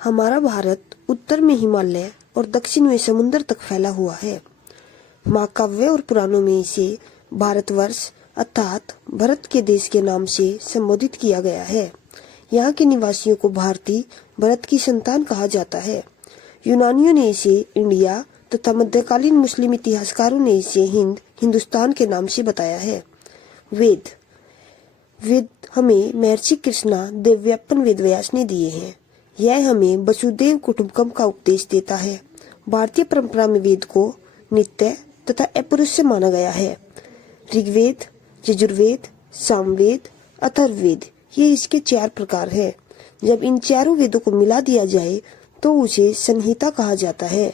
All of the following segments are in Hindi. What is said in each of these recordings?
हमारा भारत उत्तर में हिमालय और दक्षिण में समुद्र तक फैला हुआ है। महाकाव्य और पुराणों में इसे भारतवर्ष अर्थात भारत के देश के नाम से संबोधित किया गया है। यहाँ के निवासियों को भारतीय भारत की संतान कहा जाता है। यूनानियों ने इसे इंडिया तथा मध्यकालीन मुस्लिम इतिहासकारों ने इसे हिंदुस्तान के नाम से बताया है। वेद हमें महर्षि कृष्णा देवव्यापन वेदव्यास ने दिए हैं। यह हमें वसुदेव कुटुंबकम का उपदेश देता है। भारतीय परंपरा में वेद को नित्य तथा अपरुष्य माना गया है। ऋग्वेद, यजुर्वेद, सामवेद, अथर्ववेद ये इसके 4 प्रकार हैं। जब इन चारों वेदों को मिला दिया जाए तो उसे संहिता कहा जाता है।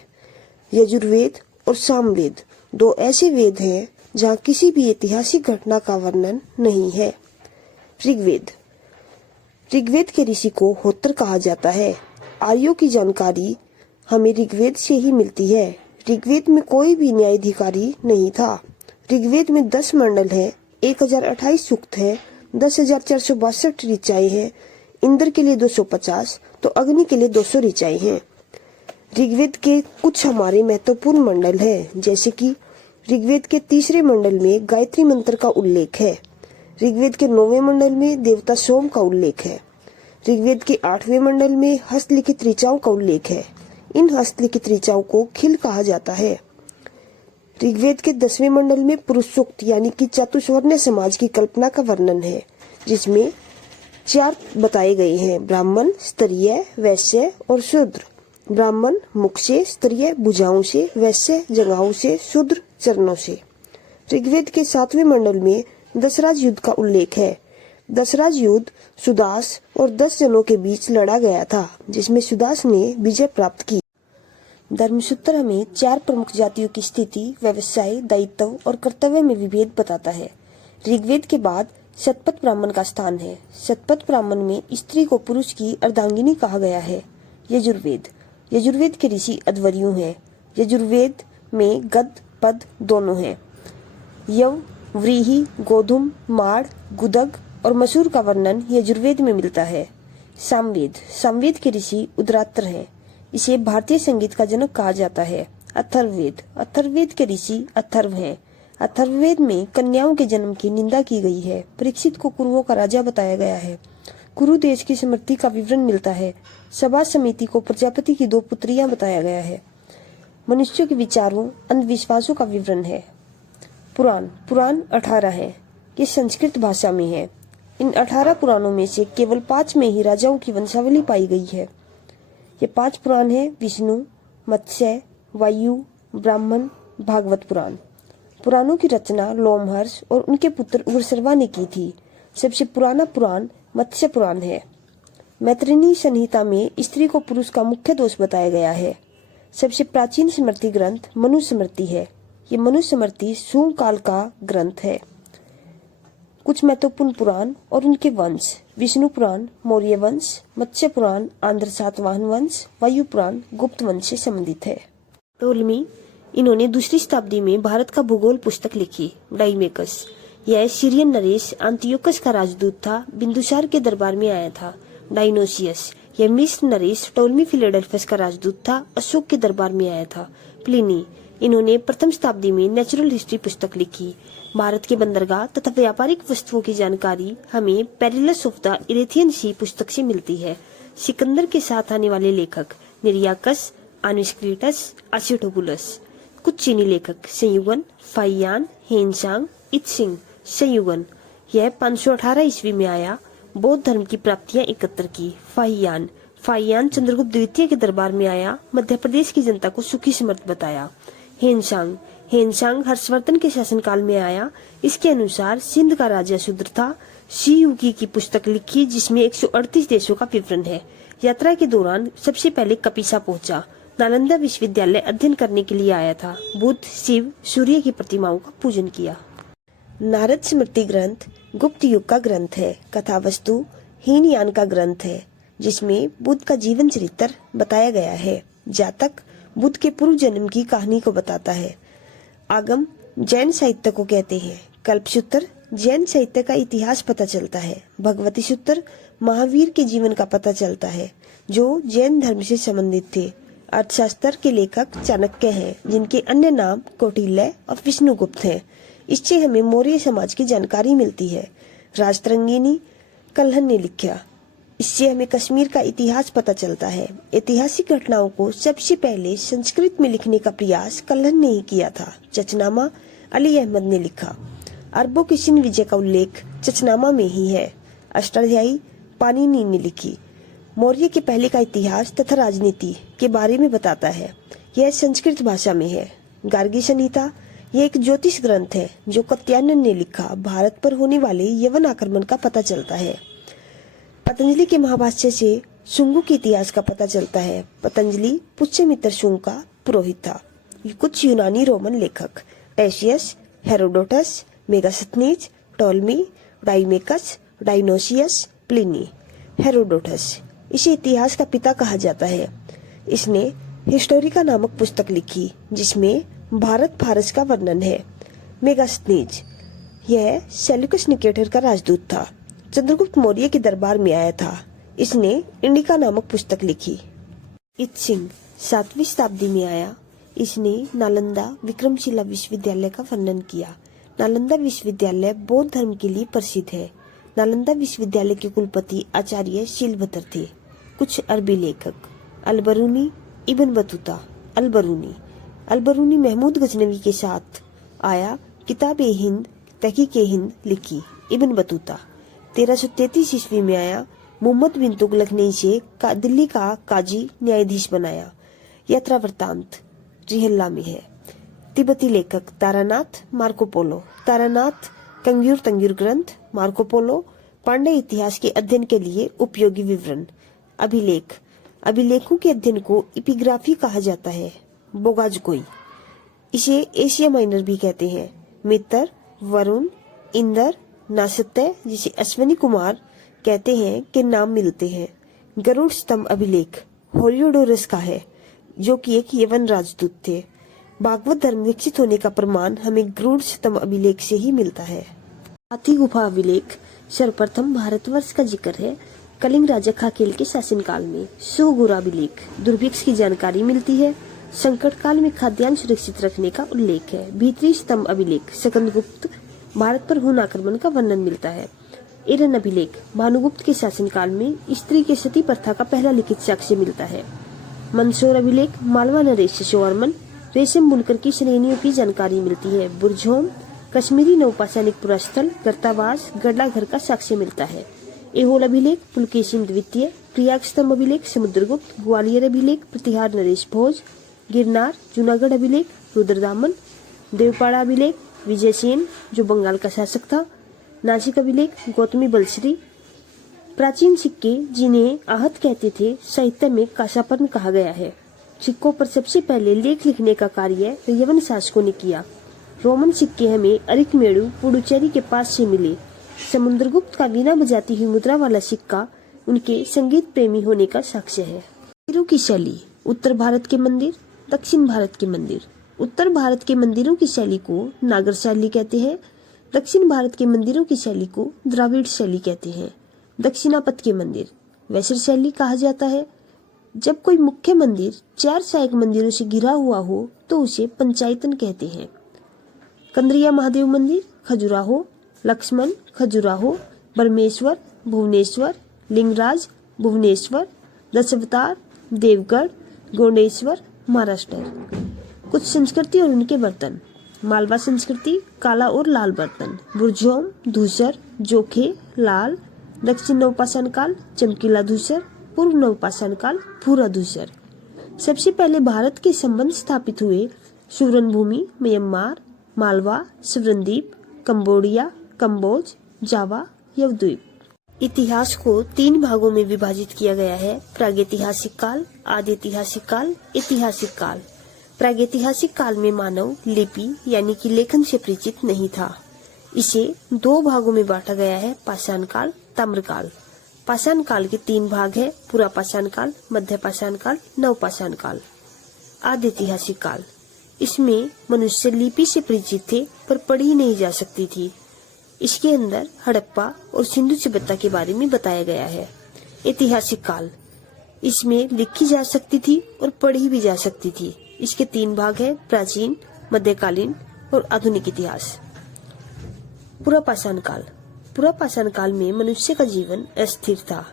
यजुर्वेद और सामवेद 2 ऐसे वेद हैं जहाँ किसी भी ऐतिहासिक घटना का वर्णन नहीं है। ऋग्वेद के ऋषि को होत्र कहा जाता है। आर्यों की जानकारी हमें ऋग्वेद से ही मिलती है। ऋग्वेद में कोई भी न्यायाधिकारी नहीं था। ऋग्वेद में 10 मंडल है, 1028 सूक्त है, 10,462 ऋचाएं हैं। इंद्र के लिए 250 तो अग्नि के लिए 200 ऋचाएं हैं। ऋग्वेद के कुछ हमारे महत्वपूर्ण मंडल हैं, जैसे कि ऋग्वेद के 3रे मंडल में गायत्री मंत्र का उल्लेख है। ऋग्वेद के 9वें मंडल में देवता सोम का उल्लेख है। ऋग्वेद के 8वें मंडल में हस्तलिखित ऋचाओं का उल्लेख है। इन हस्तलिखित ऋचाओं को खिल कहा जाता है। ऋग्वेद के 10वें मंडल में पुरुष सूक्त यानी कि चतुष्वर्ण समाज की कल्पना का वर्णन है, जिसमें 4 बताए गए हैं: ब्राह्मण, क्षत्रिय, वैश्य और शूद्र। ब्राह्मण मुख से, क्षत्रिय भुजाओं से, वैश्य जंघाओं से, शूद्र चरणों से। ऋग्वेद के 7वें मंडल में दशराज युद्ध का उल्लेख है। दशराज युद्ध सुदास और 10 जनों के बीच लड़ा गया था, जिसमें सुदास ने विजय प्राप्त की। धर्मसूत्र हमें 4 प्रमुख जातियों की स्थिति, व्यवसाय, दायित्व और कर्तव्य में विभेद बताता है। ऋग्वेद के बाद शतपथ ब्राह्मण का स्थान है। शतपथ ब्राह्मण में स्त्री को पुरुष की अर्धांगिनी कहा गया है। यजुर्वेद के ऋषि अध्वर्यु हैं। यजुर्वेद में गद पद दोनों हैं। यव, व्रीहि, गोधूम, माड़, गुदग और मसूर का वर्णन यजुर्वेद में मिलता है। सामवेद के ऋषि उद्रात्र हैं। इसे भारतीय संगीत का जनक कहा जाता है। अथर्ववेद के ऋषि अथर्व हैं। अथर्ववेद में कन्याओं के जन्म की निंदा की गई है। परीक्षित को कुरुओं का राजा बताया गया है। कुरु देश की समृद्धि का विवरण मिलता है। सभा समिति को प्रजापति की 2 पुत्रियां बताया गया है। मनुष्यों के विचारों, अंधविश्वासों का विवरण है। पुराण 18 है। ये संस्कृत भाषा में है। इन 18 पुराणों में से केवल 5 में ही राजाओं की वंशावली पाई गई है। ये 5 पुराण है: विष्णु, मत्स्य, वायु, ब्राह्मण, भागवत पुराण। पुराणों की रचना लोमहर्ष और उनके पुत्र उग्रश्रवा ने की थी। सबसे पुराना पुराण मत्स्य पुराण है। मैत्रिणी संहिता में स्त्री को पुरुष का मुख्य दोष बताया गया है। सबसे प्राचीन स्मृति ग्रंथ मनु स्मृति है। ये मनु स्मृति सूंग काल का ग्रंथ है। कुछ महत्वपूर्ण पुराण और उनके वंश: विष्णु पुराण मौर्य वंश, मत्स्य पुराण आंध्र सातवाहन वंश, वायु पुराण गुप्त वंश से संबंधित है। टोलमी, इन्होंने 2री शताब्दी में भारत का भूगोल पुस्तक लिखी। डाइमेकस, यह सीरियन नरेश अंतियोकस का राजदूत था, बिंदुसार के दरबार में आया था। डायनोसियस, यह मिस्र नरेश टोलमी फिलाडेल्फस का राजदूत था, अशोक के दरबार में आया था। प्लिनी, इन्होंने 1वीं शताब्दी में नेचुरल हिस्ट्री पुस्तक लिखी। भारत के बंदरगाह तथा व्यापारिक वस्तुओं की जानकारी हमें पेरिलस ऑफ द इरेथियन सी पुस्तक से मिलती है। सिकंदर के साथ आने वाले लेखक: निरियाकस, आनुस्क्रिटस, असिटोबुलस। कुछ चीनी लेखक: संयुगन, फाइयान, हेनसांग, इत्सिंग। संयुगन, यह 518 ईस्वी में आया, बौद्ध धर्म की प्राप्तियां एकत्र की। फाइयान चंद्रगुप्त द्वितीय के दरबार में आया, मध्य प्रदेश की जनता को सुखी समर्थ बताया। हेनसांग हर्षवर्धन के शासनकाल में आया। इसके अनुसार सिंध का राजा शूद्र था। शी युकी की पुस्तक लिखी, जिसमें 138 देशों का विवरण है। यात्रा के दौरान सबसे पहले कपिसा पहुंचा। नालंदा विश्वविद्यालय अध्ययन करने के लिए आया था। बुद्ध, शिव, सूर्य की प्रतिमाओं का पूजन किया। नारद स्मृति ग्रंथ गुप्त युग का ग्रंथ है। कथा वस्तु हीनयान का ग्रंथ है, जिसमें बुद्ध का जीवन चरित्र बताया गया है। जातक बुद्ध के पूर्व जन्म की कहानी को बताता है। आगम जैन साहित्य को कहते हैं। कल्पसूत्र जैन साहित्य का इतिहास पता चलता है। भगवती सूत्र महावीर के जीवन का पता चलता है, जो जैन धर्म से संबंधित थे। अर्थशास्त्र के लेखक चाणक्य हैं, जिनके अन्य नाम कौटिल्य और विष्णुगुप्त हैं। इससे हमें मौर्य समाज की जानकारी मिलती है। राजतरंगिणी कल्हण ने लिखा। इससे हमें कश्मीर का इतिहास पता चलता है। ऐतिहासिक घटनाओं को सबसे पहले संस्कृत में लिखने का प्रयास कल्हण ने ही किया था। चचनामा अली अहमद ने लिखा। अरबों की सिंध विजय का उल्लेख चचनामा में ही है। अष्टाध्यायी पाणिनि ने लिखी। मौर्य के पहले का इतिहास तथा राजनीति के बारे में बताता है। यह संस्कृत भाषा में है। गार्गी संहिता यह एक ज्योतिष ग्रंथ है जो कात्यायन ने लिखा। भारत पर होने वाले यवन आक्रमण का पता चलता है। पतंजलि के महाभाष्य से शुंगों के इतिहास का पता चलता है। पतंजलि पुष्यमित्र शुंग का पुरोहित था। कुछ यूनानी रोमन लेखक Ctesias, Herodotus, Megasthenes, Ptolemy, Deimachus, Dionysius, Pliny. Herodotus इसे इतिहास का पिता कहा जाता है। इसने हिस्टोरिका नामक पुस्तक लिखी, जिसमें भारत फारस का वर्णन है। मेगास्थनीज यह सेल्यूकस निकेटर का राजदूत था। चंद्रगुप्त मौर्य के दरबार में आया था। इसने इंडिका नामक पुस्तक लिखी। इत्सिंग 7वीं शताब्दी में आया। इसने नालंदा विक्रमशिला विश्वविद्यालय का वर्णन किया। नालंदा विश्वविद्यालय बौद्ध धर्म के लिए प्रसिद्ध है। नालंदा विश्वविद्यालय के कुलपति आचार्य शीलभद्र थे। कुछ अरबी लेखक अलबरूनी, इब्न बतूता। अलबरूनी महमूद गजनवी के साथ आया। किताब-ए-हिंद, तहकीक-ए-हिंद लिखी। इब्न बतूता 1333 ईस्वी में आया। मोहम्मद बिन तुगलक ने इसे दिल्ली का काजी न्यायाधीश बनाया। यात्रा वृत्तांत रिहल्ला में है। तिब्बती लेखक तारानाथ मार्कोपोलो। तारानाथ कंग्यूर तंग्यूर ग्रंथ, मार्कोपोलो पांड्य इतिहास के अध्ययन के लिए उपयोगी विवरण। अभिलेखों के अध्ययन को एपिग्राफी कहा जाता है। बोगाजगोई इसे एशिया माइनर भी कहते हैं। मित्र, वरुण, इंद्र, नासत्य जिसे अश्विनी कुमार कहते हैं के नाम मिलते हैं। गरुड़ स्तंभ अभिलेख होलियोडोरस का है, जो कि एक यवन राजदूत थे। भागवत धर्म विकसित होने का प्रमाण हमें गरुड़ स्तंभ अभिलेख से ही मिलता है। हाथी गुफा अभिलेख सर्वप्रथम भारतवर्ष का जिक्र है। कलिंग राजा खाकेल के शासनकाल में। सोहगुरा अभिलेख दुर्भिक्ष की जानकारी मिलती है। संकट काल में खाद्यान्न सुरक्षित रखने का उल्लेख है। भीतरी स्तंभ अभिलेख स्कंदगुप्त भारत पर हुन आक्रमण का वर्णन मिलता है। एरन अभिलेख भानुगुप्त के शासनकाल में स्त्री के सती प्रथा का पहला लिखित साक्ष्य मिलता है। मंदसौर अभिलेख मालवा नरेश शोवर्मन रेशम बुनकर की श्रेणियों की जानकारी मिलती है। बुरझोम कश्मीरी नवपाषाणिक पुरास्थल गर्तावास गडला घर का साक्ष्य मिलता है। एहोल अभिलेख पुलकेशिन द्वितीय। प्रयाग स्तंभ अभिलेख समुद्रगुप्त। ग्वालियर अभिलेख प्रतिहार नरेश भोज। गिरनार जूनागढ़ अभिलेख रुद्रदामन। देवपाड़ा अभिलेख विजयसेन जो बंगाल का शासक था। नासिक अभिलेख गौतमी बलश्री। प्राचीन सिक्के जिन्हें आहत कहते थे साहित्य में काशापर्ण कहा गया है। सिक्कों पर सबसे पहले लेख लिखने का कार्य यवन शासकों ने किया। रोमन सिक्के हमें अरिकमेडु पुडुचेरी के पास से मिले। समुद्रगुप्त का वीणा बजाती हुई मुद्रा वाला सिक्का उनके संगीत प्रेमी होने का साक्ष्य है। मंदिरों की शैली उत्तर भारत के मंदिर, दक्षिण भारत के मंदिर। उत्तर भारत के मंदिरों की शैली को नागर शैली कहते हैं। दक्षिण भारत के मंदिरों की शैली को द्राविड़ शैली कहते हैं। दक्षिणापथ के मंदिर वैश्य शैली कहा जाता है। जब कोई मुख्य मंदिर 4 सहायक मंदिरों से घिरा हुआ हो तो उसे पंचायतन कहते हैं। कंद्रिया महादेव मंदिर खजुराहो। लक्ष्मण खजुराहो। ब्रह्मेश्वर भुवनेश्वर। लिंगराज भुवनेश्वर। दशावतार देवगढ़। गोंडेश्वर महाराष्ट्र। कुछ संस्कृति और उनके बर्तन। मालवा संस्कृति काला और लाल बर्तन। बुरझोम धूसर जोखे लाल। दक्षिण नवपाषाण काल चमकीला धूसर। पूर्व नवपाषाण काल भूरा धूसर। सबसे पहले भारत के संबंध स्थापित हुए सुवर्ण भूमि म्यांमार, मालवा, सुवर्णद्वीप, कंबोडिया, कंबोज, जावा, यवद्वीप। इतिहास को 3 भागों में विभाजित किया गया है। प्रागैतिहासिक काल, आदिऐतिहासिक काल, ऐतिहासिक काल। प्रागैतिहासिक काल में मानव लिपि यानी कि लेखन से परिचित नहीं था। इसे 2 भागों में बांटा गया है। पाषाण काल, ताम्रकाल। पाषाण काल के 3 भाग है। पूरा पाषाण काल, मध्य पाषाण काल, नवपाषाण काल। आदिऐतिहासिक काल इसमें मनुष्य लिपि से परिचित थे पर पढ़ी नहीं जा सकती थी। इसके अंदर हड़प्पा और सिंधु सभ्यता के बारे में बताया गया है। ऐतिहासिक काल, इसमें लिखी जा सकती थी और पढ़ी भी जा सकती थी। इसके 3 भाग है, प्राचीन, मध्यकालीन और आधुनिक इतिहास। पुरापाषाण काल, पुरापाषाण काल में मनुष्य का जीवन अस्थिर था।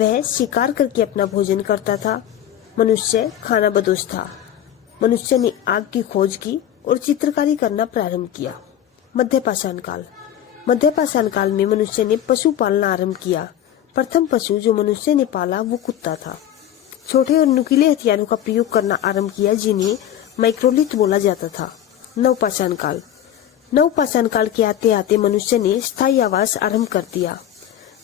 वह शिकार करके अपना भोजन करता था। मनुष्य खानाबदोश था। मनुष्य ने आग की खोज की और चित्रकारी करना प्रारंभ किया। मध्यपाषाण काल, मध्यपाषाण काल में मनुष्य ने पशु पालना आरंभ किया। प्रथम पशु जो मनुष्य ने पाला वो कुत्ता था। छोटे और नुकीले हथियारों का प्रयोग करना आरंभ किया जिन्हें माइक्रोलिथ बोला जाता था। नवपाषाण काल, नवपाषाण काल के आते आते मनुष्य ने स्थायी आवास आरंभ कर दिया।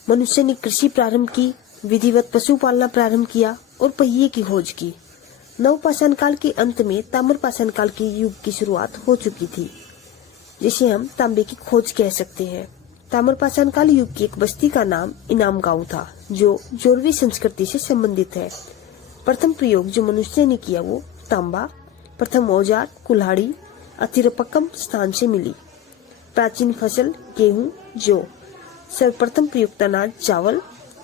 मनुष्य ने कृषि प्रारंभ की, विधिवत पशु पालना प्रारंभ किया और पहिए की खोज की। नवपाषाण काल के अंत में ताम्रपाषाण काल के युग की शुरुआत हो चुकी थी, जिसे हम तांबे की खोज कह सकते हैं। ताम्रपाषाण काल युग की एक बस्ती का नाम इनाम गांव था, जो जोरवी संस्कृति से संबंधित है। प्रथम प्रयोग जो मनुष्य ने किया वो तांबा। प्रथम औजार कुल्हाड़ी अतिरपक्कम स्थान से मिली। प्राचीन फसल गेहूं, जौ। सर्वप्रथम प्रयुक्त अनाज चावल,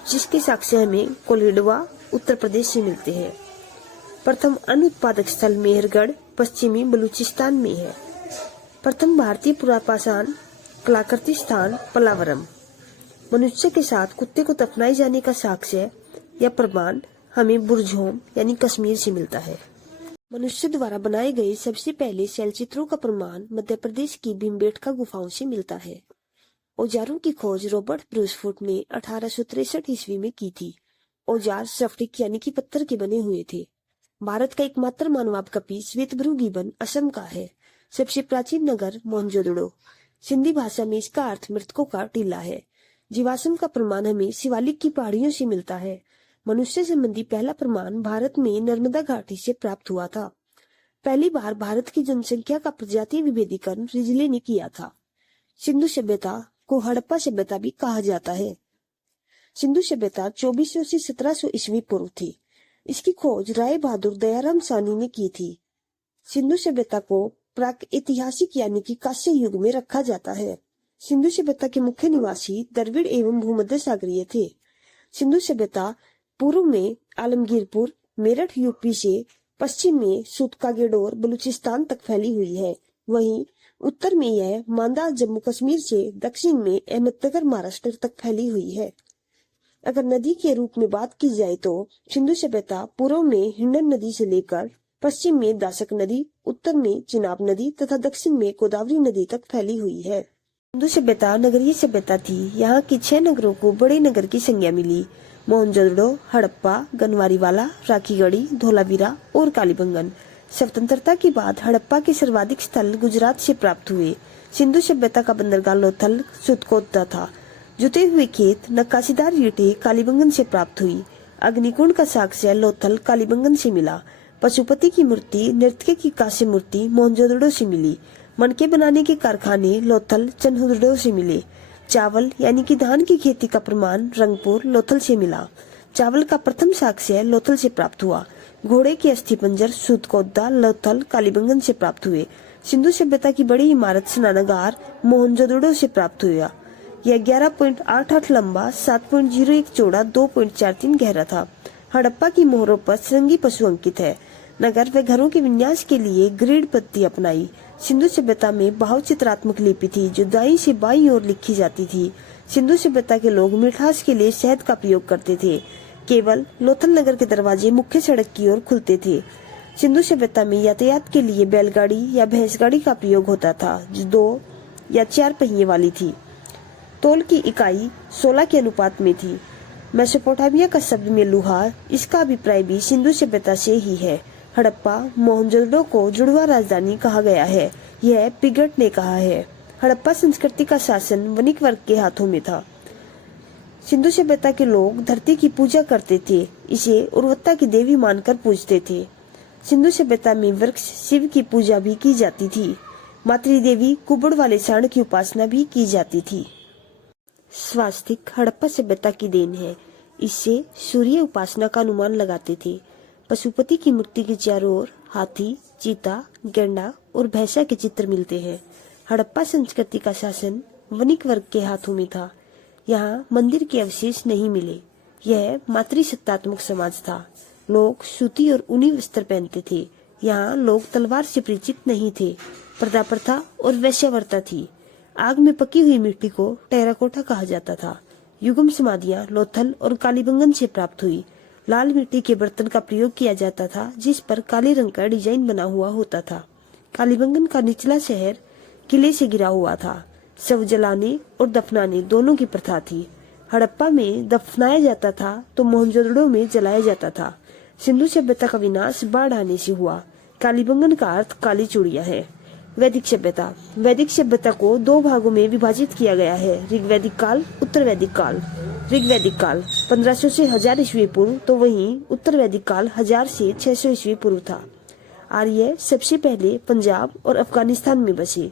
जिसके साक्ष्य हमें कोलिडवा उत्तर प्रदेश से मिलते हैं। प्रथम अन्न उत्पादक स्थल मेहरगढ़ पश्चिमी बलूचिस्तान में है। प्रथम भारतीय पुरापाषाण कलाकृति स्थान पलावरम। मनुष्य के साथ कुत्ते को दफनाए जाने का साक्ष्य या प्रमाण हमें बुरझोम यानी कश्मीर से मिलता है। मनुष्य द्वारा बनाए गए सबसे पहले शैलचित्रों का प्रमाण मध्य प्रदेश की भीमबेटका गुफाओं से मिलता है। औजारों की खोज रॉबर्ट ब्रूसफुट ने 1863 ईस्वी में की थी। औजार स्फटिक यानी कि पत्थर के बने हुए थे। भारत का एकमात्र मानवाबकपी श्वेतभ्रू गिबन असम का है। सबसे प्राचीन नगर मोहनजोदड़ो। सिंधी भाषा में इसका अर्थ मृतकों का टीला है। जीवाश्म का प्रमाण हमें शिवालिक की पहाड़ियों से मिलता है। मनुष्य संबंधी पहला प्रमाण भारत में नर्मदा घाटी से प्राप्त हुआ था। पहली बार भारत की जनसंख्या का प्रजातीय विभेदीकरण रिजले ने किया था। सिंधु सभ्यता को हड़प्पा सभ्यता भी कहा जाता है। सिंधु सभ्यता 2400 से 1700 ईस्वी पूर्व थी। इसकी खोज राय बहादुर दयाराम साहनी ने की थी। सिंधु सभ्यता को प्राक ऐतिहासिक यानी कि कांस्य युग में रखा जाता है। सिंधु सभ्यता के मुख्य निवासी द्रविड़ एवं भूमध्य सागरीय थे। सिंधु सभ्यता पूर्व में आलमगीरपुर मेरठ यूपी से, पश्चिम में सूतकागेडोर बलूचिस्तान तक फैली हुई है। वहीं उत्तर में यह मांदा जम्मू कश्मीर से, दक्षिण में अहमदनगर महाराष्ट्र तक फैली हुई है। अगर नदी के रूप में बात की जाए तो सिंधु सभ्यता पूर्व में हिंडन नदी से लेकर पश्चिम में दासक नदी, उत्तर में चिनाब नदी तथा दक्षिण में गोदावरी नदी तक फैली हुई है। सिंधु सभ्यता नगरीय सभ्यता थी। यहाँ की 6 नगरों को बड़े नगर की संज्ञा मिली। मोहनजोदड़ो, हड़प्पा, गनवारीवाला, राखीगढ़ी, धोलावीरा और कालीबंगन। स्वतंत्रता के बाद हड़प्पा के सर्वाधिक स्थल गुजरात से प्राप्त हुए। सिंधु सभ्यता का बंदरगाह लोथल सुतकोदा था। जुते हुए खेत, नक्काशीदार ईंटें कालीबंगन से प्राप्त हुई। अग्निकुंड का साक्ष्य लोथल कालीबंगन से मिला। पशुपति की मूर्ति, नृत्य की कांस्य मूर्ति मोहनजोदड़ो से मिली। मणके बनाने के कारखाने लोथल चन्हुदड़ो से मिले। चावल यानी कि धान की खेती का प्रमाण रंगपुर लोथल से मिला। चावल का प्रथम साक्ष्य लोथल से प्राप्त हुआ। घोड़े के अस्थिपंजर सूतकोदा लोथल कालीबंगन से प्राप्त हुए। सिंधु सभ्यता की बड़ी इमारत स्नानागार मोहनजोदड़ो से प्राप्त हुआ। यह 11.88 लंबा, 7.01 चौड़ा, 2.43 गहरा था। हड़प्पा की मोहरों पर सरंगी पशु अंकित है। नगर व घरों के विन्यास के लिए ग्रिड पद्धति अपनाई। सिंधु सभ्यता में बहु चित्रात्मक लिपि थी जो दाईं से बाईं ओर लिखी जाती थी। सिंधु सभ्यता के लोग मिठास के लिए शहद का प्रयोग करते थे। केवल लोथल नगर के दरवाजे मुख्य सड़क की ओर खुलते थे। सिंधु सभ्यता में यातायात के लिए बैलगाड़ी या भैंसगाड़ी का प्रयोग होता था जो 2 या 4 पहिए वाली थी। तोल की इकाई 16 के अनुपात में थी। मेसोपोटामिया का शब्द में लुहा, इसका अभिप्राय भी सिंधु सभ्यता से ही है। हड़प्पा मोहनजोदड़ो को जुड़वा राजधानी कहा गया है, यह पिगट ने कहा है। हड़प्पा संस्कृति का शासन वणिक वर्ग के हाथों में था। सिंधु सभ्यता के लोग धरती की पूजा करते थे, इसे उर्वरता की देवी मानकर पूजते थे। सिंधु सभ्यता में वृक्ष शिव की पूजा भी की जाती थी। मातृदेवी कुबड़ वाले सांड की उपासना भी की जाती थी। स्वास्तिक हड़प्पा सभ्यता की देन है। इससे सूर्य उपासना का अनुमान लगाते थे। पशुपति की मूर्ति के चारों ओर हाथी, चीता, गैंडा और भैंसा के चित्र मिलते हैं। हड़प्पा संस्कृति का शासन वणिक वर्ग के हाथों में था। यहाँ मंदिर के अवशेष नहीं मिले। यह मातृसत्तात्मक समाज था। लोग सूती और ऊनी वस्त्र पहनते थे। यहाँ लोग तलवार से परिचित नहीं थे। पर्दा प्रथा और वेश्यावृत्ति थी। आग में पकी हुई मिट्टी को टेराकोटा कहा जाता था। युगम समाधियां लोथल और कालीबंगन से प्राप्त हुई। लाल मिट्टी के बर्तन का प्रयोग किया जाता था जिस पर काले रंग का डिजाइन बना हुआ होता था। कालीबंगन का निचला शहर किले से गिरा हुआ था। शव जलाने और दफनाने दोनों की प्रथा थी। हड़प्पा में दफनाया जाता था तो मोहनजोदड़ो में जलाया जाता था। सिंधु सभ्यता का विनाश बाढ़ आने से हुआ। कालीबंगन का अर्थ काली चूड़ियां है। वैदिक सभ्यता। वैदिक सभ्यता को दो भागों में विभाजित किया गया है, ऋग्वैदिक काल, उत्तर वैदिक काल। ऋग्वैदिक काल 1500 से 1000 ईस्वी पूर्व, तो वहीं उत्तर वैदिक काल 1000 से 600 ईस्वी पूर्व था। आर्य सबसे पहले पंजाब और अफगानिस्तान में बसे।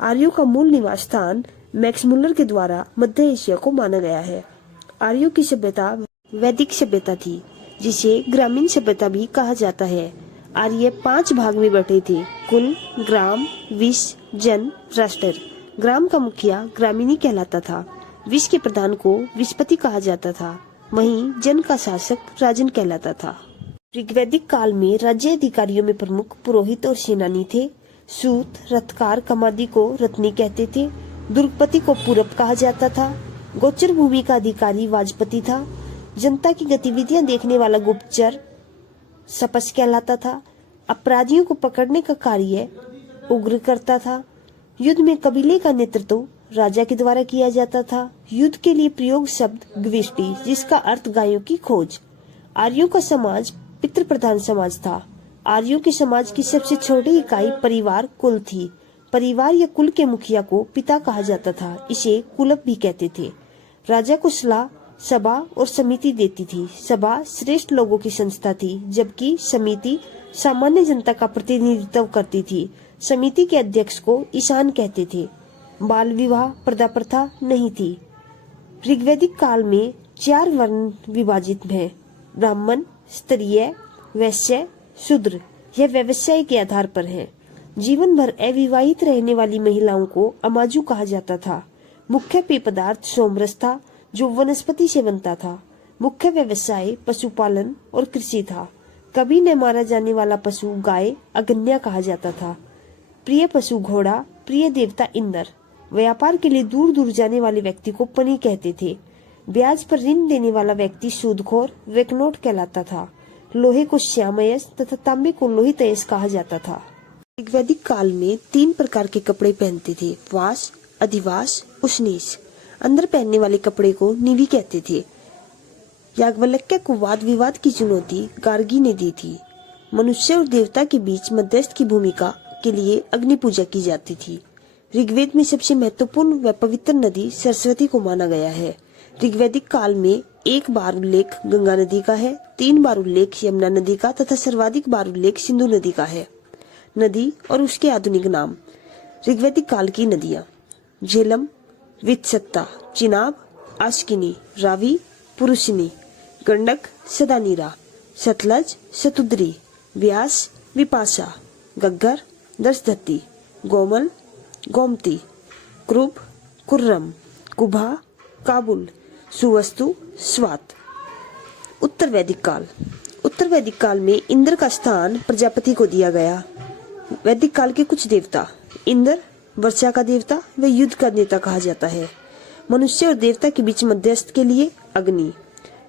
आर्यों का मूल निवास स्थान मैक्स मुलर के द्वारा मध्य एशिया को माना गया है। आर्यों की सभ्यता वैदिक सभ्यता थी, जिसे ग्रामीण सभ्यता भी कहा जाता है। आर्य 5 भाग में बटे थे: कुल, ग्राम, विश, जन, राष्ट्र। ग्राम का मुखिया ग्रामीणी कहलाता था। विश के प्रधान को विशपति कहा जाता था। वहीं जन का शासक राजन कहलाता था। ऋग्वैदिक काल में राज्य अधिकारियों में प्रमुख पुरोहित और सेनानी थे। सूत, रथकार, कमादी को रत्नी कहते थे। दुर्गपति को पूरब कहा जाता था। गोचर भूमि का अधिकारी वाजपति था। जनता की गतिविधियां देखने वाला गुप्तचर सपस कहलाता था। अपराधियों को पकड़ने का कार्य उग्र करता था। युद्ध में कबीले का नेतृत्व राजा के द्वारा किया जाता था। युद्ध के लिए प्रयोग शब्द ग्विष्टि, जिसका अर्थ गायों की खोज। आर्यों का समाज पितृ प्रधान समाज था। आर्यों के समाज की सबसे छोटी इकाई परिवार कुल थी। परिवार या कुल के मुखिया को पिता कहा जाता था। इसे कुलप भी कहते थे। राजा को सलाह सभा और समिति देती थी। सभा श्रेष्ठ लोगों की संस्था थी, जबकि समिति सामान्य जनता का प्रतिनिधित्व करती थी। समिति के अध्यक्ष को ईशान कहते थे। बाल विवाह पर्दा प्रथा नहीं थी। ऋग्वैदिक काल में 4 वर्ण विभाजित हैं: ब्राह्मण, क्षत्रिय, वैश्य, शूद्र। यह व्यवसाय के आधार पर है। जीवन भर अविवाहित रहने वाली महिलाओं को अमाजू कहा जाता था। मुख्य पेय पदार्थ सोमरस था, जो वनस्पति से बनता था। मुख्य व्यवसाय पशुपालन और कृषि था। कभी न मारा जाने वाला पशु गाय अगन्या कहा जाता था। प्रिय पशु घोड़ा, प्रिय देवता इंद्र। व्यापार के लिए दूर दूर जाने वाले व्यक्ति को पनी कहते थे। ब्याज पर ऋण देने वाला व्यक्ति सूदखोर वेकनोट कहलाता था। लोहे को श्यामयस तथा तांबे को लोहितयस कहा जाता था। ऋग्वैदिक काल में 3 प्रकार के कपड़े पहनते थे: वास, अधिवास, उष्णीस। अंदर पहनने वाले कपड़े को निवि कहते थे। याज्ञवल्क्य को वाद विवाद की चुनौती गार्गी ने दी थी। मनुष्य और देवता के बीच मध्यस्थ की भूमिका के लिए अग्नि पूजा की जाती थी। ऋग्वेद में सबसे महत्वपूर्ण व पवित्र नदी सरस्वती को माना गया है। ऋग्वैदिक काल में 1 बार उल्लेख गंगा नदी का है, 3 बार उल्लेख यमुना नदी का तथा सर्वाधिक बार उल्लेख सिंधु नदी का है। नदी और उसके आधुनिक नाम। ऋग्वैदिक काल की नदियां: झेलम, वित्सत्ता, चिनाब, आश्किनी, रावी, पुरुषिनी, गंडक, सदानीरा, सतलज, सतुद्री, व्यास, विपाशा, गग्गर, दर्शधत्ती, गोमल, गोमती, क्रुब, कुर्रम, कुभा, काबुल, सुवस्तु, स्वात। उत्तर वैदिक काल। उत्तर वैदिक काल में इंद्र का स्थान प्रजापति को दिया गया। वैदिक काल के कुछ देवता: इंद्र वर्षा का देवता व युद्ध का नेता कहा जाता है। मनुष्य और देवता के बीच मध्यस्थ के लिए अग्नि।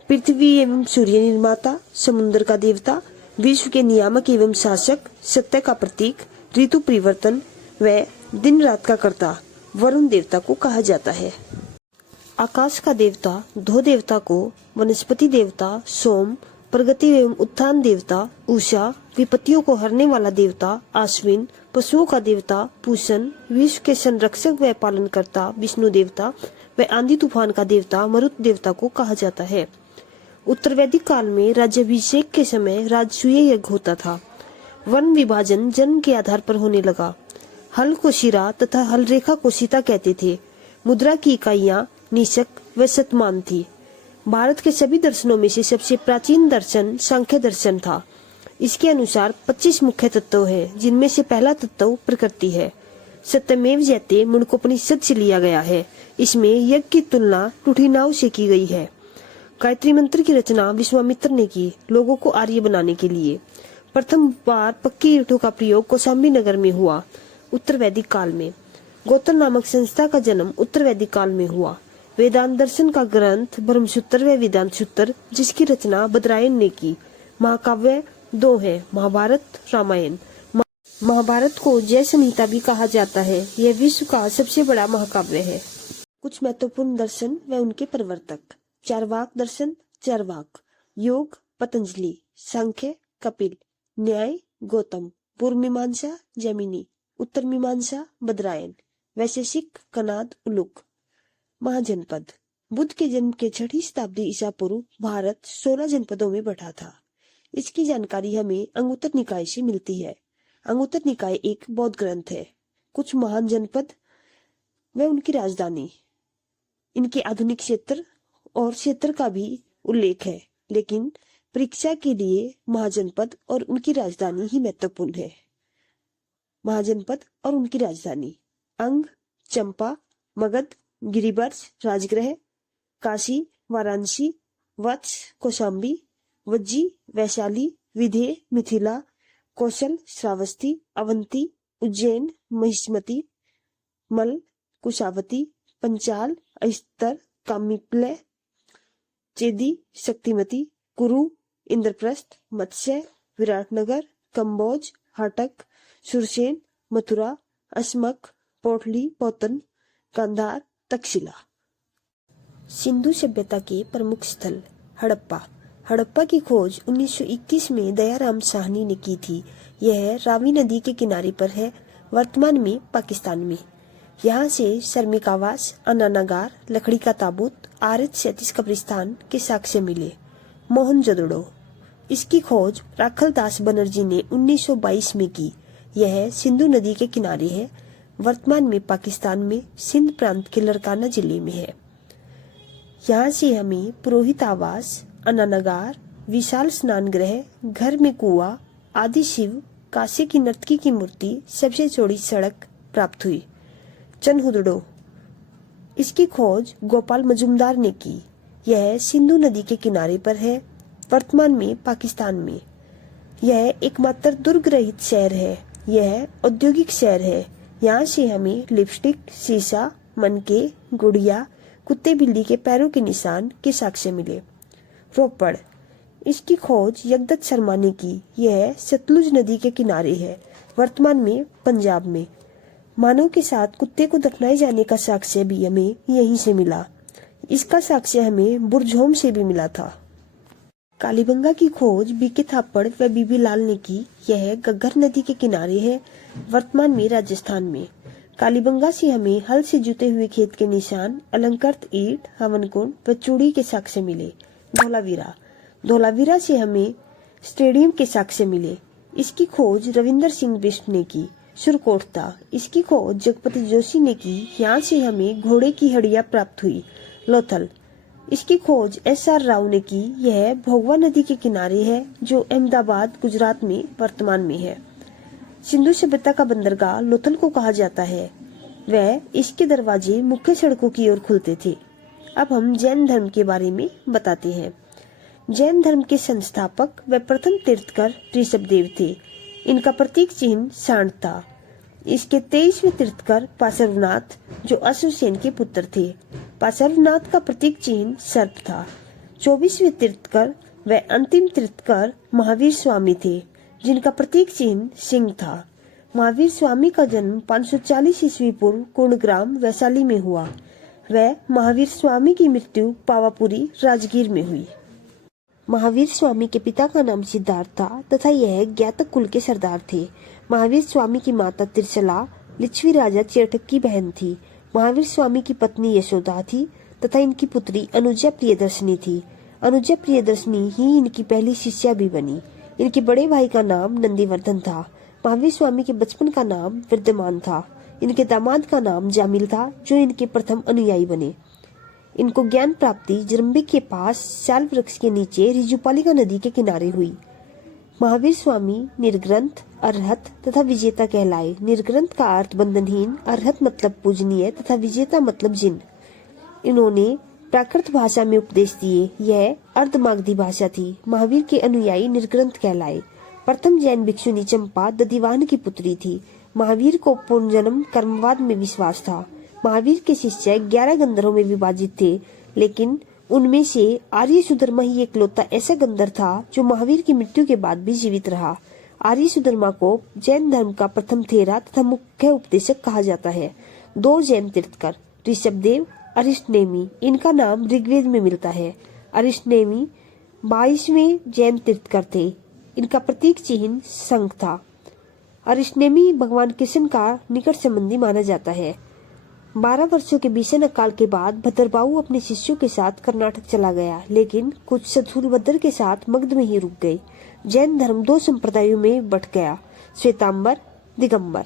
पृथ्वी एवं सूर्य निर्माता, समुद्र का देवता, विश्व के नियामक एवं शासक, सत्य का प्रतीक, ऋतु परिवर्तन व दिन रात का कर्ता वरुण देवता को कहा जाता है। आकाश का देवता धो देवता को वनस्पति देवता सोम, प्रगति एवं उत्थान देवता उषा, विपत्तियों को हरने वाला देवता आश्विन, पशुओं का देवता पूषण, विश्व के संरक्षक व पालनकर्ता विष्णु देवता व आंधी तूफान का देवता मरुत देवता को कहा जाता है। उत्तर वैदिक काल में राज्याभिषेक के समय राजसूय यज्ञ होता था। वन विभाजन जन्म के आधार पर होने लगा। हल को शिरा तथा हल रेखा को सीता कहते थे। मुद्रा की इकाइयां निशक व शतमान थी। भारत के सभी दर्शनों में से सबसे प्राचीन दर्शन सांख्य दर्शन था। इसके अनुसार 25 मुख्य तत्व हैं, जिनमें से पहला तत्व प्रकृति है। सत्यमेव जयते मुंडकोपनिषद से लिया गया है। इसमें यज्ञ की तुलना टूटी नाव से की गई है। गायत्री मंत्र की रचना विश्वामित्र ने की, लोगों को आर्य बनाने के लिए। प्रथम बार पक्की ईंटों का प्रयोग कौशाम्बी नगर में हुआ, उत्तर वैदिक काल में। गौतम नामक संस्था का जन्म उत्तर वैदिक काल में हुआ। वेदांत दर्शन का ग्रंथ ब्रह्मसूत्र व वेदांत सूत्र, जिसकी रचना बदरायन ने की। महाकाव्य 2 है, महाभारत, रामायण। महाभारत को जय संहिता भी कहा जाता है। यह विश्व का सबसे बड़ा महाकाव्य है। कुछ महत्वपूर्ण दर्शन व उनके प्रवर्तक। चारवाक दर्शन, चारवाक। योग, पतंजलि। सांख्य, कपिल। न्याय, गौतम। पूर्व मीमांसा, जैमिनी। उत्तर मीमांसा, बदरायन। वैशेषिक, कनाद, उलुक। महाजनपद। बुद्ध के जन्म के 6वीं शताब्दी ईसा पूर्व भारत 16 जनपदों में बटा था। इसकी जानकारी हमें अंगुत्तर निकाय से मिलती है। अंगुत्तर निकाय एक बौद्ध ग्रंथ है। कुछ महान जनपद व उनकी राजधानी, इनके आधुनिक क्षेत्र और क्षेत्र का भी उल्लेख है, लेकिन परीक्षा के लिए महाजनपद और उनकी राजधानी ही महत्वपूर्ण है। महाजनपद और उनकी राजधानी। अंग, चंपा, मगध, गिरिवर्ष, राजगृह, काशी, वाराणसी, वत्स, कौशाम्बी, वज्जी, वैशाली, विधेय, मिथिला, कौशल, श्रावस्ती, अवंती, उज्जैन, महिष्मती, मल, कुशावती, पंचाल, अस्तर, कामिप्लय, चेदी, शक्तिमती, कुरु, इंद्रप्रस्थ, मत्स्य, विराटनगर, कंबोज, हाटक, सुरसेन, मथुरा, अस्मक, पोटली, पोतन, गांधार, तक्षशिला। सिंधु सभ्यता के प्रमुख स्थल। हड़प्पा। हड़प्पा की खोज 1921 में दयाराम साहनी ने की थी। यह रावी नदी के किनारे पर है, वर्तमान में पाकिस्तान में। यहाँ से श्रमिक आवास, अन्नानगार, लकड़ी का ताबूत, RH-37 कब्रिस्तान के साक्ष्य मिले। मोहनजोदड़ो। इसकी खोज राखल दास बनर्जी ने 1922 में की। यह सिंधु नदी के किनारे है, वर्तमान में पाकिस्तान में सिंध प्रांत के लड़काना जिले में है। यहाँ से हमें पुरोहित आवास, अन्नानगार, विशाल स्नान गृह, घर में कुआं, आदि शिव, काशी की नर्तकी की मूर्ति, सबसे चौड़ी सड़क प्राप्त हुई। चनहुदड़ो। इसकी खोज गोपाल मजुमदार ने की। यह सिंधु नदी के किनारे पर है, वर्तमान में पाकिस्तान में। यह एकमात्र दुर्ग रहित शहर है। यह औद्योगिक शहर है। यहाँ से हमें लिपस्टिक, शीशा, मनके, गुड़िया, कुत्ते बिल्ली के पैरों के निशान के साक्ष्य मिले। रोपड़। इसकी खोज यगदत्त शर्मा ने की। यह सतलुज नदी के किनारे है, वर्तमान में पंजाब में। मानव के साथ कुत्ते को दफनाए जाने का साक्ष्य भी हमें यहीं से मिला। इसका साक्ष्य हमें बुरझोम से भी मिला था। कालीबंगा की खोज बीके थापड़ व बीबी लाल ने की। यह घग्गर नदी के किनारे है, वर्तमान में राजस्थान में। कालीबंगा से हमें हल से जुते हुए खेत के निशान, अलंकृत ईंट, हवन कुंड व चूड़ी के साक्ष्य मिले। धोलावीरा। धोलावीरा से हमें स्टेडियम के साक्ष्य मिले। इसकी खोज रविंदर सिंह बिष्ट ने की। सुरकोटता। इसकी खोज जगपति जोशी ने की। यहाँ से हमें घोड़े की हड्डियां प्राप्त हुई। लोथल। इसकी खोज SR राव ने की। यह भोगवा नदी के किनारे है, जो अहमदाबाद, गुजरात में वर्तमान में है। सिंधु सभ्यता का बंदरगाह लोथल को कहा जाता है। वह इसके दरवाजे मुख्य सड़कों की ओर खुलते थे। अब हम जैन धर्म के बारे में बताते हैं। जैन धर्म के संस्थापक व प्रथम तीर्थकर ऋषभदेव थे। इनका प्रतीक चिन्ह सांड था। इसके 23वें तीर्थकर पार्श्वनाथ, जो अश्वसेन के पुत्र थे। पार्श्वनाथ का प्रतीक चिन्ह सर्प था। 24वें तीर्थकर व अंतिम तीर्थकर महावीर स्वामी थे, जिनका प्रतीक चिन्ह सिंह था। महावीर स्वामी का जन्म 540 ईस्वी पूर्व कुंडग्राम, वैशाली में हुआ। वह महावीर स्वामी की मृत्यु पावापुरी, राजगीर में हुई। महावीर स्वामी के पिता का नाम सिद्धार्थ था तथा यह ज्ञातक कुल के सरदार थे। महावीर स्वामी की माता त्रिशला लिच्छवी राजा चेटक की बहन थी। महावीर स्वामी की पत्नी यशोदा थी तथा इनकी पुत्री अनुजा प्रियदर्शनी थी। अनुजा प्रियदर्शनी ही इनकी पहली शिष्या भी बनी। इनके बड़े भाई का नाम नंदीवर्धन था। महावीर स्वामी के बचपन का नाम विद्यमान था। इनके दामाद का नाम जामिल था, जो इनके प्रथम अनुयायी बने। इनको ज्ञान प्राप्ति जरम्बिक के पास साल वृक्ष के नीचे रिजुपालिका नदी के किनारे हुई। महावीर स्वामी निर्ग्रंथ, अरहत तथा विजेता कहलाए। निर्ग्रंथ का अर्थ बंधनहीन, अरहत मतलब पूजनीय तथा विजेता मतलब जिन। इन्होंने प्राकृत भाषा में उपदेश दिए। यह अर्धमागधी भाषा थी। महावीर के अनुयायी निर्ग्रंथ कहलाए। प्रथम जैन भिक्षुनी चंपा दधिवाहन की पुत्री थी। महावीर को पुनर्जन्म कर्मवाद में विश्वास था। महावीर के शिष्य 11 गंधर्वों में विभाजित थे, लेकिन उनमें से आर्य सुधर्मा ही एकलौता ऐसा गंधर्व था जो महावीर की मृत्यु के बाद भी जीवित रहा। आर्य सुधर्मा को जैन धर्म का प्रथम थेरा तथा मुख्य उपदेशक कहा जाता है। 2 जैन तीर्थकर ऋषभदेव, अरिष्टनेमी, इनका नाम ऋग्वेद में मिलता है। अरिष्टनेमी 22वें जैन तीर्थकर थे। इनका प्रतीक चिन्ह शंख था। अरिष्टनेमी भगवान कृष्ण का निकट संबंधी माना जाता है। 12 वर्षों के भीषण अकाल के बाद भद्रबाहु अपने शिष्यों के साथ कर्नाटक चला गया, लेकिन कुछ स्थूलभद्र के साथ मगध में ही रुक गए। जैन धर्म 2 संप्रदायों में बट गया, श्वेतांबर, दिगंबर।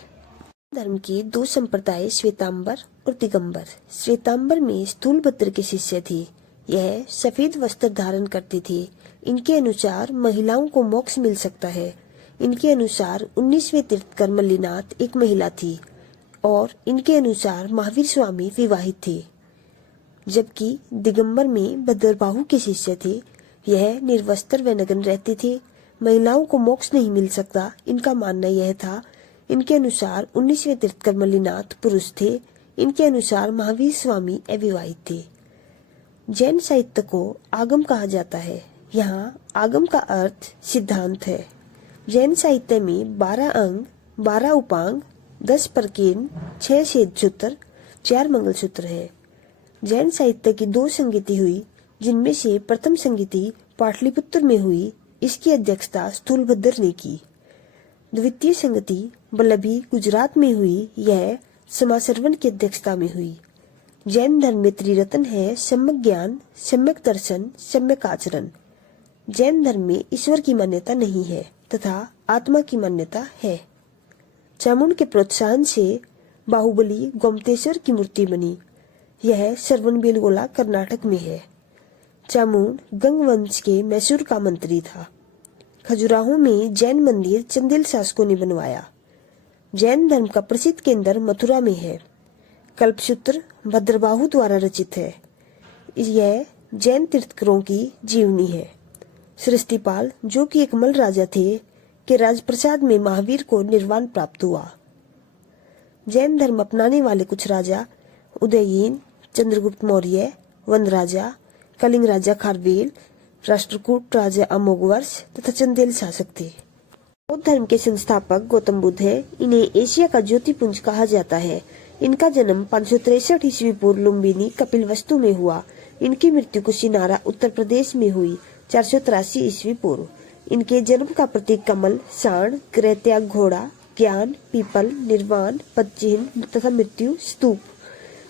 धर्म के 2 संप्रदाय श्वेतांबर और दिगंबर। श्वेतांबर में स्थूलभद्र के शिष्य थे। यह सफेद वस्त्र धारण करते थे। इनके अनुसार महिलाओं को मोक्ष मिल सकता है। इनके अनुसार 19वें तीर्थकर मल्लिनाथ एक महिला थी और इनके अनुसार महावीर स्वामी विवाहित थे। जबकि दिगंबर में भद्रबाहु के शिष्य थे। यह निर्वस्त्र व नग्न रहते थे। महिलाओं को मोक्ष नहीं मिल सकता, इनका मानना यह था। इनके अनुसार 19वें तीर्थकर मल्लिनाथ पुरुष थे। इनके अनुसार महावीर स्वामी अविवाहित थे। जैन साहित्य को आगम कहा जाता है। यहाँ आगम का अर्थ सिद्धांत है। जैन साहित्य में 12 अंग, 12 उपांग, 10 प्रकीर्ण, 6 छेद सूत्र, 4 मंगलसूत्र है। जैन साहित्य की 2 संगति हुई, जिनमें से प्रथम संगति पाटलिपुत्र में हुई। इसकी अध्यक्षता स्थूलभद्र ने की। द्वितीय संगति वल्लभी गुजरात में हुई। यह समासरवन की अध्यक्षता में हुई। जैन धर्म में त्रिरत्न है: सम्यक ज्ञान, सम्यक दर्शन, सम्यक आचरण। जैन धर्म में ईश्वर की मान्यता नहीं है तथा आत्मा की मान्यता है। चामुंड के प्रोत्साहन से बाहुबली गोमतेश्वर की मूर्ति बनी। यह श्रवणबेलगोला कर्नाटक में है। चामुंड गंग वंश के मैसूर का मंत्री था। खजुराहो में जैन मंदिर चंदेल शासकों ने बनवाया। जैन धर्म का प्रसिद्ध केंद्र मथुरा में है। कल्पसूत्र भद्रबाहु द्वारा रचित है। यह जैन तीर्थकरों की जीवनी है। सृष्टिपाल, जो कि एक मल्ल राजा थे, के राजप्रसाद में महावीर को निर्वाण प्राप्त हुआ। जैन धर्म अपनाने वाले कुछ राजा उदयीन, चंद्रगुप्त मौर्य, वन राजा, कलिंग राजा खारवेल, राष्ट्रकूट राजा अमोघवर्ष तथा चंदेल शासक थे। बौद्ध धर्म के संस्थापक गौतम बुद्ध है। इन्हें एशिया का ज्योतिपुंज कहा जाता है। इनका जन्म 563 ईस्वी पूर्व लुम्बिनी कपिलवस्तु में हुआ। इनकी मृत्यु कुशीनारा उत्तर प्रदेश में हुई 483 ईस्वी पूर्व। इनके जन्म का प्रतीक कमल, सांड, गृह त्याग घोड़ा, ज्ञान, पीपल, निर्वाण, पदचिन्ह तथा मृत्यु स्तूप।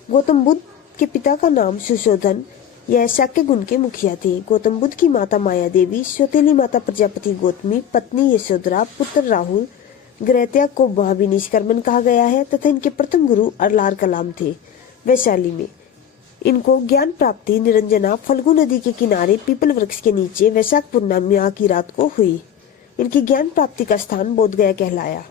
गौतम बुद्ध के पिता का नाम सुशोधन। यह शाक्य गुण के मुखिया थे। गौतम बुद्ध की माता माया देवी, सौतेली माता प्रजापति गौतमी, पत्नी यशोधरा, पुत्र राहुल। गृह त्याग को महावीर निष्कर्मण कहा गया है तथा इनके प्रथम गुरु अरलार कलाम थे, वैशाली में। इनको ज्ञान प्राप्ति निरंजना फल्गु नदी के किनारे पीपल वृक्ष के नीचे वैशाख पूर्णिमा की रात को हुई। इनकी ज्ञान प्राप्ति का स्थान बोधगया कहलाया।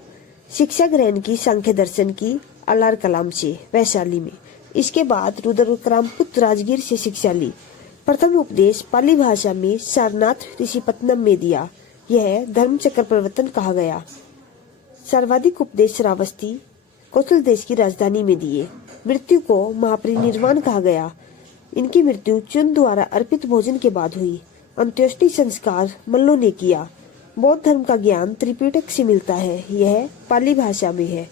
शिक्षा ग्रहण की सांख्य दर्शन की अलार कलाम से, वैशाली में। इसके बाद रुद्रक्रामपुत्र राजगीर से शिक्षा ली। प्रथम उपदेश पाली भाषा में सारनाथ ऋषिपत्तनम में दिया। यह धर्म चक्र प्रवर्तन कहा गया। सर्वाधिक उपदेश श्रावस्ती कौशल देश की राजधानी में दिए। मृत्यु को महापरिनिर्वाण कहा गया। इनकी मृत्यु चुन द्वारा अर्पित भोजन के बाद हुई। अंत्येष्टि संस्कार मल्लों ने किया। बौद्ध धर्म का ज्ञान त्रिपिटक से मिलता है। यह पाली भाषा में है।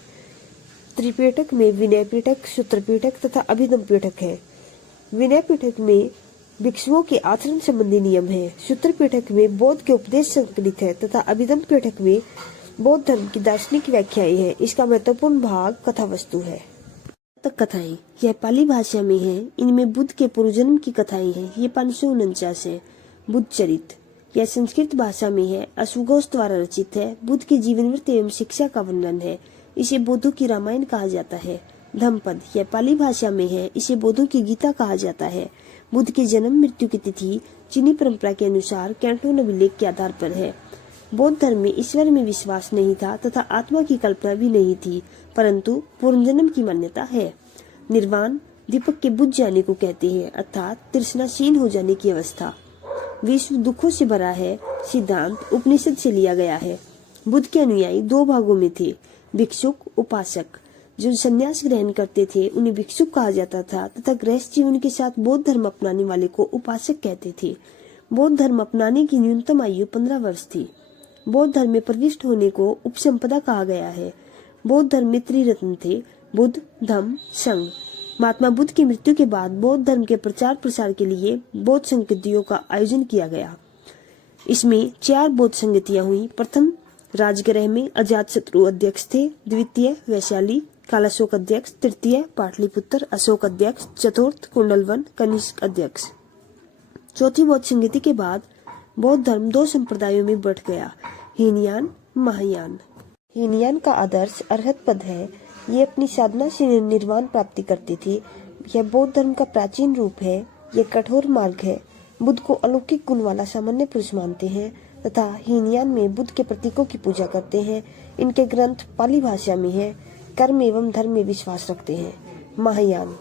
त्रिपिटक में विनय पिटक, सूत्र पिटक तथा अभिधम पिटक है। विनय पिटक में भिक्षुओं के आचरण संबंधी नियम है। सूत्र पिटक में बौद्ध के उपदेश संकलित है तथा अभिधम पिटक में बौद्ध धर्म की दार्शनिक व्याख्याएं हैं। इसका महत्वपूर्ण भाग कथा वस्तु है। कथाएं यह पाली भाषा में है। इनमें बुद्ध के पूर्वजन्म की कथाएं हैं। ये 549 है। बुद्ध चरित यह संस्कृत भाषा में है। असुघोष द्वारा रचित है। बुद्ध के जीवन वृत्त एवं शिक्षा का वर्णन है। इसे बौद्धों की रामायण कहा जाता है। धम्मपद यह पाली भाषा में है। इसे बौद्धों की गीता कहा जाता है। बुद्ध के जन्म मृत्यु की तिथि चीनी परंपरा के अनुसार कैंटोन अभिलेख के आधार पर है। बौद्ध धर्म में ईश्वर में विश्वास नहीं था तथा आत्मा की कल्पना भी नहीं थी, परंतु पुनर्जन्म की मान्यता है। निर्वाण दीपक के बुझ जाने को कहते हैं, अर्थात तृष्णाशील हो जाने की अवस्था। विश्व दुखों से भरा है सिद्धांत उपनिषद से लिया गया है। बुद्ध के अनुयायी दो भागों में थे, भिक्षुक, उपासक। जो संन्यास ग्रहण करते थे उन्हें भिक्षुक कहा जाता था तथा गृहस्थ जीवन के साथ बौद्ध धर्म अपनाने वाले को उपासक कहते थे। बौद्ध धर्म अपनाने की न्यूनतम आयु 15 वर्ष थी। बौद्ध धर्म में प्रविष्ट होने को उपसंपदा कहा गया है। बौद्ध धर्म में त्रिरत्न थे, बुद्ध, धम्म, संघ। महात्मा बुद्ध की मृत्यु के बाद बौद्ध धर्म के प्रचार प्रसार के लिए बौद्ध संगतियों का आयोजन किया गया। इसमें 4 बौद्ध संगतियां हुई। प्रथम राजगृह में अजातशत्रु अध्यक्ष थे, द्वितीय वैशाली कालाशोक अध्यक्ष, तृतीय पाटलिपुत्र अशोक अध्यक्ष, चतुर्थ कुंडलवन कनिष्क अध्यक्ष। चौथी बौद्ध संगति के बाद बौद्ध धर्म 2 संप्रदायों में बढ़ गया, हीनयान, महायान। हीनयान का आदर्श अरहत पद है। ये अपनी साधना से निर्वाण प्राप्ति करते थे। यह बौद्ध धर्म का प्राचीन रूप है। यह कठोर मार्ग है। बुद्ध को अलौकिक गुण वाला सामान्य पुरुष मानते हैं तथा हीनयान में बुद्ध के प्रतीकों की पूजा करते हैं। इनके ग्रंथ पाली भाषा में है। कर्म एवं धर्म में विश्वास रखते हैं। महायान,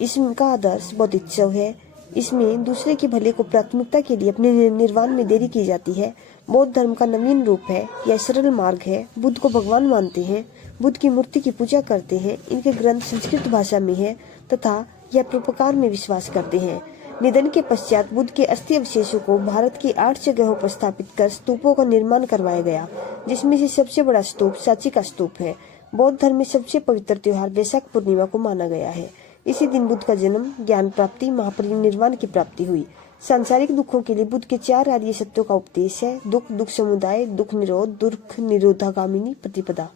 इसका आदर्श बोधिसत्व है। इसमें दूसरे के भले को प्राथमिकता के लिए अपने निर्वाण में देरी की जाती है। बौद्ध धर्म का नवीन रूप है। यह सरल मार्ग है। बुद्ध को भगवान मानते हैं। बुद्ध की मूर्ति की पूजा करते हैं। इनके ग्रंथ संस्कृत भाषा में है तथा यह परोपकार में विश्वास करते हैं। निधन के पश्चात बुद्ध के अस्थि अवशेषों को भारत की 8 जगहों पर स्थापित कर स्तूपों का निर्माण करवाया गया, जिसमें से सबसे बड़ा स्तूप सांची का स्तूप है। बौद्ध धर्म में सबसे पवित्र त्योहार वैशाख पूर्णिमा को माना गया है। इसी दिन बुद्ध का जन्म, ज्ञान प्राप्ति, महापरिनिर्वाण की प्राप्ति हुई। सांसारिक दुखों के लिए बुद्ध के 4 आर्य सत्यों का उपदेश है। दुख, दुख समुदाय, दुख निरोध, दुख निरोधागामिनी प्रतिपदा।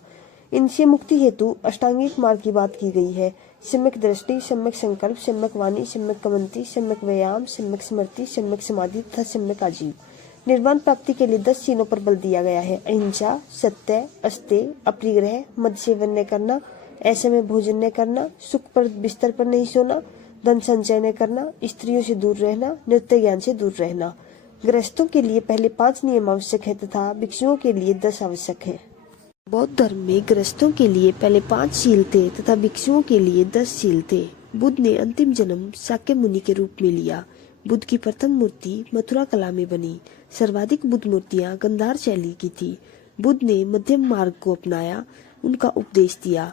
इनसे मुक्ति हेतु अष्टांगिक मार्ग की बात की गई है। सम्यक दृष्टि, सम्यक संकल्प, सम्यक वाणी, सम्यक कमंती, सम्यक व्यायाम, सम्यक स्मृति, सम्यक समाधि तथा सम्यक आजीव। निर्वाण प्राप्ति के लिए 10 चीजों पर बल दिया गया है। अहिंसा, सत्य, अस्तेय, अपरिग्रह, मद सेवन न करना, असमय भोजन न करना, सुख पर बिस्तर पर नहीं सोना, धन संचय न करना, स्त्रियों से दूर रहना, नृत्य ज्ञान से दूर रहना। गृहस्थों के लिए पहले 5 नियम आवश्यक है तथा भिक्षुओं के लिए 10 आवश्यक है। बौद्ध धर्म में गृहस्थों के लिए पहले 5 शील थे तथा भिक्षुओं के लिए 10 शील थे। बुद्ध ने अंतिम जन्म शाक्य मुनि के रूप में लिया। बुद्ध की प्रथम मूर्ति मथुरा कला में बनी। सर्वाधिक बुद्ध मूर्तियां गंधार शैली की थी। बुद्ध ने मध्यम मार्ग को अपनाया, उनका उपदेश दिया।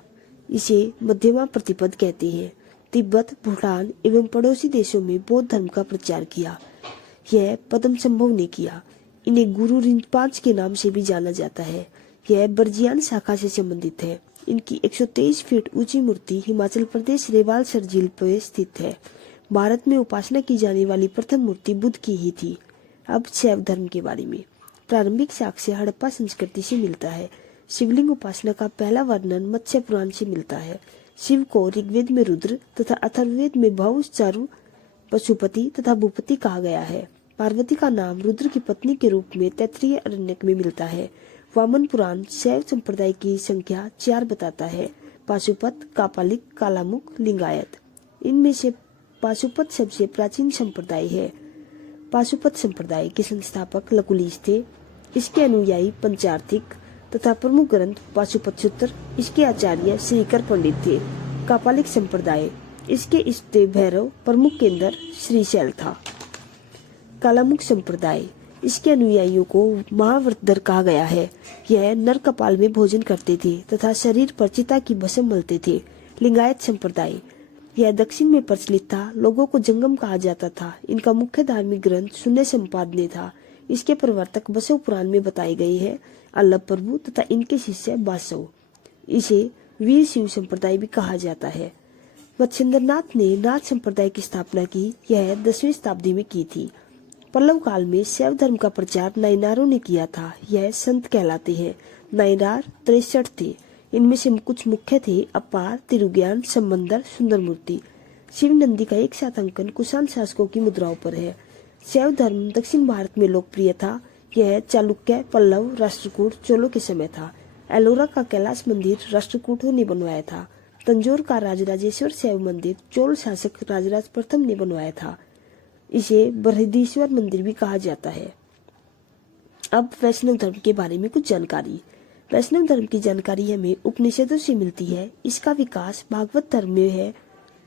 इसे मध्यमा प्रतिपद कहते हैं। तिब्बत, भूटान एवं पड़ोसी देशों में बौद्ध धर्म का प्रचार किया। यह पद्म संभव ने किया। इन्हें गुरु रिंपाच के नाम से भी जाना जाता है। यह बर्जियान शाखा से संबंधित है। इनकी 123 फीट ऊंची मूर्ति हिमाचल प्रदेश रेवालसर झील पर स्थित है। भारत में उपासना की जाने वाली प्रथम मूर्ति बुद्ध की ही थी। अब शैव धर्म के बारे में। प्रारंभिक साक्ष्य हड़प्पा संस्कृति से मिलता है। शिवलिंग उपासना का पहला वर्णन मत्स्य पुराण से मिलता है। शिव को ऋग्वेद में रुद्र तथा अथर्ववेद में भव, चारु, पशुपति तथा भूपति कहा गया है। पार्वती का नाम रुद्र की पत्नी के रूप में तैत्तिरीय अरण्यक में मिलता है। वामन पुराण शैव संप्रदाय की संख्या 4 बताता है। पाशुपत, कापालिक, कालामुख, लिंगायत। इनमें से पाशुपत सबसे प्राचीन संप्रदाय है। पाशुपत संप्रदाय के संस्थापक लकुलिश थे। इसके अनुयायी पंचार्थिक तथा प्रमुख ग्रंथ पाशुपत सूत्र। इसके आचार्य श्रीकर पंडित थे। कापालिक संप्रदाय, इसके इष्ट भैरव प्रमुख केंद्र श्रीशैल था। कालामुख संप्रदाय, इसके अनुयायियों को महाव्रतधर कहा गया है। यह नर कपाल में भोजन करते थे तथा शरीर पर चिता की भस्म मलते थे। लिंगायत संप्रदाय, यह दक्षिण में प्रचलित था। लोगों को जंगम कहा जाता था। इनका मुख्य धार्मिक ग्रंथ शून्य संपादने था। इसके प्रवर्तक बसव पुराण में बताए गए हैं। अल्लभ प्रभु तथा इनके शिष्य बासव। इसे वीर शिव संप्रदाय भी कहा जाता है। मत्स्येंद्रनाथ ने नाथ संप्रदाय की स्थापना की। यह 10वीं शताब्दी में की थी। पल्लव काल में शैव धर्म का प्रचार नायनारों ने किया था। यह संत कहलाते हैं। नायनार 63 थे। इनमें से कुछ मुख्य थे अपार, तिरुज्ञान, संबंदर, सुंदरमूर्ति। शिव नंदी का एक साथ अंकन कुषाण शासकों की मुद्राओं पर है। शैव धर्म दक्षिण भारत में लोकप्रिय था। यह चालुक्य, पल्लव, राष्ट्रकूट, चोलों के समय था। एलोरा का कैलाश मंदिर राष्ट्रकूटों ने बनवाया था। तंजौर का राजराजेश्वर शैव मंदिर चोल शासक राजराज प्रथम ने बनवाया था। इसे बृहदीश्वर मंदिर भी कहा जाता है। अब वैष्णव धर्म के बारे में कुछ जानकारी। वैष्णव धर्म की जानकारी हमें उपनिषदों से मिलती है। इसका विकास भागवत धर्म में है।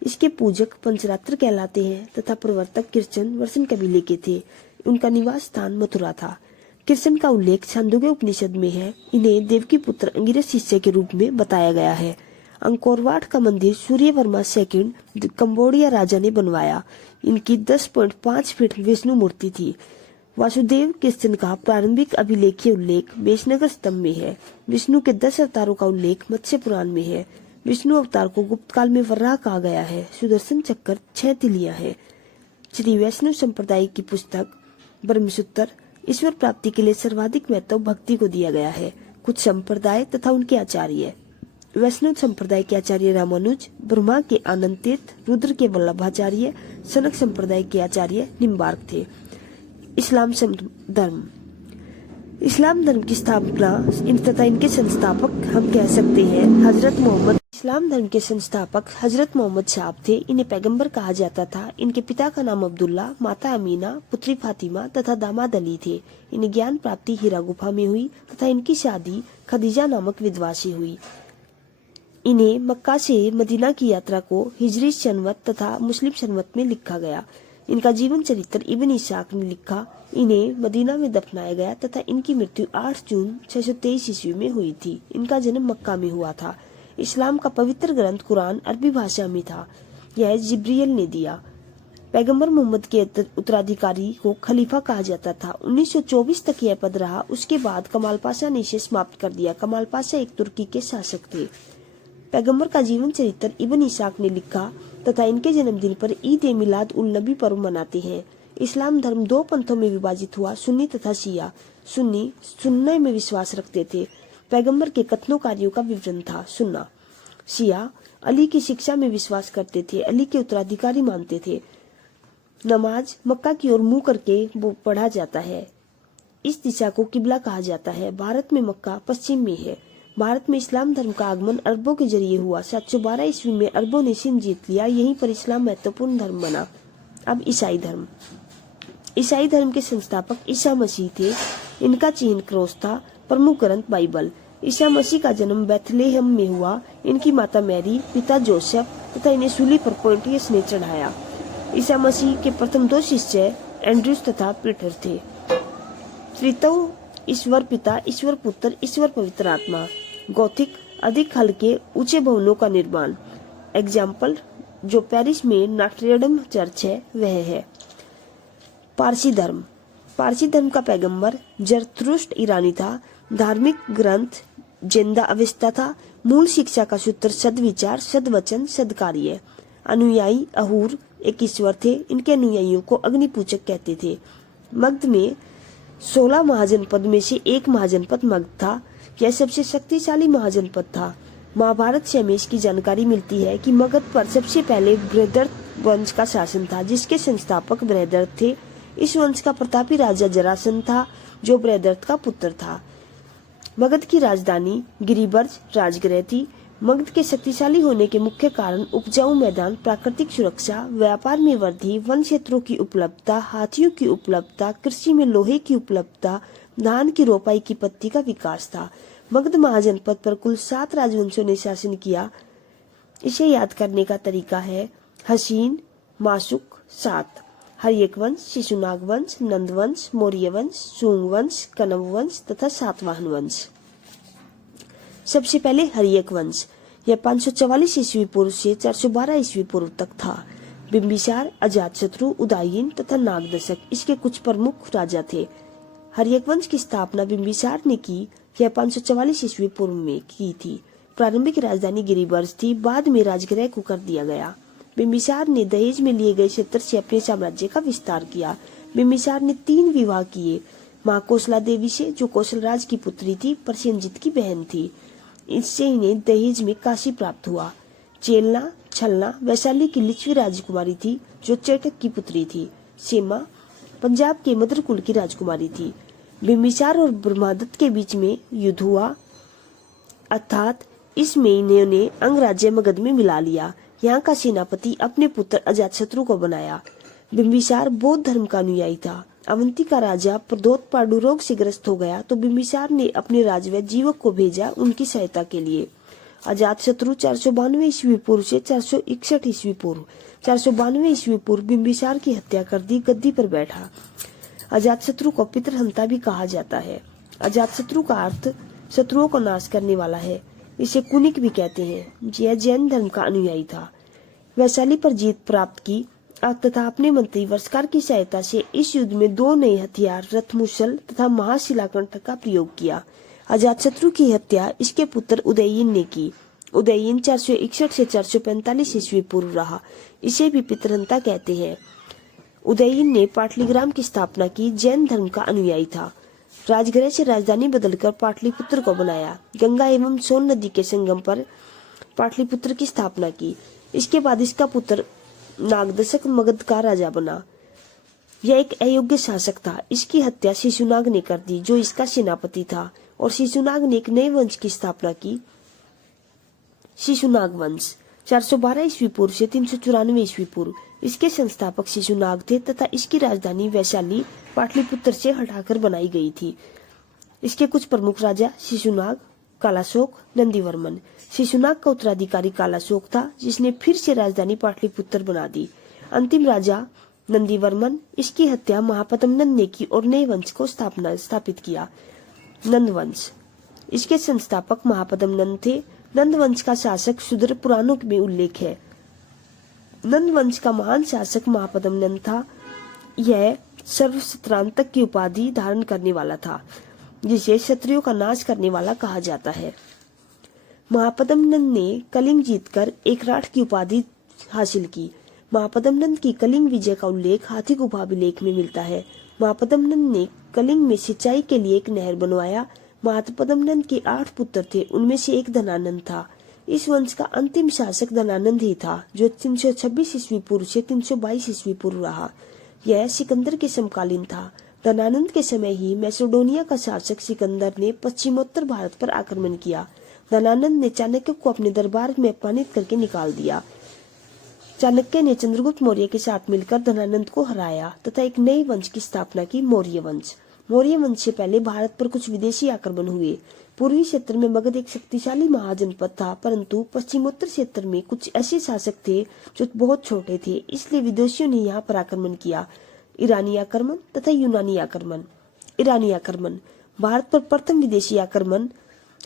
इसके पूजक पंचरात्र कहलाते हैं तथा प्रवर्तक कृष्ण वर्षन कबीले के थे। उनका निवास स्थान मथुरा था। कृष्ण का उल्लेख छांदोग्य उपनिषद में है। इन्हें देवकी पुत्र अंगिरस शिष्य के रूप में बताया गया है। अंकोर वाट का मंदिर सूर्यवर्मा सेकंड कंबोडिया राजा ने बनवाया। इनकी 10.5 फीट विष्णु मूर्ति थी। वासुदेव कृष्ण का प्रारंभिक अभिलेखीय उल्लेख मेषनगर स्तंभ में है। विष्णु के 10 अवतारों का उल्लेख मत्स्य पुराण में है। विष्णु अवतार को गुप्त काल में वराह कहा गया है। सुदर्शन चक्र 6 तिलियां है। श्री वैष्णव संप्रदाय की पुस्तक ब्रह्मसूत्र ईश्वर प्राप्ति के लिए सर्वाधिक महत्व भक्ति को दिया गया है। कुछ संप्रदाय तथा उनके आचार्य। वैष्णव संप्रदाय के आचार्य रामानुज, ब्रह्मा के आनंद तीर्थ, रुद्र के वल्लभाचार्य, सनक संप्रदाय के आचार्य निम्बार्क थे। इस्लाम धर्म। इस्लाम धर्म की स्थापना तथा इनके संस्थापक हम कह सकते हैं हजरत मोहम्मद। इस्लाम धर्म के संस्थापक हजरत मोहम्मद साहब थे। इन्हें पैगंबर कहा जाता था। इनके पिता का नाम अब्दुल्ला, माता अमीना, पुत्री फातिमा तथा दामाद अली थे। इन्हें ज्ञान प्राप्ति हीरा गुफा में हुई तथा इनकी शादी खदीजा नामक विधवा से हुई। इन्हें मक्का से मदीना की यात्रा को हिजरी सनवत तथा मुस्लिम सनवत में लिखा गया। इनका जीवन चरित्र इब्न इसाक ने लिखा। इन्हें मदीना में दफनाया गया तथा इनकी मृत्यु 8 जून 623 ईस्वी में हुई थी। इनका जन्म मक्का में हुआ था। इस्लाम का पवित्र ग्रंथ कुरान अरबी भाषा में था। यह जिब्रील ने दिया। पैगंबर मोहम्मद के उत्तराधिकारी को खलीफा कहा जाता था। 1924 तक यह पद रहा। उसके बाद कमाल पाशा ने इसे समाप्त कर दिया। कमाल पाशा एक तुर्की के शासक थे। पैगंबर का जीवन चरित्र इब्न इसाक ने लिखा तथा इनके जन्मदिन पर ईद ए मिलाद उल नबी पर्व मनाते हैं। इस्लाम धर्म 2 पंथों में विभाजित हुआ, सुन्नी तथा शिया। सुन्नी सुन्ने में विश्वास रखते थे। पैगंबर के कथनों कार्यों का विवरण था सुन्ना। शिया अली की शिक्षा में विश्वास करते थे। अली के उत्तराधिकारी मानते थे। नमाज मक्का की ओर मुंह करके पढ़ा जाता है। इस दिशा को किबला कहा जाता है। भारत में मक्का पश्चिम में है। भारत में इस्लाम धर्म का आगमन अरबों के जरिए हुआ। 712 ईस्वी में अरबों ने सिंध जीत लिया। यहीं पर इस्लाम महत्वपूर्ण धर्म बना। अब ईसाई धर्म। ईसाई धर्म के संस्थापक ईसा मसीह थे। इनका चिन्ह क्रॉस था। प्रमुख ग्रंथ बाइबल। ईसा मसीह का जन्म बैथलेहम में हुआ। इनकी माता मैरी, पिता जोसेफ तथा इन्हें सूली पर पोंटियस ने चढ़ाया। ईसा मसीह के प्रथम 2 शिष्य एंड्रूस तथा पीटर थे। त्रित्व ईश्वर पिता, ईश्वर पुत्र, ईश्वर पवित्र आत्मा। गौथिक अधिक हल्के ऊंचे भवनों का निर्माण। एग्जाम्पल जो पेरिस में नॉट्रेडम चर्च है वह है। पारसी धर्म। पारसी धर्म का पैगंबर जरथुष्ट्र ईरानी था। धार्मिक ग्रंथ जिंदा अवस्था था। मूल शिक्षा का सूत्र सद्विचार, सद्वचन, सद्कार्य। अनुयायी अहूर एक ईश्वर थे। इनके अनुयायियों को अग्निपूजक कहते थे। मगध में 16 महाजनपद में से एक महाजनपद मगध था। यह सबसे शक्तिशाली महाजनपद था। महाभारत से हमें इसकी जानकारी मिलती है कि मगध पर सबसे पहले बृहद्रथ वंश का शासन था, जिसके संस्थापक बृहद्रथ थे। इस वंश का प्रतापी राजा जरासंध था, जो बृहद्रथ का पुत्र था। मगध की राजधानी गिरिब्रज राजगृह थी। मगध के शक्तिशाली होने के मुख्य कारण उपजाऊ मैदान, प्राकृतिक सुरक्षा, व्यापार में वृद्धि, वन क्षेत्रों की उपलब्धता, हाथियों की उपलब्धता, कृषि में लोहे की उपलब्धता, धान की रोपाई की पत्ती का विकास था। मगध महाजनपद पर कुल 7 राजवंशों ने शासन किया। इसे याद करने का तरीका है हसीन, माशुक 7, हर्यक वंश, शिशुनाग वंश, नंद वंश, मौर्य वंश, सूंग वंश, कनव वंश तथा सातवाहन वंश। सबसे पहले हर्यक वंश। यह 544 ईस्वी पूर्व से 412 ईस्वी पूर्व तक था। बिंबिसार, अजातशत्रु, उदयन तथा नागदशक इसके कुछ प्रमुख राजा थे। हर्यक वंश की स्थापना बिंबिसार ने की। यह 544 ईस्वी पूर्व में की थी। प्रारंभिक राजधानी गिरिब्रज थी। बाद में राजगृह को कर दिया गया। बिंबिसार ने दहेज में लिए गए क्षेत्र से अपने साम्राज्य का विस्तार किया। बिंबिसार ने 3 विवाह किए। माँ कोसला देवी से, जो कौशलराज की पुत्री थी, प्रसेनजित की बहन थी। इससे इन्हें दहेज में काशी प्राप्त हुआ। चेलना, छलना वैशाली की लिच्छवी राजकुमारी थी, जो चेटक की पुत्री थी। सीमा पंजाब के मद्र कुल की राजकुमारी थी। बिंबिसार और ब्रह्मदत्त के बीच में युद्ध हुआ, अर्थात इसमें इन्होंने अंगराज्य मगध में मिला लिया। यहाँ का सेनापति अपने पुत्र अजातशत्रु को बनाया। बिंबिसार बौद्ध धर्म का अनुयायी था। अवंती का राजा प्रद्योतपांडु रोग से ग्रस्त हो गया तो बिंबिसार ने अपने राजवैद्य जीवक को भेजा उनकी सहायता के लिए। अजातशत्रु 492 ईस्वी पूर्व से 461 ईस्वी पूर्व 492 ईस्वी पूर्व बिंबिसार की हत्या कर दी, गद्दी पर बैठा। अजातशत्रु को पितृहंता भी कहा जाता है। अजातशत्रु का अर्थ शत्रुओं को नाश करने वाला है। इसे कुनिक भी कहते हैं। यह जैन धर्म का अनुयायी था। वैशाली पर जीत प्राप्त की तथा अपने मंत्री वर्षकार की सहायता से इस युद्ध में 2 नए हथियार रथमुसल तथा महाशिलाकंठ का प्रयोग किया। अजातशत्रु की हत्या इसके पुत्र उदयीन ने की। उदयीन 461 से 445 ईस्वी पूर्व रहा। इसे भी पितृहंता कहते हैं। उदयीन ने पाटलिग्राम की स्थापना की। जैन धर्म का अनुयायी था। राजगृह से राजधानी बदलकर पाटलिपुत्र को बनाया। गंगा एवं सोन नदी के संगम पर पाटलिपुत्र की स्थापना की। इसके बाद इसका पुत्र नागदशक मगध का राजा बना। यह एक अयोग्य शासक था। इसकी हत्या शिशुनाग ने कर दी जो इसका सेनापति था और शिशुनाग ने एक नए वंश की स्थापना की, शिशुनाग वंश। 412 ईस्वी पूर्व से 394 ईस्वी पूर्व इसके संस्थापक शिशुनाग थे तथा इसकी राजधानी वैशाली पाटलिपुत्र से हटाकर बनाई गई थी। इसके कुछ प्रमुख राजा शिशुनाग, कालाशोक, नंदीवर्मन। शिशुनाग का उत्तराधिकारी कालाशोक था जिसने फिर से राजधानी पाटलिपुत्र बना दी। अंतिम राजा नंदीवर्मन। इसकी हत्या महापद्म नंद ने की और नए वंश को स्थापित किया, नंद वंश। इसके संस्थापक महापद्म नंद थे। नंद वंश का शासक शूद्र पुराणों में उल्लेख है। नंद वंश का महान शासक महापद्म नंद था। यह सर्वशत्रांतक की उपाधि धारण करने वाला था जिसे क्षत्रियों का नाश करने वाला कहा जाता है। महापद्म नंद ने कलिंग जीतकर एकराट की उपाधि हासिल की। महापद्म नंद की कलिंग विजय का उल्लेख हाथी गुफा अभिलेख में मिलता है। महापद्म नंद ने कलिंग में सिंचाई के लिए एक नहर बनवाया। महापद्म नंद के 8 पुत्र थे, उनमें से एक धनानंद था। इस वंश का अंतिम शासक धनानंद ही था जो 326 ईस्वी पूर्व से 322 ईस्वी पूर्व रहा। यह सिकंदर के समकालीन था। धनानंद के समय ही मैसेडोनिया का शासक सिकंदर ने पश्चिमोत्तर भारत पर आक्रमण किया। धनानंद ने चाणक्य को अपने दरबार में अपमानित करके निकाल दिया। चाणक्य ने चंद्रगुप्त मौर्य के साथ मिलकर धनानंद को हराया तथा एक नए वंश की स्थापना की, मौर्य वंश। मौर्य वंश से पहले भारत पर कुछ विदेशी आक्रमण हुए। पूर्वी क्षेत्र में मगध एक शक्तिशाली महाजनपद था, परंतु पश्चिमोत्तर क्षेत्र में कुछ ऐसे शासक थे जो बहुत छोटे थे, इसलिए विदेशियों ने यहाँ पर आक्रमण किया। ईरानी आक्रमण तथा यूनानी आक्रमण। ईरानी आक्रमण। भारत पर प्रथम विदेशी आक्रमण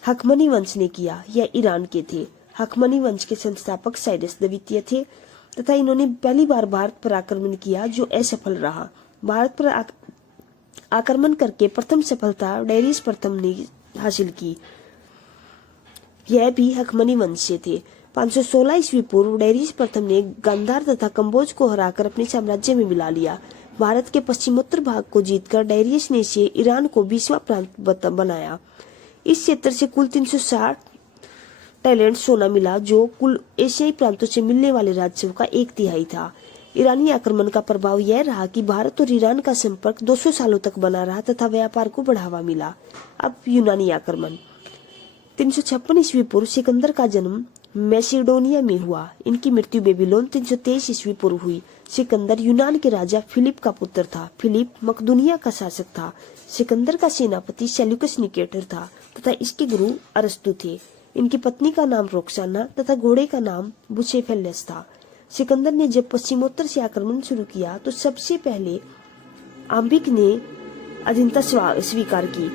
हकमनी वंश ने किया। यह ईरान के थे। हकमनी वंश के संस्थापक साइरस द्वितीय थे तथा इन्होंने पहली बार भारत पर आक्रमण किया जो असफल रहा। भारत पर आक्रमण करके प्रथम सफलता डेरियस प्रथम ने हासिल की। यह भी हकमनी वंश से थे। 516 ईस्वी पूर्व डेरियस प्रथम ने गांधार तथा कंबोज को हराकर अपने साम्राज्य में मिला लिया। भारत के पश्चिमोत्तर भाग को जीतकर डेरियस ने इसे ईरान को 20वां प्रांत बनाया। इस क्षेत्र से कुल 360 टैलेंट सोना मिला जो कुल एशियाई प्रांतों से मिलने वाले राजस्व का 1/3 था। ईरानी आक्रमण का प्रभाव यह रहा कि भारत और ईरान का संपर्क 200 सालों तक बना रहा तथा व्यापार को बढ़ावा मिला। अब यूनानी आक्रमण। 356 ईस्वी पूर्व सिकंदर का जन्म मैसेडोनिया में हुआ। इनकी मृत्यु बेबीलोन 323 ईस्वी पूर्व हुई। सिकंदर यूनान के राजा फिलिप का पुत्र था। फिलिप मकदूनिया का शासक था। सिकंदर का सेनापति सेल्यूकस निकेटर था तथा इसके गुरु अरस्तु थे। इनकी पत्नी का नाम रोक्साना तथा घोड़े का नाम बुसेफेलस था। सिकंदर ने जब पश्चिमोत्तर से आक्रमण शुरू किया तो सबसे पहले आम्बिक ने अधीनता स्वीकार की।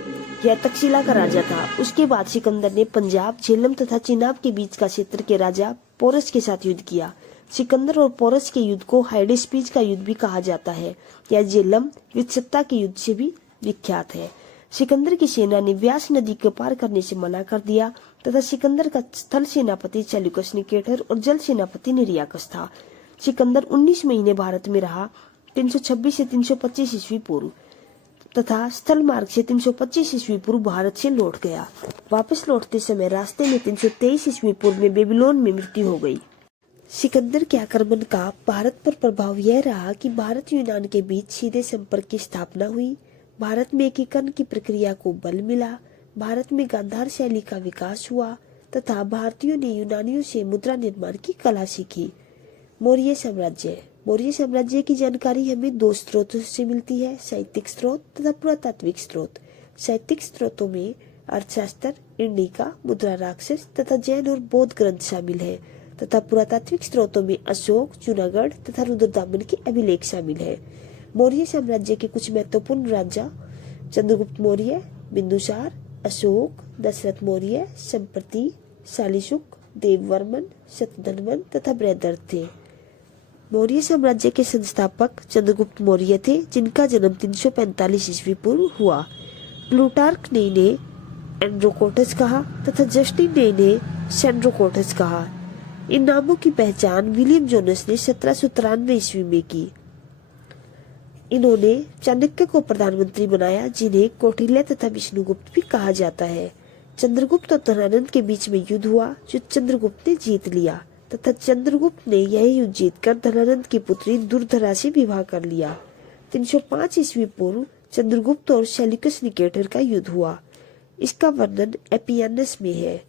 यह तक्षशिला का राजा था। उसके बाद सिकंदर ने पंजाब, झेलम तथा चिनाब के बीच का क्षेत्र के राजा पोरस के साथ युद्ध किया। सिकंदर और पोरस के युद्ध को हाइडेस्पीज का युद्ध भी कहा जाता है। यह झेलम वित्सत्ता के युद्ध से भी विख्यात है। सिकंदर की सेना ने व्यास नदी को पार करने से मना कर दिया तथा सिकंदर का स्थल सेनापति सेल्यूकस निकेटर और जल सेनापति निरियाकस था। सिकंदर 19 महीने भारत में रहा, 326 से 325 ईस्वी पूर्व, तथा स्थल मार्ग से 325 ईस्वी पूर्व भारत से लौट गया। वापस लौटते समय रास्ते में 323 ईस्वी पूर्व में बेबीलोन में मृत्यु हो गई। सिकंदर के आक्रमण का भारत पर प्रभाव यह रहा कि भारत यूनान के बीच सीधे संपर्क की स्थापना हुई। भारत में एकीकरण की प्रक्रिया को बल मिला। भारत में गांधार शैली का विकास हुआ तथा भारतीयों ने यूनानियों से मुद्रा निर्माण की कला सीखी। मौर्य साम्राज्य। मौर्य साम्राज्य की जानकारी हमें दो स्रोतों से मिलती है, साहित्यिक स्रोत तथा पुरातात्विक स्रोत। साहित्यिक स्रोतों में अर्थशास्त्र, इंडिका, मुद्रा राक्षस तथा जैन और बौद्ध ग्रंथ शामिल है तथा पुरातात्विक स्रोतों में अशोक, जूनागढ़ तथा रुद्रदामन के अभिलेख शामिल है। मौर्य साम्राज्य के कुछ महत्वपूर्ण राजा चंद्रगुप्त मौर्य, बिंदुसार, अशोक, दशरथ मौर्य, संप्रति, शालिशुक, देववर्मन, शतधन्वन तथा बृहद्रथ थे। मौर्य साम्राज्य के संस्थापक चंद्रगुप्त मौर्य थे, जिनका जन्म 345 ईस्वी पूर्व हुआ। प्लूटार्क ने इन्हें एंड्रोकोटस कहा तथा जस्टिन ने इन्हें सेंड्रोकोटस कहा। इन नामों की पहचान विलियम जोनस ने 1793 ईस्वी में की। इन्होंने चाणक्य को प्रधानमंत्री बनाया, जिन्हें कौटिल्य तथा विष्णुगुप्त भी कहा जाता है। चंद्रगुप्त और धनानंद के बीच में युद्ध हुआ, जो चंद्रगुप्त ने जीत लिया तथा चंद्रगुप्त ने यह युद्ध जीतकर धनानंद की पुत्री दुर्धरा से विवाह कर लिया। 305 ईस्वी पूर्व चंद्रगुप्त और सेल्यूकस निकेटर का युद्ध हुआ। इसका वर्णन एपियानस में है।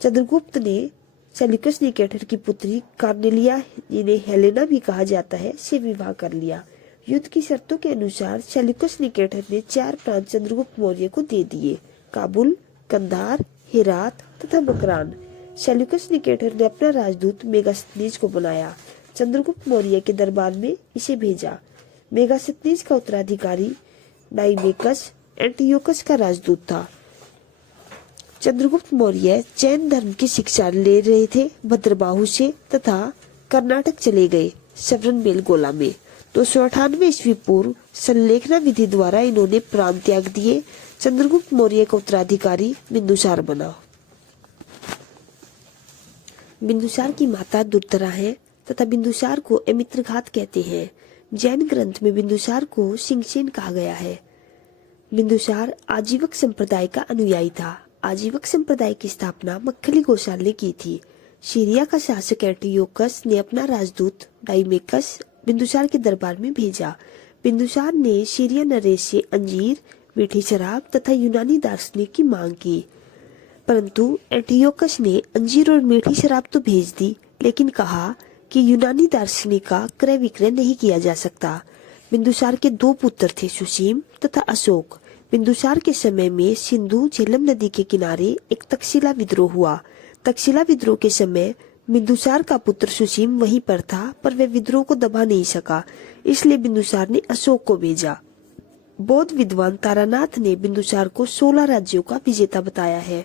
चंद्रगुप्त ने सेल्यूकस निकेटर की पुत्री कार्नेलिया, जिन्हें हेलेना भी कहा जाता है, से विवाह कर लिया। युद्ध की शर्तों के अनुसार सेल्यूकस निकेटर ने 4 प्रांत चंद्रगुप्त मौर्य को दे दिए, काबुल, कंधार, हेरात तथा मकरान। सेल्यूकस निकेटर ने अपना राजदूत मेगास्थनीज को बनाया। चंद्रगुप्त मौर्य के दरबार में इसे भेजा। मेगास्थनीज का उत्तराधिकारी डाइमेकस एंटियोकस का राजदूत था। चंद्रगुप्त मौर्य जैन धर्म की शिक्षा ले रहे थे भद्रबाहु से तथा कर्नाटक चले गए सवरन बेलगोला में। 298 ईस्वी पूर्व संलेखना विधि द्वारा इन्होंने प्राण त्याग दिए। चंद्रगुप्त मौर्य का उत्तराधिकारी बिंदुसार बना। बिंदुसार की माता दुर्धरा है तथा बिंदुसार को अमित्रघात कहते हैं। जैन ग्रंथ में बिंदुसार को सिंगसेन कहा गया है। बिंदुसार आजीवक संप्रदाय का अनुयायी था। आजीवक संप्रदाय की स्थापना मक्खली गोसाल ने की थी। सीरिया का शासक एंटियोकस ने अपना राजदूत डाइमेकस बिंदुसार के दरबार में भेजा। बिंदुसार ने सीरिया नरेश से अंजीर, मीठी शराब तथा यूनानी दार्शनिक की मांग की, परंतु एंटियोकस ने अंजीर और मीठी शराब तो भेज दी, लेकिन कहा कि यूनानी दार्शनिक का क्रय विक्रय नहीं किया जा सकता। बिंदुसार के 2 पुत्र थे, सुसीम तथा अशोक। बिंदुसार के समय में सिंधु झेलम नदी के किनारे एक तक्षशिला विद्रोह हुआ। तक्षशिला विद्रोह के समय बिंदुसार का पुत्र सुसीम वहीं पर था, पर वह विद्रोह को दबा नहीं सका, इसलिए बिंदुसार ने अशोक को भेजा। बौद्ध विद्वान तारानाथ ने बिंदुसार को 16 राज्यों का विजेता बताया है।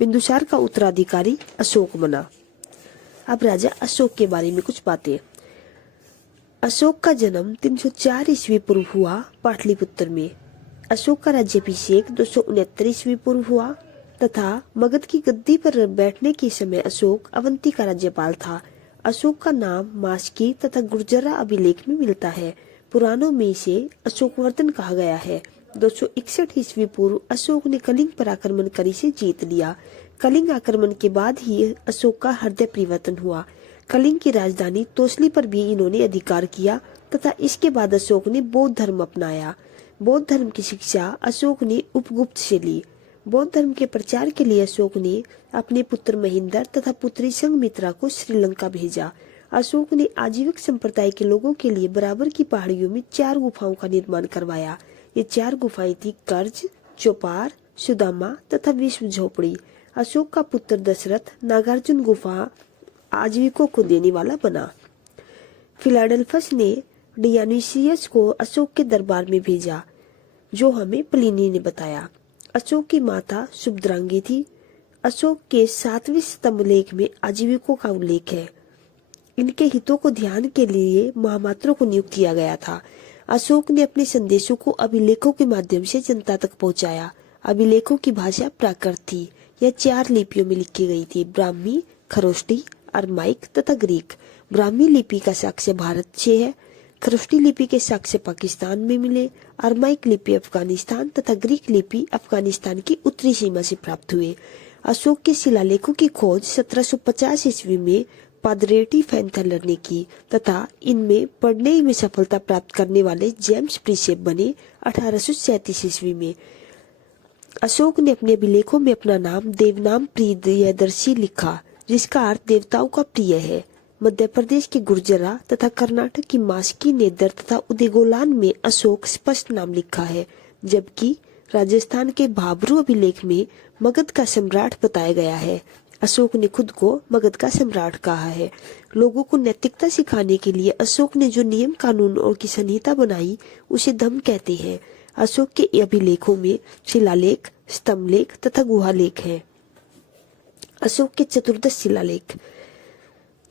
बिंदुसार का उत्तराधिकारी अशोक बना। अब राजा अशोक के बारे में कुछ बातें। अशोक का जन्म 304 ईस्वी पूर्व हुआ पाटलिपुत्र में। अशोक का राज्याभिषेक 269 ईस्वी पूर्व हुआ तथा मगध की गद्दी पर बैठने के समय अशोक अवंती का राज्यपाल था। अशोक का नाम मास्की तथा गुर्जरा अभिलेख में मिलता है। पुराणों में इसे अशोकवर्धन कहा गया है। 261 ईस्वी पूर्व अशोक ने कलिंग पर आक्रमण कर इसे जीत लिया। कलिंग आक्रमण के बाद ही अशोक का हृदय परिवर्तन हुआ। कलिंग की राजधानी तोसली पर भी इन्होंने अधिकार किया तथा इसके बाद अशोक ने बौद्ध धर्म अपनाया। बौद्ध धर्म की शिक्षा अशोक ने उपगुप्त से ली। बौद्ध धर्म के प्रचार के लिए अशोक ने अपने पुत्र महेंद्र तथा पुत्री संघमित्रा को श्रीलंका भेजा। अशोक ने आजीवक संप्रदाय के लोगों के लिए बराबर की पहाड़ियों में 4 गुफाओं का निर्माण करवाया। ये 4 गुफाएं थी कर्ज, चौपार, सुदामा तथा विश्व झोपड़ी। अशोक का पुत्र दशरथ नागार्जुन गुफा आजीविकों को देने वाला बना। फिलाडेल्फस ने डियोनिसियस को अशोक के दरबार में भेजा, जो हमें प्लिनी ने बताया। अशोक की माता सुभद्रांगी थी। अशोक के 7वें स्तंभ लेख में आजीविकों का उल्लेख है। इनके हितों को ध्यान के लिए महामात्रों को नियुक्त किया गया था। अशोक ने अपने संदेशों को अभिलेखों के माध्यम से जनता तक पहुंचाया। अभिलेखों की भाषा प्राकृत थी। यह 4 लिपियों में लिखी गई थी, ब्राह्मी, खरोष्टी, अरमाइक तथा ग्रीक। ब्राह्मी लिपि का साक्ष्य भारत से है। खरोष्टी लिपि के साक्ष्य पाकिस्तान में मिले। अरमाइक लिपि अफगानिस्तान तथा ग्रीक लिपि अफगानिस्तान की उत्तरी सीमा से प्राप्त हुए। अशोक के शिलालेखों की खोज 1750 ईस्वी में पादरेटी फैंथलर ने की तथा इनमें पढ़ने में सफलता प्राप्त करने वाले जेम्स प्रिसेप बने 1837 ईस्वी में। अशोक ने अपने अभिलेखों में अपना नाम देवनाम प्रियदर्शी लिखा, जिसका अर्थ देवताओं का प्रिय है। मध्य प्रदेश के गुर्जरा तथा कर्नाटक की मास्की नेदर तथा उदेगोलान में अशोक स्पष्ट नाम लिखा है, जबकि राजस्थान के भाबरू अभिलेख में मगध का सम्राट बताया गया है। अशोक ने खुद को मगध का सम्राट कहा है। लोगों को नैतिकता सिखाने के लिए अशोक ने जो नियम कानून और की संहिता बनाई उसे धम्म कहते हैं। अशोक के अभिलेखों में शिलालेख, स्तंभलेख तथा गुहालेख हैं। अशोक के चतुर्दश शिलालेख।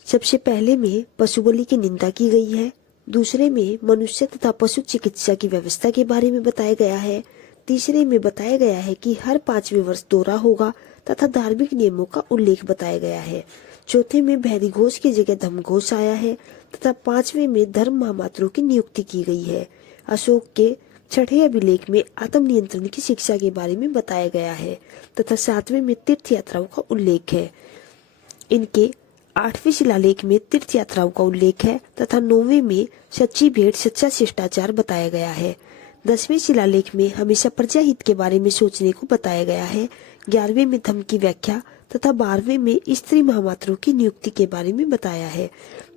सबसे पहले में पशु बलि की निंदा की गई है। दूसरे में मनुष्य तथा पशु चिकित्सा की व्यवस्था के बारे में बताया गया है। तीसरे में बताया गया है कि हर 5वें वर्ष दौरा होगा तथा धार्मिक नियमों का उल्लेख बताया गया है। चौथे में भैरी घोष की जगह धम्म घोष आया है तथा 5वें में धर्म महामात्रों की नियुक्ति की गई है। अशोक के छठे अभिलेख में आत्म नियंत्रण की शिक्षा के बारे में बताया गया है तथा 7वें में तीर्थ यात्राओं का उल्लेख है। इनके 8वें शिलालेख में तीर्थ यात्राओं का उल्लेख है तथा 9वें में सच्ची भेंट सच्चा शिष्टाचार बताया गया है। 10वें शिलालेख में हमेशा प्रजा हित के बारे में सोचने को बताया गया है। 11वें में धम्म की व्याख्या तथा 12वें में स्त्री महामात्रों की नियुक्ति के बारे में बताया है।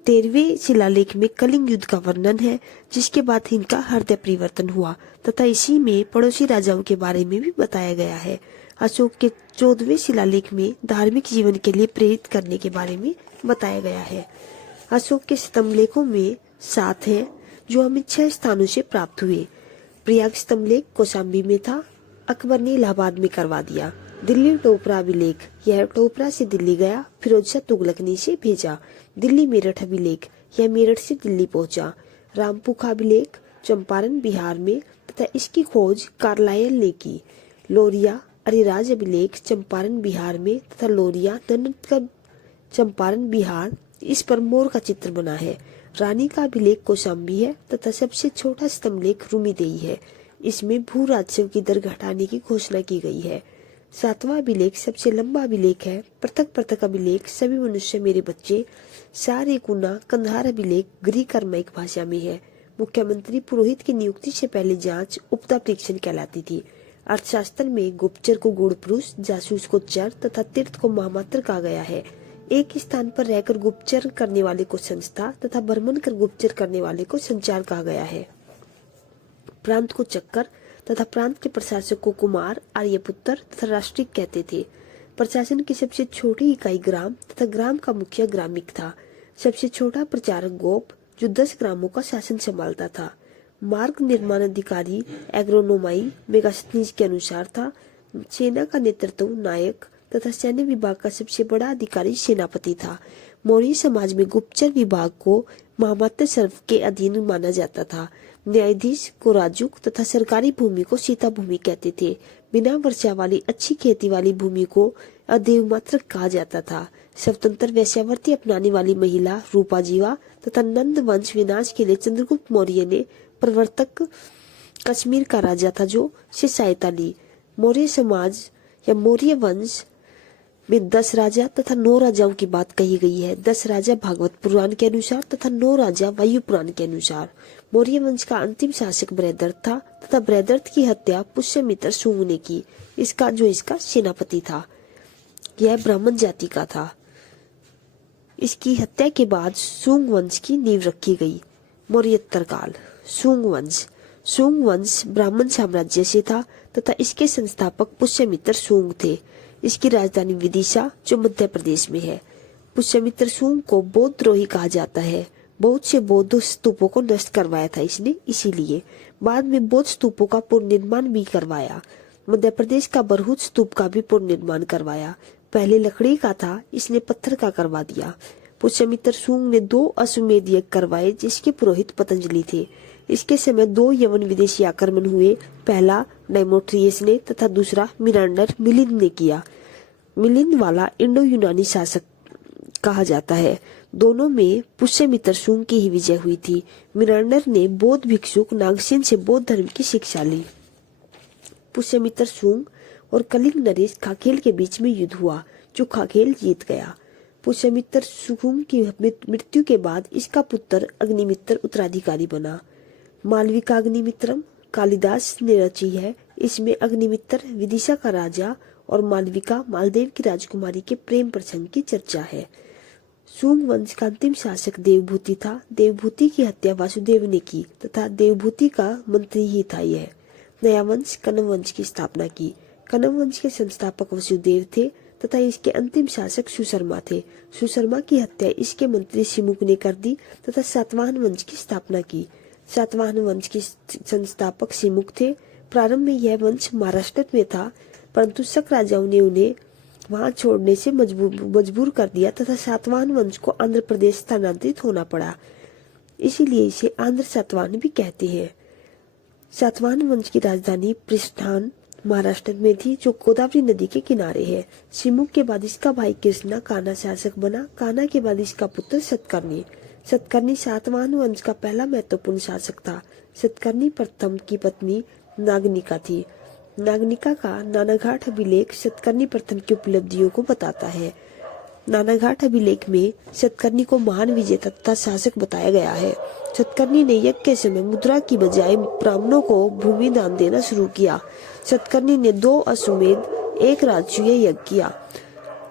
13वें शिलालेख में कलिंग युद्ध का वर्णन है, जिसके बाद इनका हृदय परिवर्तन हुआ तथा इसी में पड़ोसी राजाओं के बारे में भी बताया गया है। अशोक के 14वें शिलालेख में धार्मिक जीवन के लिए प्रेरित करने के बारे में बताया गया है। अशोक के स्तंभलेखों में 7 हैं, जो हमें 6 स्थानों से प्राप्त हुए। प्रयाग स्तंभलेख कौशाम्बी में था, अकबर ने इलाहाबाद में करवा दिया। दिल्ली टोपरा अभिलेख, यह टोपरा से दिल्ली गया, फिरोज शाह तुगलक ने इसे भेजा। दिल्ली मेरठ अभिलेख, यह मेरठ से दिल्ली पहुंचा। रामपुखा अभिलेख चंपारण बिहार में तथा इसकी खोज कार्लायल ने की। लोरिया अरिराज अभिलेख चंपारण बिहार में तथा लोरिया नन्नतगढ़ चंपारण बिहार, इस पर मोर का चित्र बना है। रानी का अभिलेख कौशाम्बी है तथा सबसे छोटा स्तंभलेख रूमीदेई है। इसमें भू राजस्व की दर घटाने की घोषणा की गई है। 7वां अभिलेख सबसे लंबा अभिलेख है। पृथक पृथक अभिलेख सभी मनुष्य मेरे बच्चे, सारे कुना कंधार अभिलेख ग्रीक अर्माइक भाषा में है। मुख्यमंत्री पुरोहित की नियुक्ति से पहले जांच उपदा परीक्षण कहलाती थी। अर्थशास्त्र में गुप्तचर को गूढ़ पुरुष, जासूस को चर तथा तीर्थ को महामात्र कहा गया है। एक स्थान पर रहकर गुप्तचर करने वाले को संस्था तथा भ्रमण कर गुप्तचर करने वाले को संचार कहा गया है। प्रांत को चक्कर तथा प्रांत के प्रशासक को कुमार, आर्यपुत्र तथा राष्ट्रिक कहते थे। प्रशासन की सबसे छोटी इकाई ग्राम तथा ग्राम का मुखिया ग्रामिक था। सबसे छोटा प्रचारक गोप, जो 10 ग्रामों का शासन संभालता था। मार्ग निर्माण अधिकारी एग्रोनोमाई मेगास्थनीज के अनुसार था। सेना का नेतृत्व नायक तथा सैन्य विभाग का सबसे बड़ा अधिकारी सेनापति था। मौर्य समाज में गुप्तचर विभाग को महामात्र सर्व के अधीन माना जाता था। न्यायाधीश को राजुक तथा सरकारी भूमि को सीता भूमि कहते थे। बिना वर्षा वाली अच्छी खेती वाली भूमि को अदेवमात्र कहा जाता था। स्वतंत्र वैश्यावृत्ति अपनाने वाली महिला रूपाजीवा तथा नंद वंश विनाश के लिए चंद्रगुप्त मौर्य ने प्रवर्तक कश्मीर का राजा था, जो से सहायता ली। मौर्य समाज या मौर्य वंश में 10 राजा तथा 9 राजाओं की बात कही गई है। 10 राजा भागवत पुराण के अनुसार तथा 9 राजा वायु पुराण के अनुसार। मौर्य वंश का अंतिम शासक बृहदर्थ था तथा बृहदर्थ की हत्या पुष्यमित्र शुंग ने की, इसका सेनापति था। यह ब्राह्मण जाति का था। इसकी हत्या के बाद शुंग वंश की नींव रखी गई। मौर्योत्तर काल। शुंग वंश ब्राह्मण साम्राज्य से था तथा इसके संस्थापक पुष्यमित्र शुंग थे। इसकी राजधानी विदिशा, जो मध्य प्रदेश में है। पुष्यमित्र शुंग को बौद्ध द्रोही कहा जाता है। बहुत से बौद्ध स्तूपों को नष्ट करवाया था इसने, इसीलिए बाद में बौद्ध स्तूपों का पुनर्निर्माण भी करवाया। मध्य प्रदेश का बरहुत स्तूप का भी पुनर्निर्माण करवाया। पहले लकड़ी का था, इसने पत्थर का करवा दिया। पुष्यमित्र शुंग ने 2 अश्वमेध यज्ञ करवाए, जिसके पुरोहित पतंजलि थे। इसके समय 2 यवन विदेशी आक्रमण हुए। पहला डेमेट्रियस ने तथा दूसरा मिनांडर मिलिंद ने किया। मिलिंद वाला इंडो यूनानी शासक कहा जाता है। दोनों में पुष्यमित्र शुंग की ही विजय हुई थी। मिनांडर ने बौद्ध भिक्षुक नागसेन से बौद्ध धर्म की शिक्षा ली। पुष्यमित्र शुंग और कलिंग नरेश खाकेल के बीच में युद्ध हुआ, जो खाकेल जीत गया। पुष्यमित्र शुंग की मृत्यु के बाद इसका पुत्र अग्निमित्र उत्तराधिकारी बना। मालविका अग्निमित्रम कालिदास ने रची है। इसमें अग्निमित्र विदिशा का राजा और मालविका मालदेव की राजकुमारी के प्रेम प्रसंग की चर्चा है। शुंग वंश का अंतिम शासक देवभूति था। देवभूति की हत्या वासुदेव ने की तथा देवभूति का मंत्री ही था यह। नया वंश कण्व वंश की स्थापना की। कण्व वंश के संस्थापक वसुदेव थे तथा इसके अंतिम शासक सुशर्मा थे। सुशर्मा की हत्या इसके मंत्री शिमुक ने कर दी तथा सातवाहन वंश की स्थापना की। सातवाहन वंश के संस्थापक शिमुक थे। प्रारंभ में यह वंश महाराष्ट्र में था, परंतु शक राजाओं ने उन्हें वहां छोड़ने से मजबूर कर दिया तथा सातवाहन वंश को आंध्र प्रदेश स्थानांतरित होना पड़ा। इसीलिए इसे आंध्र सातवाहन भी कहते हैं। सातवाहन वंश की राजधानी पृष्ठान महाराष्ट्र में थी, जो गोदावरी नदी के किनारे है। शिमुक के बाद इसका भाई कृष्णा कान्हा शासक बना। कान्हा के बाद इसका पुत्र सतकर्णी। सतकर्णी सातवाहन वंश का पहला महत्वपूर्ण शासक था। सतकर्णी प्रथम की पत्नी नागनिका थी। नागनिका का नानाघाट अभिलेख सतकर्णी प्रथम की उपलब्धियों को बताता है। नानाघाट अभिलेख में सतकर्णी को महान विजेता तथा शासक बताया गया है। सतकर्णी ने यज्ञ के समय मुद्रा की बजाय ब्राह्मणों को भूमि दान देना शुरू किया। सतकर्णी ने 2 अश्वमेध 1 राजसूय यज्ञ किया।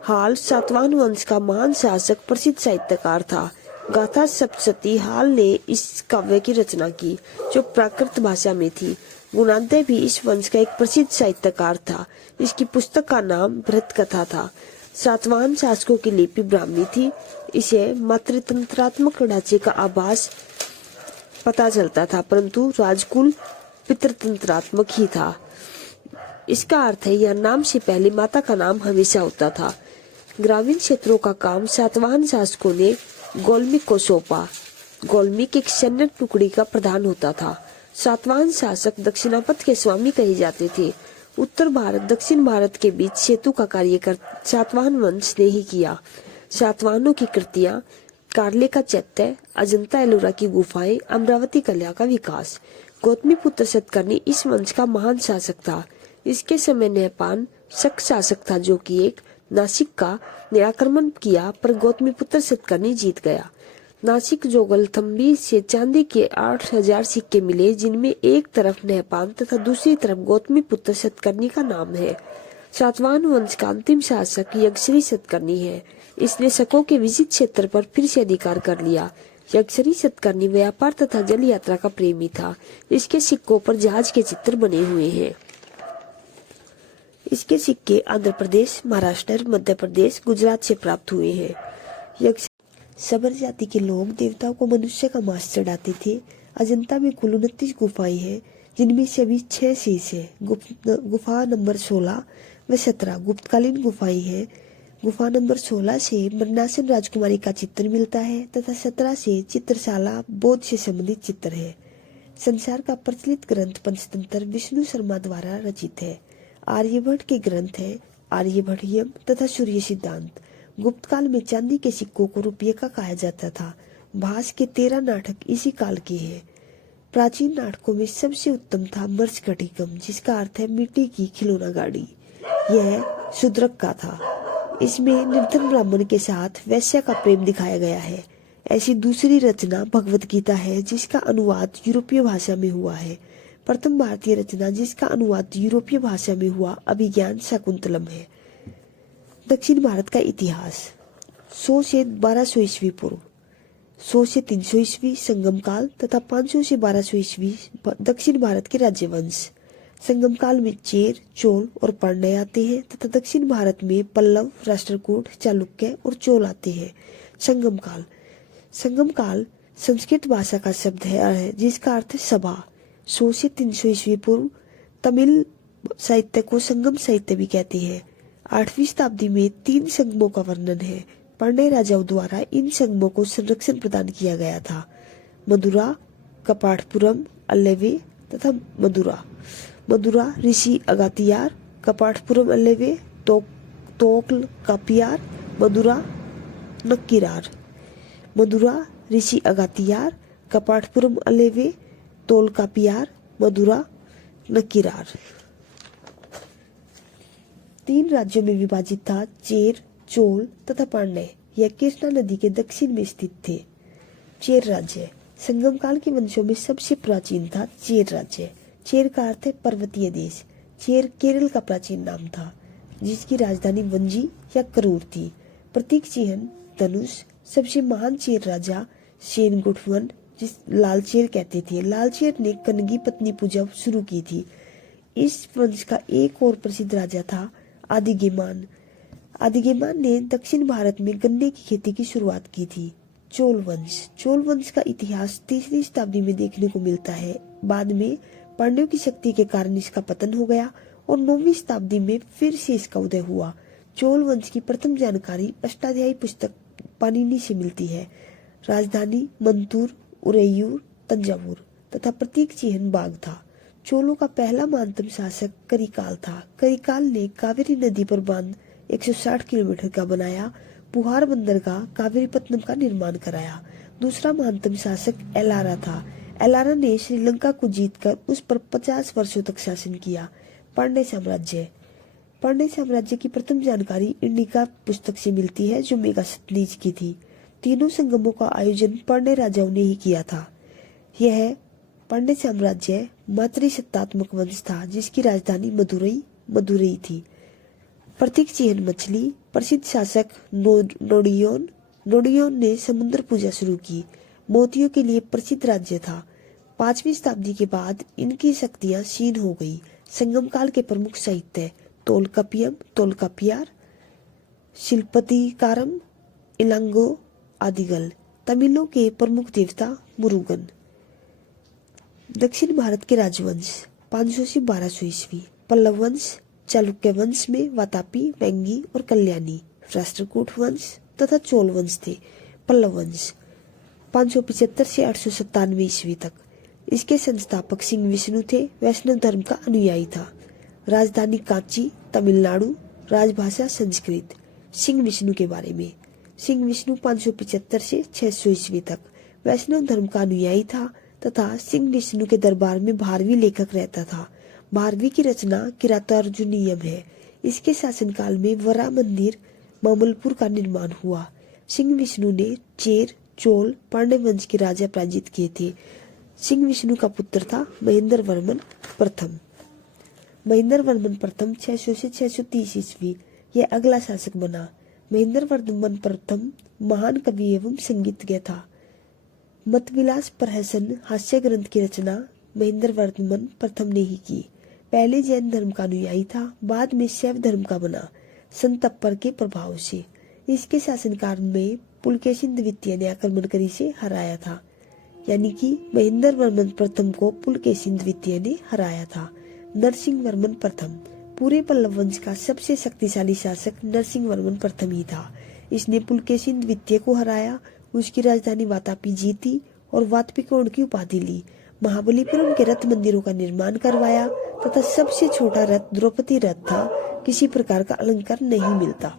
हाल सातवाहन वंश का महान शासक प्रसिद्ध साहित्यकार था। गाथा सप्तशती हाल ने इस काव्य की रचना की, जो प्राकृत भाषा में थी। गुणाध्याय भी इस वंश का एक प्रसिद्ध साहित्यकार था। इसकी पुस्तक का नाम भरत कथा था। सातवाहन शासकों की लिपि ब्राह्मी थी। इसे मातृतंत्रात्मक ढांचे का आभास पता चलता था, परंतु राजकुल पितृतंत्रात्मक ही था। इसका अर्थ है यह नाम से पहले माता का नाम हमेशा होता था। ग्रामीण क्षेत्रों का काम सातवाहन शासकों ने गोलमिक को सौंपा। गोलमिक एक सैन्य टुकड़ी का प्रधान होता था। सातवाहन शासक दक्षिणापथ के स्वामी कहे जाते थे। उत्तर भारत दक्षिण भारत के बीच सेतु का कार्य सातवाहन वंश ने ही किया। सातवाहनों की कृतियां कार्ले का चैत्य, अजंता एलोरा की गुफाएं, अमरावती कला का विकास। गौतमी पुत्र सतकर्णी इस वंश का महान शासक था। इसके समय नहपान शक शासक था, जो कि एक नासिक का ने आक्रमण किया, पर गौतमी पुत्र सतकर्णी जीत गया। नासिक जोगलथम्बी से चांदी के 8000 सिक्के मिले, जिनमें एक तरफ नहपान तथा दूसरी तरफ गौतमी पुत्र सतकर्णी का नाम है। सातवाहन वंश का अंतिम शासक यज्ञश्री सतकर्णी है। इसने शकों के विजित क्षेत्र पर फिर से अधिकार कर लिया। यज्ञश्री सतकर्णी व्यापार तथा जल यात्रा का प्रेमी था। इसके सिक्कों पर जहाज के चित्र बने हुए हैं। इसके सिक्के आंध्र प्रदेश, महाराष्ट्र, मध्य प्रदेश, गुजरात से प्राप्त हुए हैं। सबर जाति के लोग देवताओं को मनुष्य का मांस चढ़ाते थे। अजंता में कुल 29 गुफाएं हैं, जिनमें से अभी 6 शीश है। गुफा नंबर 16 व 17 गुप्तकालीन गुफाएं हैं। गुफा नंबर 16 से मरणासन राजकुमारी का चित्र मिलता है तथा 17 से चित्रशाला बौद्ध से संबंधित चित्र है। संसार का प्रचलित ग्रंथ पंचतंत्र विष्णु शर्मा द्वारा रचित है। आर्यभट्ट के ग्रंथ है आर्यभट्टियम तथा सूर्य सिद्धांत। गुप्त काल में चांदी के सिक्कों को रुपये का कहा जाता था। भास के 13 नाटक इसी काल के हैं। प्राचीन नाटकों में सबसे उत्तम था मर्चघटिकम, जिसका अर्थ है मिट्टी की खिलौना गाड़ी। यह शूद्रक का था। इसमें निर्धन ब्राह्मण के साथ वैश्य का प्रेम दिखाया गया है। ऐसी दूसरी रचना भगवत गीता है, जिसका अनुवाद यूरोपीय भाषा में हुआ है। प्रथम भारतीय रचना जिसका अनुवाद यूरोपीय भाषा में हुआ अभिज्ञान शाकुंतलम है। दक्षिण भारत का इतिहास 100 से 1200 ईस्वी पूर्व, 100 से 300 ईस्वी संगम काल तथा 500 से 1200 ईस्वी दक्षिण भारत के राज्यवंश। संगम काल में चेर, चोल और पांड्य आते हैं तथा दक्षिण भारत में पल्लव, राष्ट्रकूट, चालुक्य और चोल आते हैं। संगम काल संस्कृत भाषा का शब्द है, जिसका अर्थ है सभा। 100 से 300 ईस्वी पूर्व तमिल साहित्य को संगम साहित्य भी कहते हैं। 8वीं शताब्दी में 3 संगमों का वर्णन है। पांड्य राजाओं द्वारा इन संगमों को संरक्षण प्रदान किया गया था। मदुरा, कपाटपुरम, अल्लेवे तथा मदुरा ऋषि अगातियार, कपाटपुरम अल्लेवे, तोकल कापियार, मदुरा नक्किरार। मदुरा ऋषि अगातियार, कपाटपुरम अल्लेवे, तोलकापियार, मदुरा नक्किरार। 3 राज्यों में विभाजित था। चेर, चोल तथा पांड्य यह कृष्णा नदी के दक्षिण में स्थित थे। चेर राज्य संगम काल के वंशों में सबसे प्राचीन था। चेर राज्य, चेर का अर्थ है पर्वतीय देश। चेर केरल का प्राचीन नाम था, जिसकी राजधानी वंजी या करूर थी। प्रतीक चिन्ह धनुष, सबसे महान चेर राजा सेन गुटवन, जिस लालचेर कहते थे। लालचेर ने कनगी पत्नी पूजा शुरू की थी। इस वंश का एक और प्रसिद्ध राजा था आदिगेमान। आदिगेमान ने दक्षिण भारत में गन्ने की खेती की शुरुआत की थी। चोल वंश का इतिहास 3री शताब्दी में देखने को मिलता है। बाद में पांड्यों की शक्ति के कारण इसका पतन हो गया और 9वीं शताब्दी में फिर से इसका उदय हुआ। चोल वंश की प्रथम जानकारी अष्टाध्यायी पुस्तक पाणिनि से मिलती है। राजधानी मंतूर, उरैयूर, तंजावुर तथा प्रतीक चिह्न बाग था। चोलों का पहला महानतम शासक करिकाल था। करिकाल ने कावेरी नदी पर बांध 160 किलोमीटर का बनाया। पुहार बंदरगाह कावेरीपत्तनम का निर्माण कराया। दूसरा महानतम शासक एलारा था। एलारा ने श्रीलंका को जीतकर उस पर 50 वर्षों तक शासन किया। पांड्य साम्राज्य की प्रथम जानकारी इंडिका पुस्तक से मिलती है, जो मेगा सतलीज की थी। तीनों संगमों का आयोजन पांड्य राजाओं ने ही किया था। यह पांड्य साम्राज्य मातृसत्तात्मक वंश था, जिसकी राजधानी मदुरई थी। प्रतीक चिह्न मछली। प्रसिद्ध शासक नोडियोन ने समुद्र पूजा शुरू की। मोतियों के लिए प्रसिद्ध राज्य था। 5वीं शताब्दी के बाद इनकी शक्तियां क्षीण हो गई। संगम काल के प्रमुख साहित्य तोलकापियार, शिल्पतिकारम, इलांगो, आदिगल। तमिलों के प्रमुख देवता मुरुगन। दक्षिण भारत के राजवंश 500 से 1200 ईस्वी। पल्लव वंश, चालुक्य वंश में वातापी, वेंगी और कल्याणी। राष्ट्रकूट वंश तथा चोल वंश थे। पल्लव वंश 575 से 897 ईस्वी तक। इसके संस्थापक सिंह विष्णु थे। वैष्णव धर्म का अनुयायी था। राजधानी कांची, तमिलनाडु। राजभाषा संस्कृत। सिंह विष्णु के बारे में। सिंह विष्णु 575 से 600 ईस्वी तक वैष्णव धर्म का अनुयायी था तथा सिंह विष्णु के दरबार में भारवी लेखक रहता था। भारवी की रचना किरातार्जुनीयम है। इसके शासनकाल में वरा मंदिर मामलपुर का निर्माण हुआ। सिंह विष्णु ने चेर, चोल, पांड्य वंश के राजा पराजित किए थे। सिंह विष्णु का पुत्र था महेंद्र वर्मन प्रथम 600 से 630 ईस्वी। यह अगला शासक बना। महेंद्र वर्मन प्रथम महान कवि एवं संगीतज्ञ था। मतविलास प्रहसन हास्य ग्रंथ की रचना महेंद्र वर्मन प्रथम ने ही की। पहले जैन धर्म का अनुयायी था, बाद में शैव धर्म का बना। संत अप्पर के प्रभाव से इसके शासनकाल में पुलकेशिन द्वितीय ने आक्रमण कर इसे हराया था। यानी कि महेंद्र वर्मन प्रथम को पुलकेशिन द्वितीय ने हराया था। नरसिंह वर्मन प्रथम पूरे पल्लव वंश का सबसे शक्तिशाली शासक नरसिंह वर्मन प्रथम ही था। इसने पुलकेशिन द्वितीय को हराया, उसकी राजधानी वातापी जीती और वातपिकोण की उपाधि ली। महाबलीपुरम के रथ मंदिरों का निर्माण करवाया तथा सबसे छोटा रथ द्रौपदी रथ था। किसी प्रकार का अलंकार नहीं मिलता।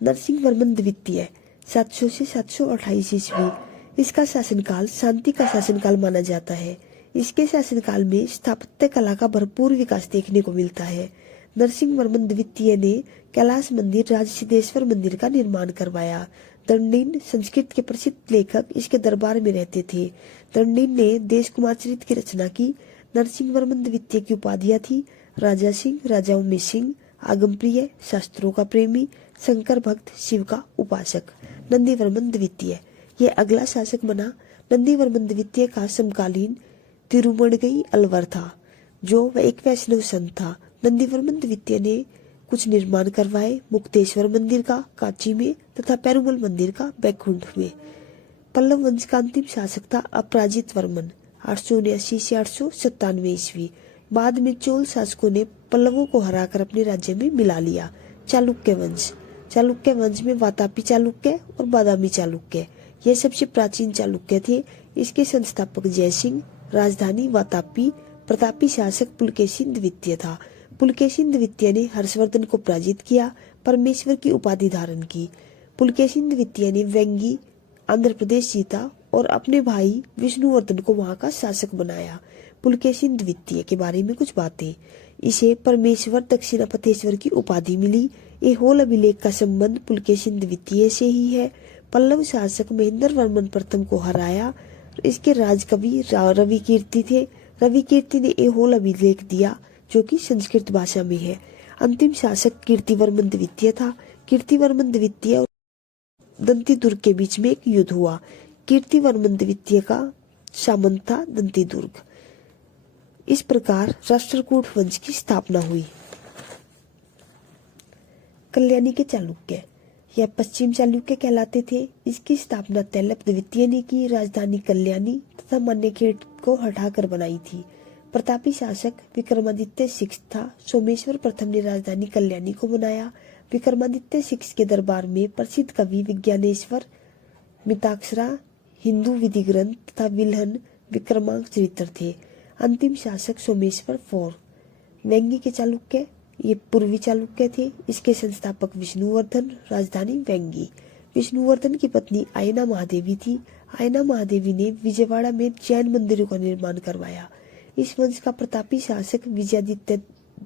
नरसिंह वर्मन द्वितीय 700 से 728 ईस्वी। इसका शासनकाल शांति का शासनकाल माना जाता है। इसके शासनकाल में स्थापत्य कला का भरपूर विकास देखने को मिलता है। नरसिंह वर्मन द्वितीय ने कैलाश मंदिर, राजसिद्धेश्वर मंदिर का निर्माण करवाया। दंडीन संस्कृत के प्रसिद्ध लेखक इसके दरबार में रहते थे। दंडीन ने देश कुमार चरित की रचना की। नरसिंह वर्मन द्वितीय की उपाधियां थी राजा सिंह, राजाओं में सिंह, आगम प्रिय, शास्त्रों का प्रेमी, शंकर भक्त, शिव का उपासक। नंदीवर्मन द्वितीय यह अगला शासक बना। नंदीवर्मन द्वितीय का समकालीन तिरुमणगई अलवर था, जो वह एक वैष्णव संत था। नंदीवर्मन द्वितीय ने कुछ निर्माण करवाए, मुक्तेश्वर मंदिर का कांची में तथा पेरुमल मंदिर का बैकुंठ में। पल्लव वंश का अंतिम शासक था अपराजित वर्मन 879 से 897 ईस्वी। बाद में चोल शासकों ने पल्लवों को हराकर अपने राज्य में मिला लिया। चालुक्य वंश में वातापी चालुक्य और बादामी चालुक्य ये सबसे प्राचीन चालुक्य थे। इसके संस्थापक जयसिंह, राजधानी वातापी। प्रतापी शासक पुलकेशिन द्वितीय था। पुलकेशिन द्वितीय ने हर्षवर्धन को पराजित किया, परमेश्वर की उपाधि धारण की। पुलकेशिन द्वितीय ने वेंगी आंध्र प्रदेश जीता और अपने भाई विष्णुवर्धन को वहां का शासक बनाया। पुलकेशिन द्वितीय के बारे में कुछ बातें। इसे परमेश्वर दक्षिणापथेश्वर की उपाधि मिली। ये होल अभिलेख का संबंध पुलकेशिन द्वितीय से ही है। पल्लव शासक महेंद्र वर्मन प्रथम को हराया। इसके राजकवि रवि कीर्ति थे। रवि कीर्ति ने ये होल अभिलेख दिया, जो कि संस्कृत भाषा में है। अंतिम शासक कीर्तिवर्मन द्वितीय था। कीर्तिवर्मन द्वितीय दंती दुर्ग के बीच में एक युद्ध हुआ। कीर्तिवर्मन द्वितीय का सामंत था दंती दुर्ग। इस प्रकार राष्ट्रकूट वंश की स्थापना हुई। कल्याणी के चालुक्य, यह पश्चिम चालुक्य कहलाते थे। इसकी स्थापना तैलप द्वितीय ने की। राजधानी कल्याणी तथा मान्यखेड़ को हटाकर बनाई थी। प्रतापी शासक विक्रमादित्य सिक्स था। सोमेश्वर प्रथम ने राजधानी कल्याणी को बनाया। विक्रमादित्य सिक्स के दरबार में प्रसिद्ध कवि विज्ञानेश्वर, मिताक्षरा, हिंदू विधि ग्रंथ तथा विल्हन विक्रमांक चरित्र थे। अंतिम शासक सोमेश्वर फोर। वेंगी के चालुक्य, ये पूर्वी चालुक्य थे। इसके संस्थापक विष्णुवर्धन, राजधानी वेंगी। विष्णुवर्धन की पत्नी आयना महादेवी थी। आयना महादेवी ने विजयवाड़ा में जैन मंदिरों का निर्माण करवाया। इस वंश का प्रतापी शासक विजयादित्य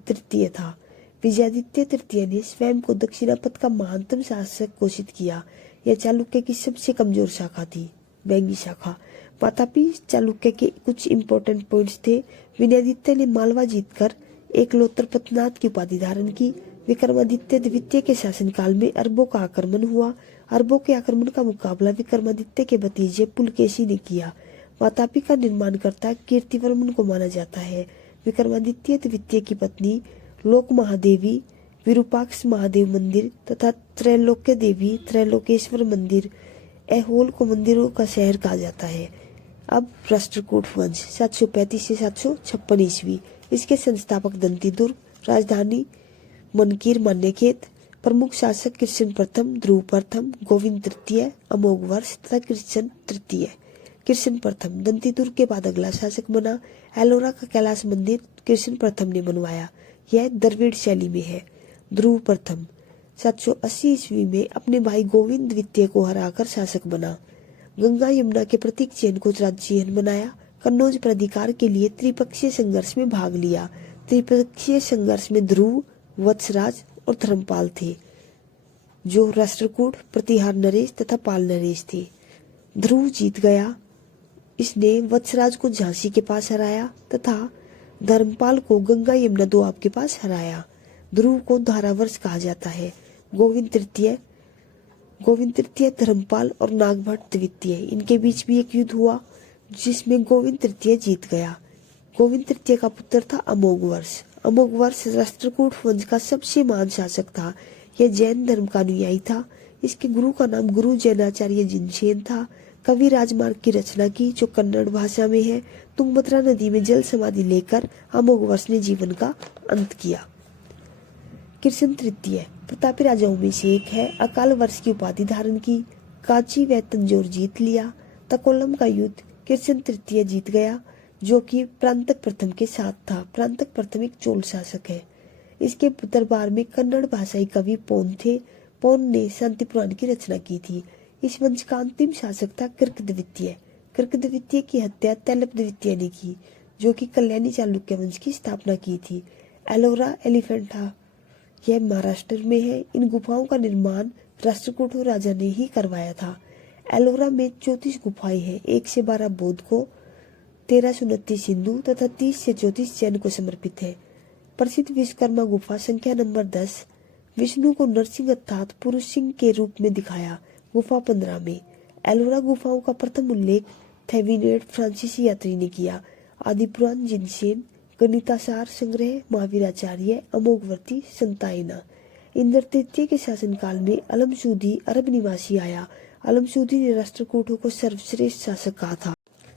तृतीय था। विजयादित्य तृतीय ने स्वयं को दक्षिणापथ का महानतम शासक घोषित किया। यह चालुक्य की सबसे कमजोर शाखा थी, वेंगी शाखा। प्रतापी चालुक्य के कुछ इंपॉर्टेंट पॉइंट्स थे। विजयादित्य ने मालवा जीतकर एकलोत्तर पथनाथ की उपाधि धारण की। विक्रमादित्य द्वितीय के शासनकाल में अरबों का आक्रमण हुआ। अरबों के आक्रमण का मुकाबला विक्रमादित्य के भतीजे पुलकेशी ने किया। वातापी का निर्माणकर्ता कीर्तिवर्मन को माना जाता है। विक्रमादित्य द्वितीय की पत्नी लोक महादेवी, विरूपाक्ष महादेव मंदिर तथा त्रैलोक्य देवी, त्रैलोकेश्वर मंदिर, ऐहोल को मंदिरों का शहर कहा जाता है। अब राष्ट्रकूट वंश 735 से 756 ईस्वी। इसके संस्थापक दंती दुर्ग, राजधानी मनकीर मान्यखेत, प्रमुख शासक कृष्ण प्रथम, ध्रुव प्रथम, गोविंद तृतीय, अमोघ वर्ष तथा कृष्ण तृतीय। कृष्ण प्रथम दंती दुर्ग के बाद अगला शासक बना। एलोरा का कैलाश मंदिर कृष्ण प्रथम ने बनवाया। यह द्रविड़ शैली में है। ध्रुव प्रथम 780 ईस्वी में अपने भाई गोविंद द्वितीय को हराकर शासक बना। गंगा यमुना के प्रतीक चिन्ह को राज्यचिन्ह बनाया। कन्नौज पर अधिकार के लिए त्रिपक्षीय संघर्ष में भाग लिया। त्रिपक्षीय संघर्ष में ध्रुव, वत्सराज और धर्मपाल थे, जो राष्ट्रकूट, प्रतिहार नरेश तथा पाल नरेश थे। ध्रुव जीत गया। इसने वत्सराज को झांसी के पास हराया तथा धर्मपाल को गंगा यमुना दोआब के पास हराया। ध्रुव को धारावर्ष कहा जाता है। गोविंद तृतीय, धर्मपाल और नागभट्ट द्वितीय, इनके बीच भी एक युद्ध हुआ जिसमें गोविंद तृतीय जीत गया। गोविंद तृतीय का पुत्र था अमोघ वर्ष। अमोघ वर्ष राष्ट्रकूट वंश का सबसे महान शासक था। यह जैन धर्म का अनुयायी था। इसके गुरु का नाम गुरु जैनाचार्य जिनसेन था। कवि राजमार्ग की रचना की, जो कन्नड़ भाषा में है। तुंगभद्रा नदी में जल समाधि लेकर अमोघ वर्ष ने जीवन का अंत किया। कृष्ण तृतीय प्रतापी राजाओं में से एक है। अकाल वर्ष की उपाधि धारण की। कांची व तंजौर जीत लिया। तकोलम का युद्ध कृष्ण तृतीय जीत गया, जो कि प्रांतक प्रथम के साथ था। प्रांतक प्रथम एक चोल शासक है। इसके दरबार में कन्नड़ भाषाई कवि पौन थे। पौन ने शांति पुराण की रचना की थी। इस वंश का अंतिम शासक था कर्क द्वितीय। कर्क द्वितीय की हत्या तैलप द्वितीय ने की, जो कि कल्याणी चालुक्य वंश की स्थापना की थी। एलोरा एलिफेंटा, यह महाराष्ट्र में है। इन गुफाओं का निर्माण राष्ट्रकूट राजा ने ही करवाया था। एलोरा में 34 गुफाएं हैं। 1 से 12 बौद्ध को, 13 से 29 हिंदू तथा 30 से 34 जैन को समर्पित है। प्रसिद्ध विश्वकर्मा गुफा संख्या नंबर 10, विष्णु को नरसिंह अर्थात पुरुष सिंह के रूप में दिखाया। गुफा 15 में। एलोरा गुफाओं का प्रथम उल्लेख थेविनेड फ्रांसीसी यात्री ने किया। आदि पुराण जिनसेन, गणितासार संग्रह महावीराचार्य, अमोघवर्ती संतायना। इंद्र तृतीय के शासनकाल में अलमशूदी अरब निवासी आया। अलमशूदी ने राष्ट्रकूटों को सर्वश्रेष्ठ शासक कहा था।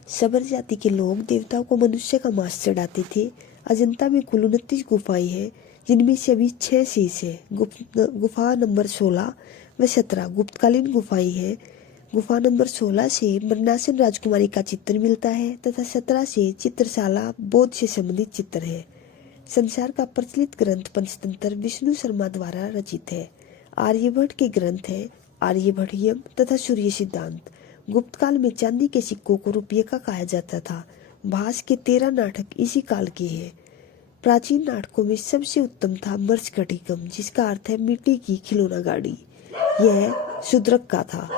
सबर जाति के लोग देवताओं को मनुष्य का मांस चढ़ाते थे। अजंता में कुल 29 गुफाएं हैं, जिनमें से अभी 6 शेष है। गुफा नंबर 16 व 17 गुप्तकालीन गुफाएं हैं। गुफा नंबर 16 से मरणासन राजकुमारी का चित्र मिलता है तथा 17 से चित्रशाला बौद्ध से संबंधित चित्र है। संसार का प्रचलित ग्रंथ पंचतंत्र विष्णु शर्मा द्वारा रचित है। आर्यभट्ट के ग्रंथ है आर्यभट्टियम तथा सूर्य सिद्धांत। गुप्त काल में चांदी के सिक्कों को रुपये का कहा जाता था। भास के 13 नाटक इसी काल के हैं। प्राचीन नाटकों में सबसे उत्तम था मर्चघटिकम, जिसका अर्थ है मिट्टी की खिलौना गाड़ी। यह शूद्रक का था।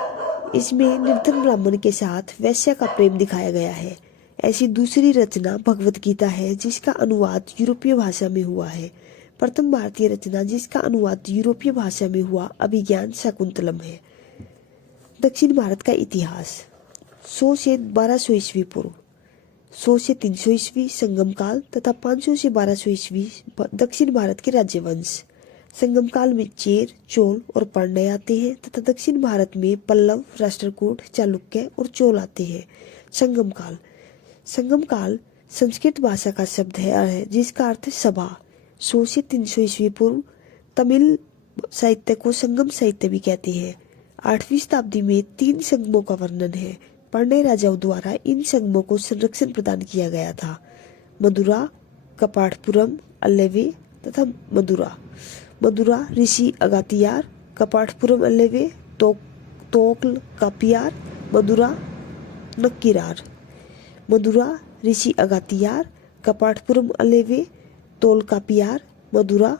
इसमें निर्धन ब्राह्मण के साथ वैश्या का प्रेम दिखाया गया है। ऐसी दूसरी रचना भगवत गीता है, जिसका अनुवाद यूरोपीय भाषा में हुआ है। प्रथम भारतीय रचना जिसका अनुवाद यूरोपीय भाषा में हुआ अभिज्ञान शाकुंतलम है। दक्षिण भारत का इतिहास 100 से 1200 ईस्वी पूर्व, 100 से 300 ईस्वी संगम काल तथा 500 से 1200 ईस्वी दक्षिण भारत के राज्यवंश। संगम काल में चेर, चोल और पांड्य आते हैं तथा दक्षिण भारत में पल्लव, राष्ट्रकूट, चालुक्य और चोल आते हैं। संगम काल संस्कृत भाषा का शब्द है जिसका अर्थ है सभा। 100 से 300 ईस्वी पूर्व तमिल साहित्य को संगम साहित्य भी कहते हैं। 8वीं शताब्दी में 3 संगमों का वर्णन है। पांड्य राजाओं द्वारा इन संगमों को संरक्षण प्रदान किया गया था। मदुरा, कपाटपुरम, अल्लेवे तथा मदुरा ऋषि अगातियार, कपाटपुरम अल्लेवे, तोकल कापियार, मदुरा नक्किरार। मदुरा ऋषि अगातियार, कपाटपुरम अल्लेवे, तोलकापियार, मदुरा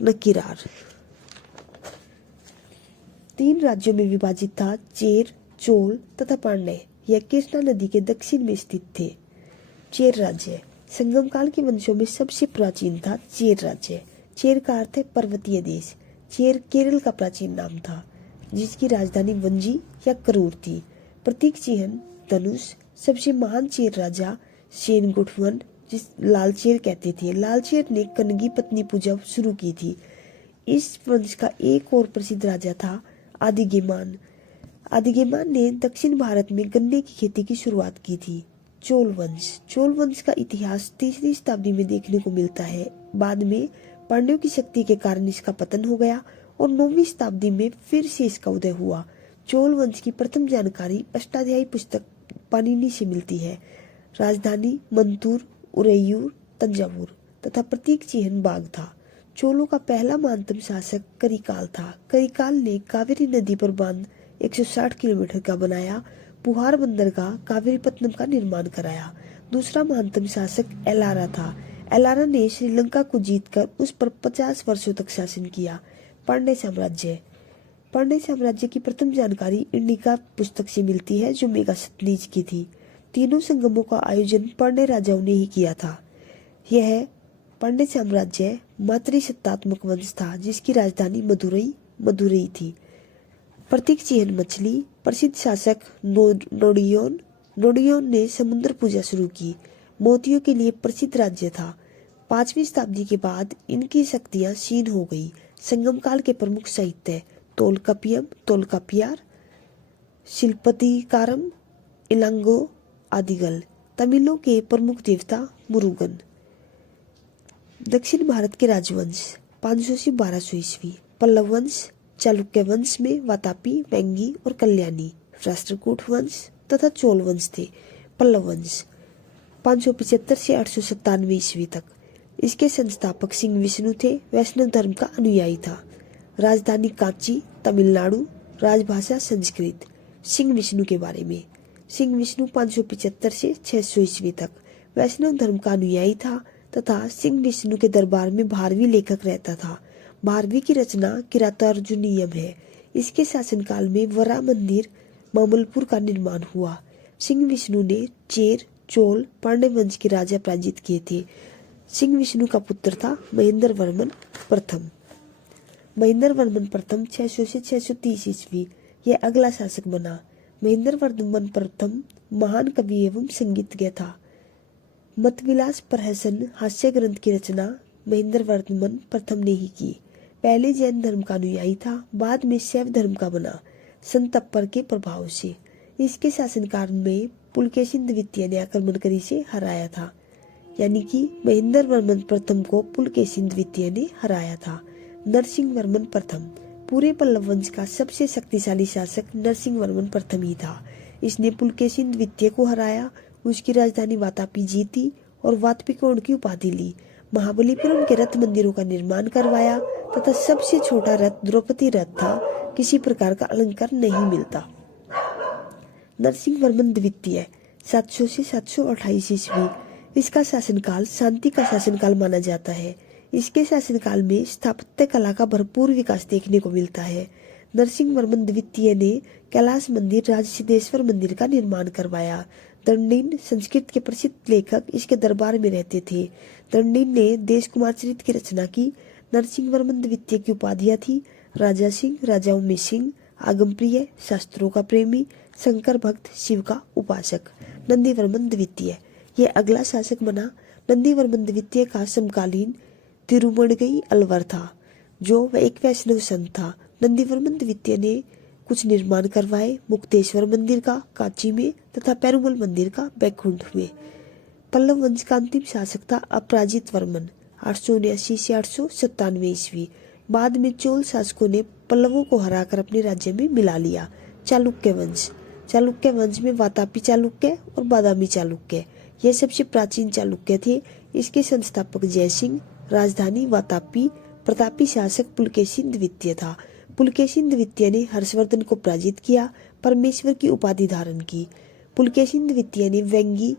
नक्किरार। 3 राज्यों में विभाजित था। चेर, चोल तथा पांड्य यह कृष्णा नदी के दक्षिण में स्थित थे। चेर राज्य संगम काल के वंशों में सबसे प्राचीन था। चेर राज्य, चेर का अर्थ है पर्वतीय देश। चेर केरल का प्राचीन नाम था जिसकी राजधानी वंजी या करूर थी। प्रतीक चिन्ह धनुष। सबसे महान चेर राजा सेनगुटवन जिस लालचेर कहते थे। लालचेर ने कनगी पत्नी पूजा शुरू की थी। इस वंश का एक और प्रसिद्ध राजा था आदिगेमान। आदिगेमान ने दक्षिण भारत में गन्ने की खेती की शुरुआत की थी। चोल वंश का इतिहास 3री शताब्दी में देखने को मिलता है। बाद में पांड्यों की शक्ति के कारण इसका पतन हो गया और 9वीं शताब्दी में फिर से इसका उदय हुआ। चोल वंश की प्रथम जानकारी अष्टाध्यायी पुस्तक पाणिनि से मिलती है। राजधानी मंतूर, उरैयूर, तंजावुर तथा प्रतीक चिन्ह बाघ था। चोलों का पहला महानतम शासक करिकाल था। करिकाल ने कावेरी नदी पर बांध 160 किलोमीटर का बनाया। पुहार बंदरगाह कावेरीपत्तनम का निर्माण कराया। दूसरा महानतम शासक एलारा था। एलारा ने श्रीलंका को जीतकर उस पर 50 वर्षों तक शासन किया। पांड्य साम्राज्य की प्रथम जानकारी इंडिका पुस्तक से मिलती है जो मेगास्थनीज की थी। तीनों संगमों का आयोजन पांड्य राजाओं ने ही किया था। यह पांड्य साम्राज्य मातृसत्तात्मक वंश था जिसकी राजधानी मदुरई थी। प्रतीक चिन्ह मछली। प्रसिद्ध शासक नोडियोन ने समुद्र पूजा शुरू की। मोतियों के लिए प्रसिद्ध राज्य था। 5वीं शताब्दी के बाद इनकी शक्तियां क्षीण हो गई। संगम काल के प्रमुख साहित्य तोलकापियार, शिल्पतिकारम, इलांगो, आदिगल। तमिलों के प्रमुख देवता मुरुगन। दक्षिण भारत के राजवंश 500 से 1200 ईस्वी। पल्लव वंश, चालुक्य वंश में वातापी, वेंगी और कल्याणी, राष्ट्रकूट वंश तथा चोल वंश थे। पल्लव वंश 575 से 897 ईस्वी तक। इसके संस्थापक सिंह विष्णु थे। वैष्णव धर्म का अनुयायी था। राजधानी कांची, तमिलनाडु। राजभाषा संस्कृत। सिंह विष्णु के बारे में। सिंह विष्णु 575 से 600 ईस्वी तक वैष्णव धर्म का अनुयायी था तथा सिंह विष्णु के दरबार में भारवी लेखक रहता था। भारवी की रचना किरातार्जुनीयम है। इसके शासनकाल में वरा मंदिर मामलपुर का निर्माण हुआ। सिंह विष्णु ने चेर, चोल, पांड्य वंश के राजा पराजित किए थे। सिंह विष्णु का पुत्र था महेंद्र वर्मन प्रथम 600 से 630 ईस्वी। यह अगला शासक बना। महेंद्र वर्मन प्रथम महान कवि एवं संगीतज्ञ था। मतविलास प्रहसन हास्य ग्रंथ की रचना महेंद्र वर्मन प्रथम ने ही की। पहले जैन धर्म का अनुयायी था, बाद में शैव धर्म का बना। संत अप्पर के प्रभाव से इसके शासनकाल में पुलकेशिन द्वितीय ने आक्रमण कर इसे हराया था। यानी कि महेंद्र वर्मन प्रथम को पुलकेशिन द्वितीय ने हराया था। नरसिंह वर्मन प्रथम पूरे पल्लव वंश का सबसे शक्तिशाली शासक नरसिंह वर्मन प्रथम ही था। इसने पुलकेशिन द्वितीय को हराया, उसकी राजधानी वातापी जीती और वातपिकोण की उपाधि ली। महाबलीपुरम के रथ मंदिरों का निर्माण करवाया तथा सबसे छोटा रथ द्रौपदी रथ था। किसी प्रकार का अलंकार नहीं मिलता। नरसिंह वर्मन द्वितीय 700 से 728 ईस्वी। इसका शासनकाल शांति का शासनकाल माना जाता है। इसके शासनकाल में स्थापत्य कला का भरपूर विकास देखने को मिलता है। नरसिंह वर्मन द्वितीय ने कैलाश मंदिर, राजसिद्धेश्वर मंदिर का निर्माण करवाया। दंडीन संस्कृत के प्रसिद्ध लेखक इसके दरबार में रहते थे। दंडीन ने देश कुमार चरित्र की रचना की। नरसिंह वर्मन द्वितीय की उपाधियां थी राजा सिंह, राजाओं में सिंह, आगम प्रिय, शास्त्रों का प्रेमी, शंकर भक्त, शिव का उपासक। नंदीवर्मन द्वितीय, यह अगला शासक बना। नंदीवर्मन द्वितीय का समकालीन तिरुमणगई अलवर था, जो वह एक वैष्णव संत था। नंदीवर्मन द्वितीय ने कुछ निर्माण करवाए, मुक्तेश्वर मंदिर का कांची में तथा पेरुमल मंदिर का बैकुंठ में। पल्लव वंश का अंतिम शासक था अपराजित वर्मन, 879 से 897 ईस्वी। बाद में चोल शासकों ने पल्लवों को हराकर अपने राज्य में मिला लिया। चालुक्य वंश, चालुक्य वंश में वातापी चालुक्य और बादामी चालुक्य, यह सबसे प्राचीन चालुक्य थे। इसके संस्थापक जयसिंह, राजधानी वातापी, प्रतापी शासक पुलकेशिन द्वितीय था। पुलकेशिन द्वितीय ने हर्षवर्धन को पराजित किया, परमेश्वर की उपाधि धारण की। पुलकेशिन द्वितीय ने वेंगी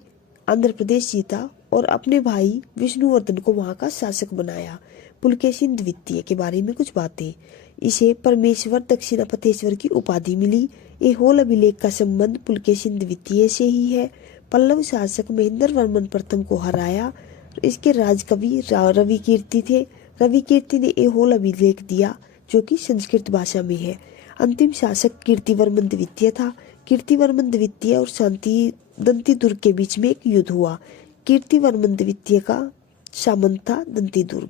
आंध्र प्रदेश जीता और अपने भाई विष्णुवर्धन को वहां का शासक बनाया। पुलकेशिन द्वितीय के बारे में कुछ बातें। इसे परमेश्वर दक्षिणापथेश्वर की उपाधि मिली। ऐहोल अभिलेख का संबंध पुलकेशिन द्वितीय से ही है। पल्लव शासक महेंद्र वर्मन प्रथम को हराया। इसके राजकवि रवि कीर्ति थे। रवि कीर्ति ने ऐहोल अभिलेख दिया, जो कि संस्कृत भाषा में है। अंतिम शासक कीर्तिवर्मन द्वितीय था। कीर्तिवर्मन द्वितीय और शांति दंती दुर्ग के बीच में एक युद्ध हुआ। कीर्तिवर्मन द्वितीय का सामंत था दंती दुर्ग।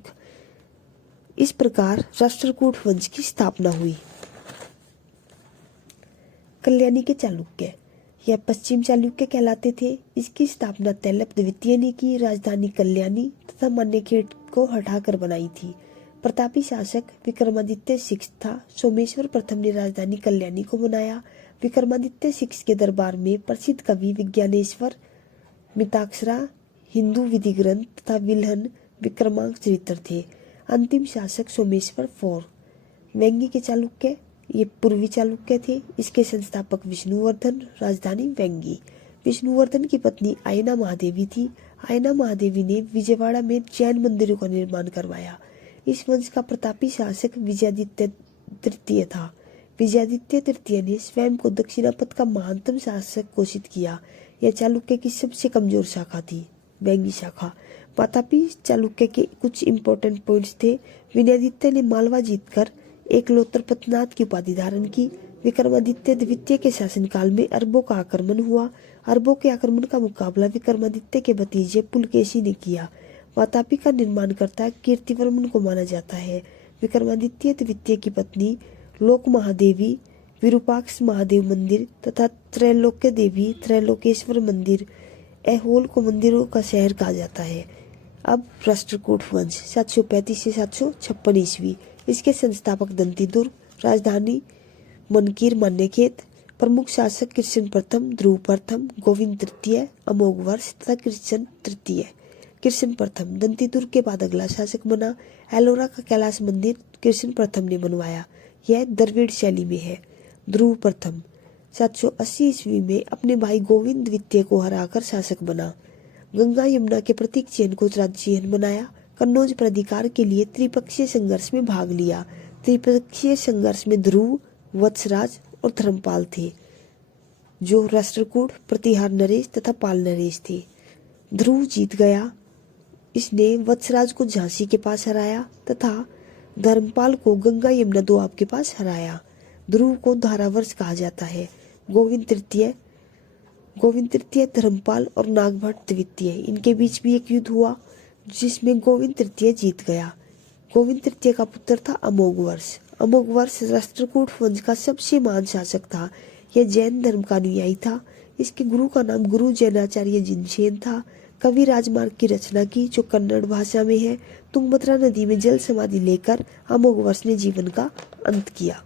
इस प्रकार राष्ट्रकूट वंश की स्थापना हुई। कल्याणी के चालुक्य, यह पश्चिम चालुक्य कहलाते थे। इसकी स्थापना तैलप द्वितीय ने की। राजधानी कल्याणी तथा मान्यखेड़ को हटाकर बनाई थी। प्रतापी शासक विक्रमादित्य सिक्स था। सोमेश्वर प्रथम ने राजधानी कल्याणी को बनाया। विक्रमादित्य सिक्स के दरबार में प्रसिद्ध कवि विज्ञानेश्वर, मिताक्षरा, हिंदू विधि ग्रंथ तथा विल्हन विक्रमांक चरित्र थे। अंतिम शासक सोमेश्वर 4। वेंगी के चालुक्य, ये पूर्वी चालुक्य थे। इसके संस्थापक विष्णुवर्धन, राजधानी वेंगी। विष्णुवर्धन की पत्नी आयना महादेवी थी। आयना महादेवी ने विजयवाड़ा में जैन मंदिरों का निर्माण करवाया। इस वंश का प्रतापी शासक विजयादित्य तृतीय था। विजयादित्य तृतीय ने स्वयं को दक्षिणापथ का महानतम शासक घोषित किया। यह चालुक्य की सबसे कमजोर शाखा थी, वेंगी शाखा। वातापी चालुक्य के कुछ इंपॉर्टेंट पॉइंट्स थे। विजयादित्य ने मालवा जीतकर एकलोत्तर पथनाथ की उपाधि धारण की। विक्रमादित्य द्वितीय के शासनकाल में अरबों का आक्रमण हुआ। अरबों के आक्रमण का मुकाबला विक्रमादित्य के भतीजे पुलकेशी ने किया। वातापी का निर्माणकर्ता कीर्तिवर्मन को माना जाता है। विक्रमादित्य द्वितीय की पत्नी लोक महादेवी, विरूपाक्ष महादेव मंदिर तथा त्रैलोक्य देवी, त्रैलोकेश्वर मंदिर, ऐहोल को मंदिरों का शहर कहा जाता है। अब राष्ट्रकूट वंश 735 से 756 ईस्वी। इसके संस्थापक दंती दुर्ग, राजधानी मनकीर मान्यखेत, प्रमुख शासक कृष्ण प्रथम, ध्रुव प्रथम, गोविंद तृतीय, अमोघ वर्ष तथा कृष्ण तृतीय। कृष्ण प्रथम दंती दुर्ग के बाद अगला शासक बना। एलोरा का कैलाश मंदिर कृष्ण प्रथम ने बनवाया। यह द्रविड़ शैली में है। ध्रुव प्रथम 780 ईस्वी में अपने भाई गोविंद द्वितीय को हराकर शासक बना। गंगा यमुना के प्रतीक चिन्ह को राज्य चिन्ह बनाया। कन्नौज पर अधिकार के लिए त्रिपक्षीय संघर्ष में भाग लिया। त्रिपक्षीय संघर्ष में ध्रुव, वत्सराज और धर्मपाल थे, जो राष्ट्रकूट, प्रतिहार नरेश तथा पाल नरेश थे। ध्रुव जीत गया। इसने वत्सराज को झांसी के पास हराया तथा धर्मपाल को गंगा यमुना दोआब के पास हराया। ध्रुव को धारावर्ष कहा जाता है। गोविंद तृतीय, धर्मपाल और नागभट्ट द्वितीय, इनके बीच भी एक युद्ध हुआ जिसमें गोविंद तृतीय जीत गया। गोविंद तृतीय का पुत्र था अमोघ वर्ष। अमोघ वर्ष राष्ट्रकूट वंश का सबसे महान शासक था। यह जैन धर्म का अनुयायी था। इसके गुरु का नाम गुरु जैनाचार्य जिनसेन था। कवि राजमार्ग की रचना की, जो कन्नड़ भाषा में है। तुंगभद्रा नदी में जल समाधि लेकर अमोघ वर्ष ने जीवन का अंत किया।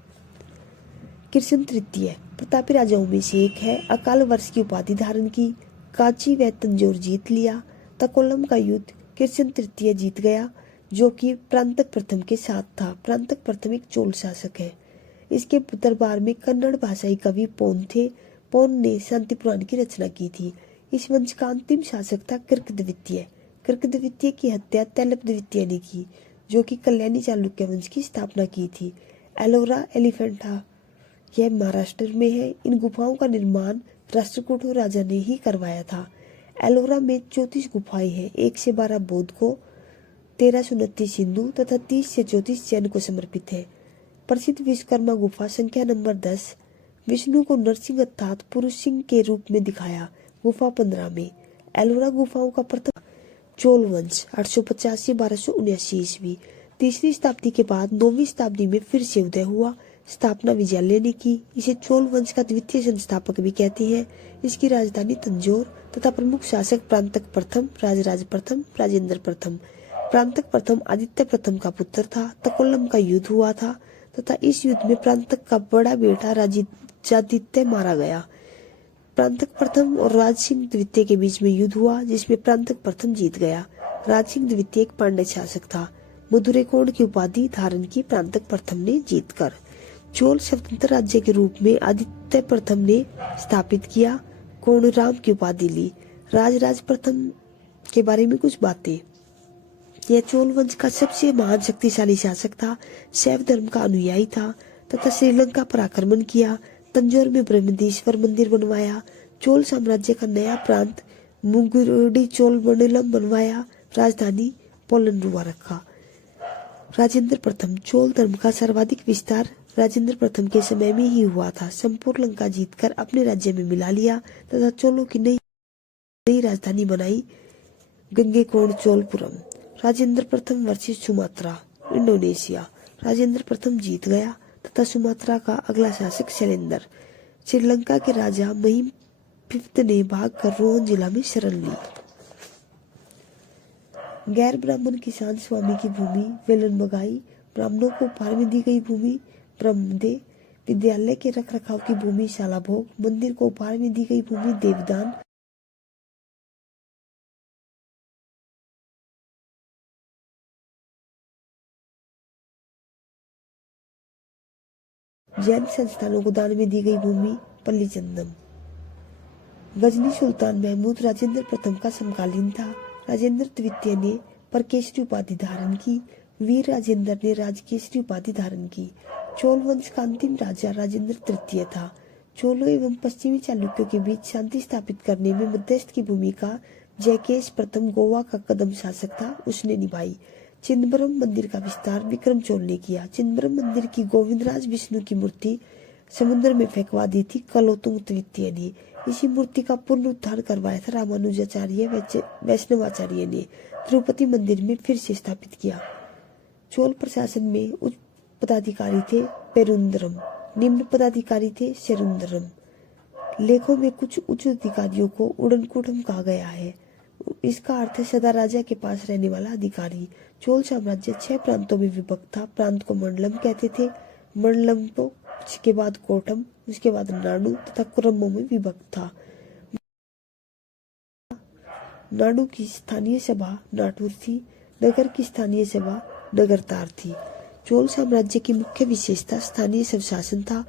कृष्ण तृतीय प्रतापी राजाओं में से एक है। अकाल वर्ष की उपाधि धारण की। कांची व तंजौर जीत लिया। तकोलम का युद्ध कृष्ण तृतीय जीत गया, जो कि प्रांतक प्रथम के साथ था। प्रांतक प्रथम एक चोल शासक है। इसके दरबार में कन्नड़ भाषाई कवि पौन थे। पौन ने शांति पुराण की रचना की थी। इस वंश का अंतिम शासक था कर्क द्वितीय। कर्क द्वितीय की हत्या तैलप द्वितीय ने की, जो कि कल्याणी चालुक्य वंश की स्थापना की थी। एलोरा एलिफेंटा, यह महाराष्ट्र में है। इन गुफाओं का निर्माण राष्ट्रकूट राजा ने ही करवाया था। एलोरा में 34 गुफाएं हैं। 1 से 12 बौद्ध को, 1329 हिंदू तथा 30 से 34 जैन को समर्पित है। प्रसिद्ध विश्वकर्मा गुफा संख्या नंबर 10। विष्णु को नरसिंह अर्थात पुरुष सिंह के रूप में दिखाया। गुफा 15 में। एलोरा गुफाओं का प्रथम। चोल वंश 850 से 1279 ईस्वी। तीसरी शताब्दी के बाद 9वीं शताब्दी में फिर से उदय हुआ। स्थापना विजयालय ने की। इसे चोल वंश का द्वितीय संस्थापक भी कहते हैं। इसकी राजधानी तंजौर तथा प्रमुख शासक प्रांतक प्रथम, राजराज प्रथम, राजेंद्र प्रथम। प्रांतक प्रथम आदित्य प्रथम का पुत्र था। तकोलम का युद्ध हुआ था तथा इस युद्ध में प्रांतक का बड़ा बेटा राजादित्य मारा गया। प्रांतक प्रथम और राज सिंह द्वितीय के बीच में युद्ध हुआ जिसमें प्रांतक प्रथम जीत गया। राज सिंह द्वितीय एक पांड्य शासक था। मधुरेकोण की उपाधि धारण की प्रांतक प्रथम ने जीतकर। चोल स्वतंत्र राज्य के रूप में आदित्य प्रथम ने स्थापित किया। कोणराम की उपाधि ली। राजराज प्रथम के बारे में कुछ बातें। यह चोल वंश का सबसे महान शक्तिशाली शासक था। शैव धर्म का अनुयायी था तथा श्रीलंका पर आक्रमण किया। तंजौर में ब्रह्मदेश्वर मंदिर बनवाया। चोल साम्राज्य का नया प्रांत मुगुरुडी चोल मंडलम बनवाया। राजधानी पोलंडुआ रखा। राजेंद्र प्रथम। चोल धर्म का सर्वाधिक विस्तार राजेंद्र प्रथम के समय में ही हुआ था। संपूर्ण लंका जीतकर अपने राज्य में मिला लिया तथा चोलों की नई राजधानी बनाई, गंगेकोंड चोलपुरम। राजेंद्र प्रथम वर्सेस सुमात्रा, इंडोनेशिया। राजेंद्र प्रथम जीत गया तथा सुमात्रा का अगला शासक शैलेंद्र। श्रीलंका के राजा महिम फिफ्थ ने भागकर रोहन जिला में शरण ली। गैर ब्राह्मण किसान स्वामी की भूमि वेलन बगाई। ब्राह्मणों को उपहार में दी गई भूमि ब्रह्मदे। विद्यालय के रखरखाव की भूमि शाला भोग। मंदिर को उपहार में दी गई भूमि देवदान। जैन संस्थानों को दान में दी गई भूमि पल्लीचंदम। गजनी सुल्तान महमूद राजेंद्र प्रथम का समकालीन था। राजेंद्र द्वितीय ने परकेसरी उपाधि धारण की। वीर राजेंद्र ने राजकेसरी उपाधि धारण की। चोल वंश का अंतिम राजा राजेंद्र तृतीय था। चोलों एवं पश्चिमी चालुक्यों के बीच शांति स्थापित करने में मध्यस्थ की भूमिका जयकेश प्रथम गोवा का कदम शासक था, उसने निभाई। चिदंबरम मंदिर का विस्तार विक्रम चोल ने किया। चिदंबरम मंदिर की गोविंदराज विष्णु की मूर्ति समुद्र में फेंकवा दी थी कलोतुंग तृतीय ने। इसी मूर्ति का पुनरुद्धार करवाया था रामानुजाचार्य वैष्णवाचार्य ने। तिरुपति मंदिर में फिर से स्थापित किया। चोल प्रशासन में उच्च पदाधिकारी थे पेरुंदरम, निम्न पदाधिकारी थे शेरुंदरम। लेखों में कुछ उच्च अधिकारियों को उड़नकुटम कहा गया है। इसका अर्थ है सदा राजा के पास रहने वाला अधिकारी। चोल साम्राज्य 6 प्रांतों में विभक्त था। प्रांत को मंडलम कहते थे। मंडलम को उसके बाद कोटम, उसके बाद नाडु तथा कुरम्मों में विभक्त था। नाडु की स्थानीय सभा नाटुर थी। नगर की स्थानीय सभा नगरतार थी। चोल साम्राज्य की मुख्य विशेषता स्थानीय स्वशासन था।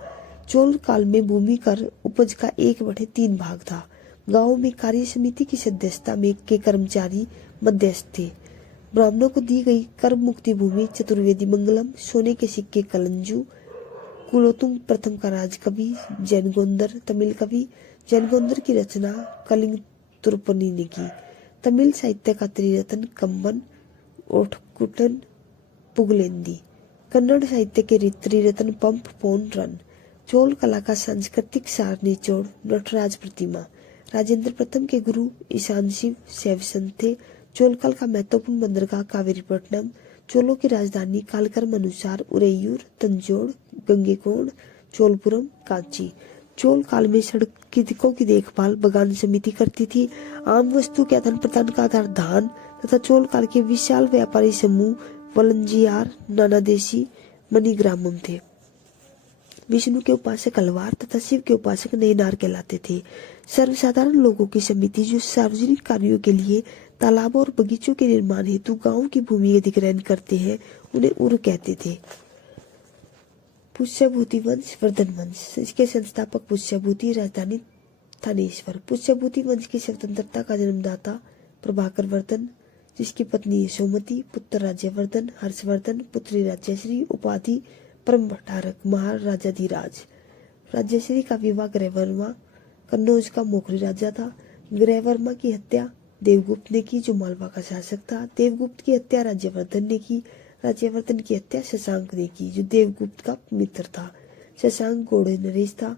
चोल काल में भूमि कर उपज का 1/3 भाग था। गांवों में कार्य समिति की सदस्यता में के कर्मचारी मध्यस्थ थे। ब्राह्मणों को दी गई कर मुक्ति भूमि चतुर्वेदी मंगलम। सोने के सिक्के कलंजू। कुलोतुंग प्रथम का राजकवि जैनगोंदर तमिल कवि। जैनगोंदर की रचना कलिंग तुर्पनी ने की। तमिल साहित्य का त्रिरत्न कम्बन ओठकुटन पुगलेंदी। कन्नड़ साहित्य के त्रिरत्न पंप पोन रन। चोल कला का सांस्कृतिक सार निचोड़ नटराज प्रतिमा। राजेंद्र प्रथम के गुरु ईशान शिव शैव संत थे। चोलकाल का महत्वपूर्ण बंदरगाह कावेरीपट्टनम। चोलों की राजधानी कालक्रम अनुसार उरेयूर, तंजौर, गंगेकोंड, चोलपुरम, कांची। चोल काल में सड़कों की देखभाल बगान समिति करती थी। आम वस्तु के आदान प्रदान का आधार धान तथा चोल काल के विशाल व्यापारी समूह वलंजियार, नानादेशी, मणिग्रामम थे। विष्णु के उपासक अलवार तथा शिव के उपासक नयनार कहलाते थे। सर्वसाधारण लोगों की समिति जो सार्वजनिक कार्यों के लिए तालाबों और बगीचों के निर्माण हेतु गांवों की भूमि अधिग्रहण करते हैं, उन्हें उर कहते थे। पुष्यभूति वंश वर्धन वंश। इसके संस्थापक पुष्यभूति, राजधानी थानेश्वर। पुष्यभूति वंश की स्वतंत्रता का जन्मदाता प्रभाकर वर्धन, जिसकी पत्नी यशोमती, पुत्र राज्यवर्धन, हर्षवर्धन, पुत्री राज्यश्री, उपाधि परम भट्टारक, महाराजाधिराज। राज्यश्री का विवाह ग्रहवर्मा कन्नौज का मोखरी राजा था। ग्रहवर्मा की हत्या देवगुप्त ने की, जो मालवा का शासक था। देवगुप्त की हत्या राज्यवर्धन ने की। राज्यवर्धन की हत्या शशांक ने की, जो देवगुप्त का मित्र था। शशांक गौड़ नरेश था,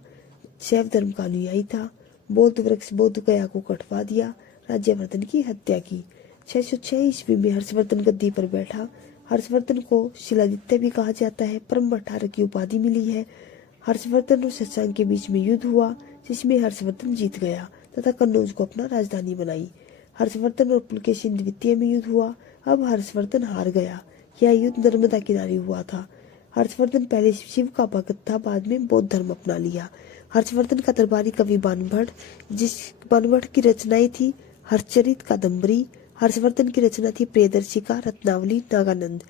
शैव धर्म का अनुयायी था। बौद्ध वृक्ष बौद्ध गया को कटवा दिया, राज्यवर्धन की हत्या की। 606 ईस्वी में हर्षवर्धन गद्दी पर बैठा। हर्षवर्धन को शिलादित्य भी कहा जाता है। परम भट्टारक की उपाधि मिली है। हर्षवर्धन और शशांक के बीच में युद्ध हुआ, जिसमें हर्षवर्धन जीत गया तथा कन्नौज को अपना राजधानी बनाई। हर्षवर्धन और पुलकेशिन द्वितीय में युद्ध हुआ। अब हर्षवर्धन हार गया। यह युद्ध नर्मदा किनारे हुआ था। हर्षवर्धन पहले शिव का भक्त था, बाद में बौद्ध धर्म अपना लिया। हर्षवर्धन का दरबारी कवि बाणभट्ट, जिस बाणभट्ट की रचनाएं थी हर्षचरित कादम्बरी। हर्षवर्धन की रचना थी प्रियदर्शी का रत्नावली नागानंद,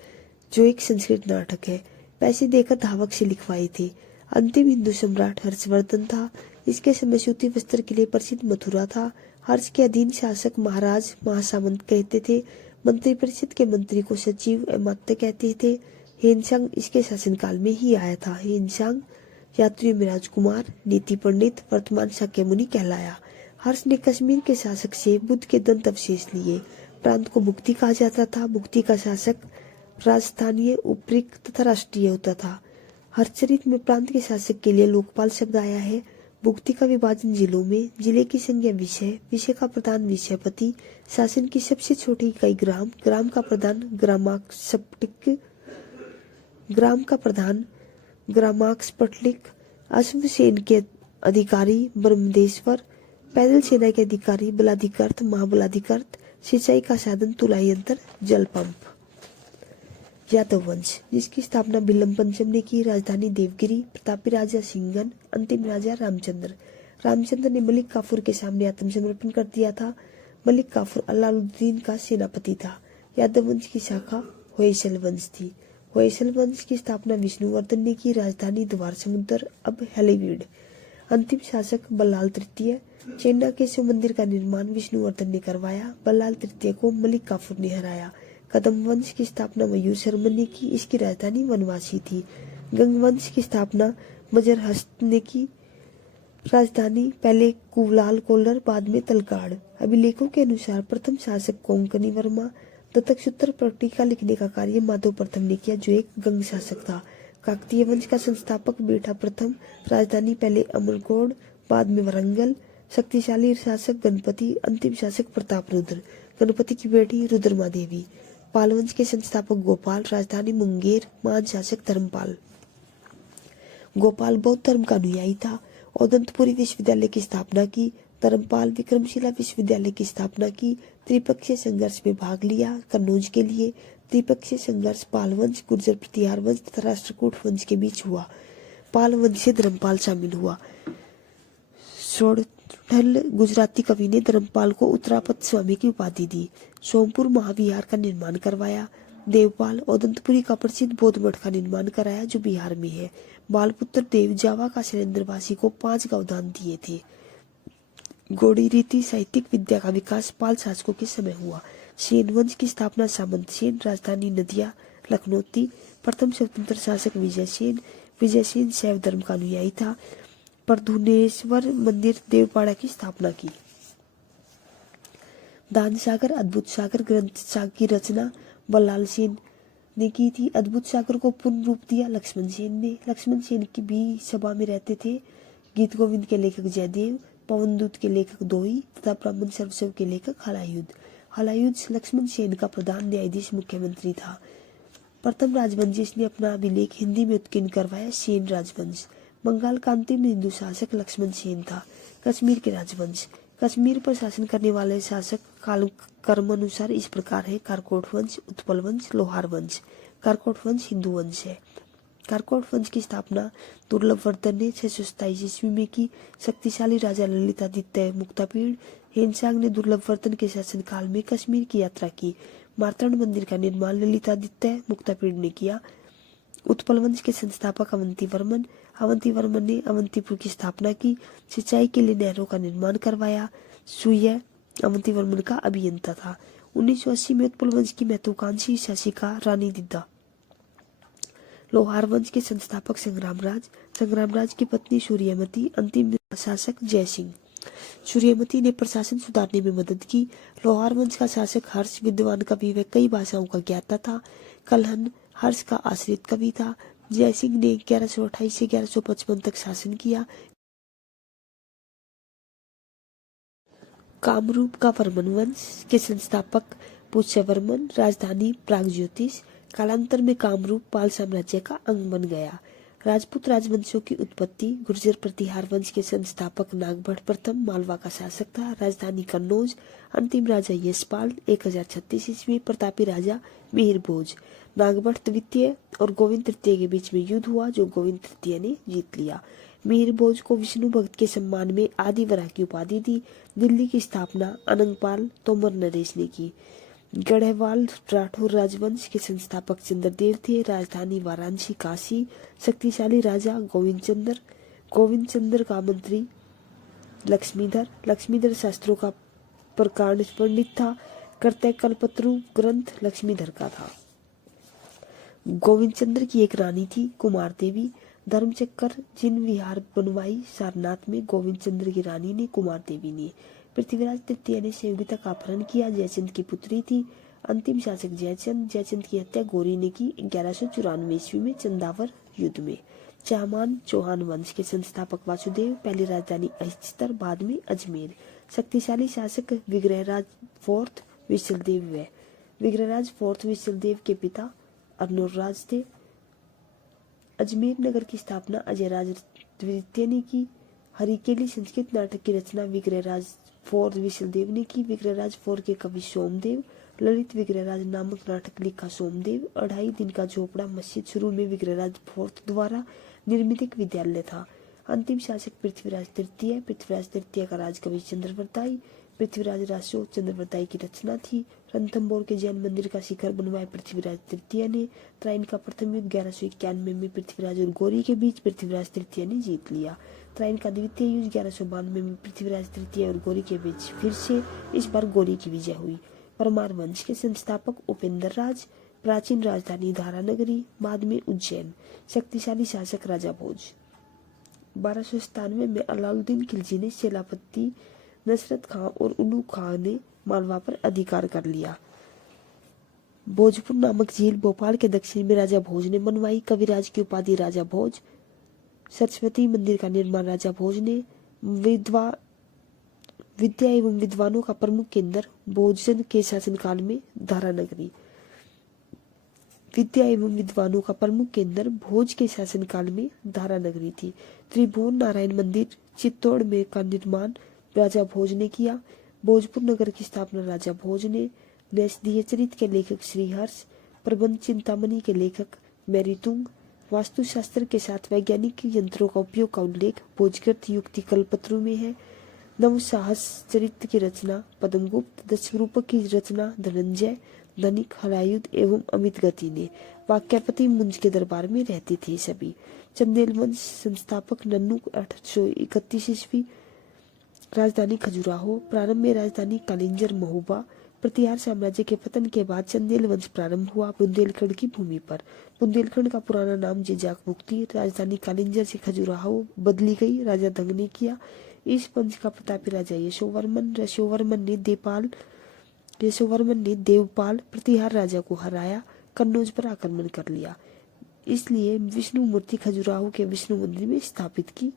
जो एक संस्कृत नाटक है। पैसे देकर धावक से लिखवाए थे। अंतिम हिंदू सम्राट हर्षवर्धन था। इसके समय सूती वस्त्र के लिए प्रसिद्ध मथुरा था। हर्ष के अधीन शासक महाराज महासामंत कहते थे। मंत्रिपरिषद के मंत्री को सचिव अमात्य कहते थे। हेनसांग इसके शासनकाल में ही आया था। हेनसांग यात्रियों में राजकुमार, नीति पंडित, वर्तमान शाक्य मुनि कहलाया। हर्ष ने कश्मीर के शासक से बुद्ध के दंत अवशेष लिए। प्रांत को भुक्ति कहा जाता था। भुक्ति का शासक राजस्थानीय, उपरिक तथा राष्ट्रीय होता था। हर्षचरित में प्रांत के शासक के लिए लोकपाल शब्द आया है। भुक्ति का विभाजन जिलों में, जिले की संज्ञा विषय, विषय का प्रधान विषयपति, शासन की सबसे छोटी इकाई ग्राम, ग्राम का प्रधान ग्रामाक्सपटिक, ग्राम का प्रधान ग्रामाक्सपटलिक, अश्वसेन के अधिकारी ब्रह्मदेश्वर, पैदल सेना के अधिकारी बलाधिकृत महाबलाधिकृत, सिंचाई का साधन तुलाई यंत्र जल पंप। यादव वंश, जिसकी स्थापना बिल्लम पंचम ने की। राजधानी देवगिरी। प्रतापी राजा सिंघन, अंतिम राजा रामचंद्र। रामचंद्र ने मलिक काफूर के सामने आत्मसमर्पण कर दिया था। मलिक काफूर अलाउद्दीन का सेनापति था। यादव वंश की शाखा होयसल वंश थी। होयसल वंश की स्थापना विष्णुवर्धन ने की। राजधानी द्वार समुद्र, अब हैलीवीड। अंतिम शासक बल्लाल तृतीय। चेन्नई के शिव मंदिर का निर्माण विष्णुवर्धन ने करवाया। बल्लाल तृतीय को मलिक काफूर ने हराया। कदम वंश की स्थापना मयूर शर्मा ने की। इसकी राजधानी वनवासी थी। गंग वंश की स्थापना मजरहस्त ने की। राजधानी पहले कुवलाल कोल्लर, बाद में तलकाड़। अभिलेखों के अनुसार प्रथम शासक कोंकणी वर्मा। दत्तक सूत्र पर टीका लिखने का कार्य माधव प्रथम ने किया, जो एक गंग शासक था। काकतीय वंश का संस्थापक बेटा प्रथम। राजधानी पहले अमरकोट, बाद में वरंगल। शक्तिशाली शासक गणपति। अंतिम शासक प्रतापरुद्र। गणपति की बेटी रुद्रमा देवी। पाल वंश के संस्थापक गोपाल। राजधानी मुंगेर। महान शासक धर्मपाल। गोपाल बौद्ध धर्म का अनुयायी था। औदंतपुरी विश्वविद्यालय की स्थापना की। धर्मपाल विक्रमशिला विश्वविद्यालय की स्थापना की। त्रिपक्षीय संघर्ष में भाग लिया कन्नौज के लिए। त्रिपक्षीय संघर्ष पाल वंश, गुर्जर प्रतिहार वंश तथा राष्ट्रकूट वंश के बीच हुआ। पाल वंश से धर्मपाल शामिल हुआ। सोरठल गुजराती कवि ने धर्मपाल को उत्तरापद स्वामी की उपाधि दी। सोमपुर महाविहार का निर्माण करवाया। देवपाल औदंतपुरी का प्रसिद्ध बौद्ध मठ का निर्माण कराया, जो बिहार में है। बालपुत्र देव जावा का शैलेंद्रवासी को 5 गांव दान दिए थे। गौड़ी रीति साहित्यिक विद्या का विकास पाल शासकों के समय हुआ। सेन वंश की स्थापना सामंत सेन। राजधानी नदिया लखनौती। प्रथम स्वतंत्र शासक विजय सेन। विजय सेन शैव धर्म का अनुयायी था। प्रधुनेश्वर मंदिर देवपाड़ा की स्थापना की। दान सागर अद्भुत सागर ग्रंथ की रचना बल्लाल सेन ने की थी। अद्भुत सागर को पूर्ण रूप दिया लक्ष्मण सेन ने। लक्ष्मण सेन की भी सभा में रहते थे गीत गोविंद के लेखक जयदेव, पवनदूत के लेखक दोई तथा ब्राह्मण सर्वस्व के लेखक हलायुद्ध। हलायुद्ध लक्ष्मण सेन का प्रधान न्यायाधीश मुख्यमंत्री था। प्रथम राजवंश जिसने अपना अभिलेख हिंदी में उत्कीर्ण करवाया, सेन राजवंश। बंगाल का अंतिम हिंदू शासक लक्ष्मण सेन था। कश्मीर के राजवंश। कश्मीर पर शासन करने वाले शासक काल कर्म अनुसार इस प्रकार है: कारकोट वंश, उत्पल वंश, लोहार वंश। कारकोट वंश हिंदू वंश है। कारकोट वंश की स्थापना दुर्लभवर्धन ने 627 ईस्वी में की। शक्तिशाली राजा ललितादित्य मुक्तापीड़। हेनसांग ने दुर्लभवर्धन के शासनकाल में कश्मीर की यात्रा की। मार्तंड मंदिर का निर्माण ललितादित्य मुक्तापीड़ ने किया। उत्पल वंश के संस्थापक अवंतीवर्मन। अवंतीवर्मन ने अवंतीपुर की स्थापना की। सिंचाई के लिए नहरों का निर्माण करवाया। सूर्य अवंतीवर्मन का अभियंता था। 1980 में उत्पल वंश की महत्वाकांक्षी शासिका रानी दिद्दा। लोहार वंश के संस्थापक संग्रामराज। संग्रामराज की पत्नी सूर्यमती। अंतिम शासक जयसिंह। सूर्यमती ने प्रशासन सुधारने में मदद की। लोहार वंश का शासक हर्ष विद्वान कवि व कई भाषाओं का ज्ञाता था। कल्हण हर्ष का आश्रित कवि था। जयसिंह ने 1128 से 1155 तक शासन किया। कामरूप का वर्मन वंश के संस्थापक पुष्यवर्मन, राजधानी प्रागज्योतिष। कालांतर में कामरूप पाल साम्राज्य का अंग बन गया। राजपूत राजवंशों की उत्पत्ति। गुर्जर प्रतिहार वंश के संस्थापक नागभट्ट प्रथम मालवा का शासक था। राजधानी कन्नौज। अंतिम राजा यशपाल 1036 ईस्वी। प्रतापी राजा मिहिर भोज। नागभट्ट द्वितीय और गोविंद तृतीय के बीच में युद्ध हुआ, जो गोविंद तृतीय ने जीत लिया। मिहिर भोज को विष्णु भक्त के सम्मान में आदि वराह की उपाधि दी। दिल्ली की स्थापना अनंगपाल तोमर नरेश ने की। गढ़वाल राठौर राजवंश के संस्थापक चंद्रदेव थे। राजधानी वाराणसी। काशी। शक्तिशाली राजा गोविंद चंद्र का मंत्री लक्ष्मीधर शास्त्रों का प्रकांड पंडित था। कर्तव्य कल्पत्रु ग्रंथ लक्ष्मीधर का था। गोविंद चंद्र की एक रानी थी, कुमार देवी। धर्मचक्र जिन विहार बनवाई सारनाथ में गोविंद चंद्र की रानी ने, कुमार देवी ने। पृथ्वीराज तृतीय ने सेविका का अपहरण किया, जयचंद की पुत्री थी। अंतिम शासक जयचंद की हत्या गौरी ने की 1194 ईस्वी में चंदावर युद्ध में। चाहमान चौहान वंश के संस्थापक वासुदेव। पहली राजधानी अहिस्तर, बाद में अजमेर। शक्तिशाली शासक विग्रहराज फोर्थ विशलदेव व विग्रहराज फोर्थ विशलदेव के पिता अर्नोराज थे। अजमेर नगर की स्थापना अजयराज द्वितीय ने की। हरिकेली संस्कृत नाटक की रचना विग्रहराज फोर्थ विशलदेव ने की। विग्रहराज फोर्थ के कवि सोमदेव। ललित विग्रहराज नामक नाटक लिखा सोमदेव। 2.5 दिन का झोपड़ा मस्जिद शुरू में विग्रहराज फोर्थ द्वारा निर्मित एक विद्यालय था। अंतिम शासक पृथ्वीराज तृतीय का राजकवि चंद्रवरदाई। पृथ्वीराज रासो चंद्रवरदाई की रचना थी। रणथंभौर के जैन मंदिर का शिखर बनवाया पृथ्वीराज तृतीय ने। त्राइन का प्रथम युद्ध 1191 में पृथ्वीराज और गौरी के बीच पृथ्वीराज तृतीय ने जीत लिया। त्राइन का द्वितीय युद्ध 1192 में पृथ्वीराज तृतीय और गौरी के बीच फिर से, इस बार गौरी की विजय हुई। परमार वंश के संस्थापक उपेंद्र राज। प्राचीन राजधानी धारानगरी, बाद में उज्जैन। शक्तिशाली शासक राजा भोज। 1297 में अलाउद्दीन खिलजी ने सेनापति नसरत खां और उलू खां ने मालवा पर अधिकार कर लिया। भोजपुर नामक झील भोपाल के दक्षिण में राजा भोज ने बनवाई। कविराज की उपाधि राजा भोज। सरस्वती मंदिर का निर्माण राजा भोज ने। विद्या एवं विद्वानों का प्रमुख केंद्र भोजन के शासनकाल में धारानगरी। विद्या एवं विद्वानों का प्रमुख केंद्र भोज के शासनकाल में धारानगरी थी। त्रिभुवन नारायण मंदिर चित्तौड़ में का निर्माण राजा भोज ने किया। भोजपुर नगर की स्थापना राजा भोज ने। नैषधीय चरित के लेखक श्रीहर्ष। प्रबंध चिंतामणि के लेखक मैरीतुंग। वास्तुशास्त्र के साथ वैज्ञानिक यंत्रों का उपयोग का उल्लेख भोजकृत युक्ति कल्पत्रु में है। नवसाहस चरित्र की रचना पद्मगुप्त। दशरूपक की रचना धनंजय, धनिक, हलायुध एवं अमित गति ने। वाक्यापति मुंज के दरबार में रहते थे सभी। चंदेल वंश संस्थापक नन्नू 831 ईस्वी। राजधानी खजुराहो। प्रारंभ में राजधानी कालिंजर महोबा। प्रतिहार साम्राज्य के पतन के बाद चंदेल वंश प्रारंभ हुआ बुंदेलखंड की भूमि पर। बुंदेलखंड का पुराना नाम जिजाक मुक्ति। राजधानी कालिंजर से खजुराहो बदली गई, राजा धंग ने किया। इस वंश का प्रतापी राजा यशोवर्मन ने देवपाल प्रतिहार राजा को हराया, कन्नौज पर आक्रमण कर लिया। इसलिए विष्णु मूर्ति खजुराहो के विष्णु मंदिर में स्थापित की।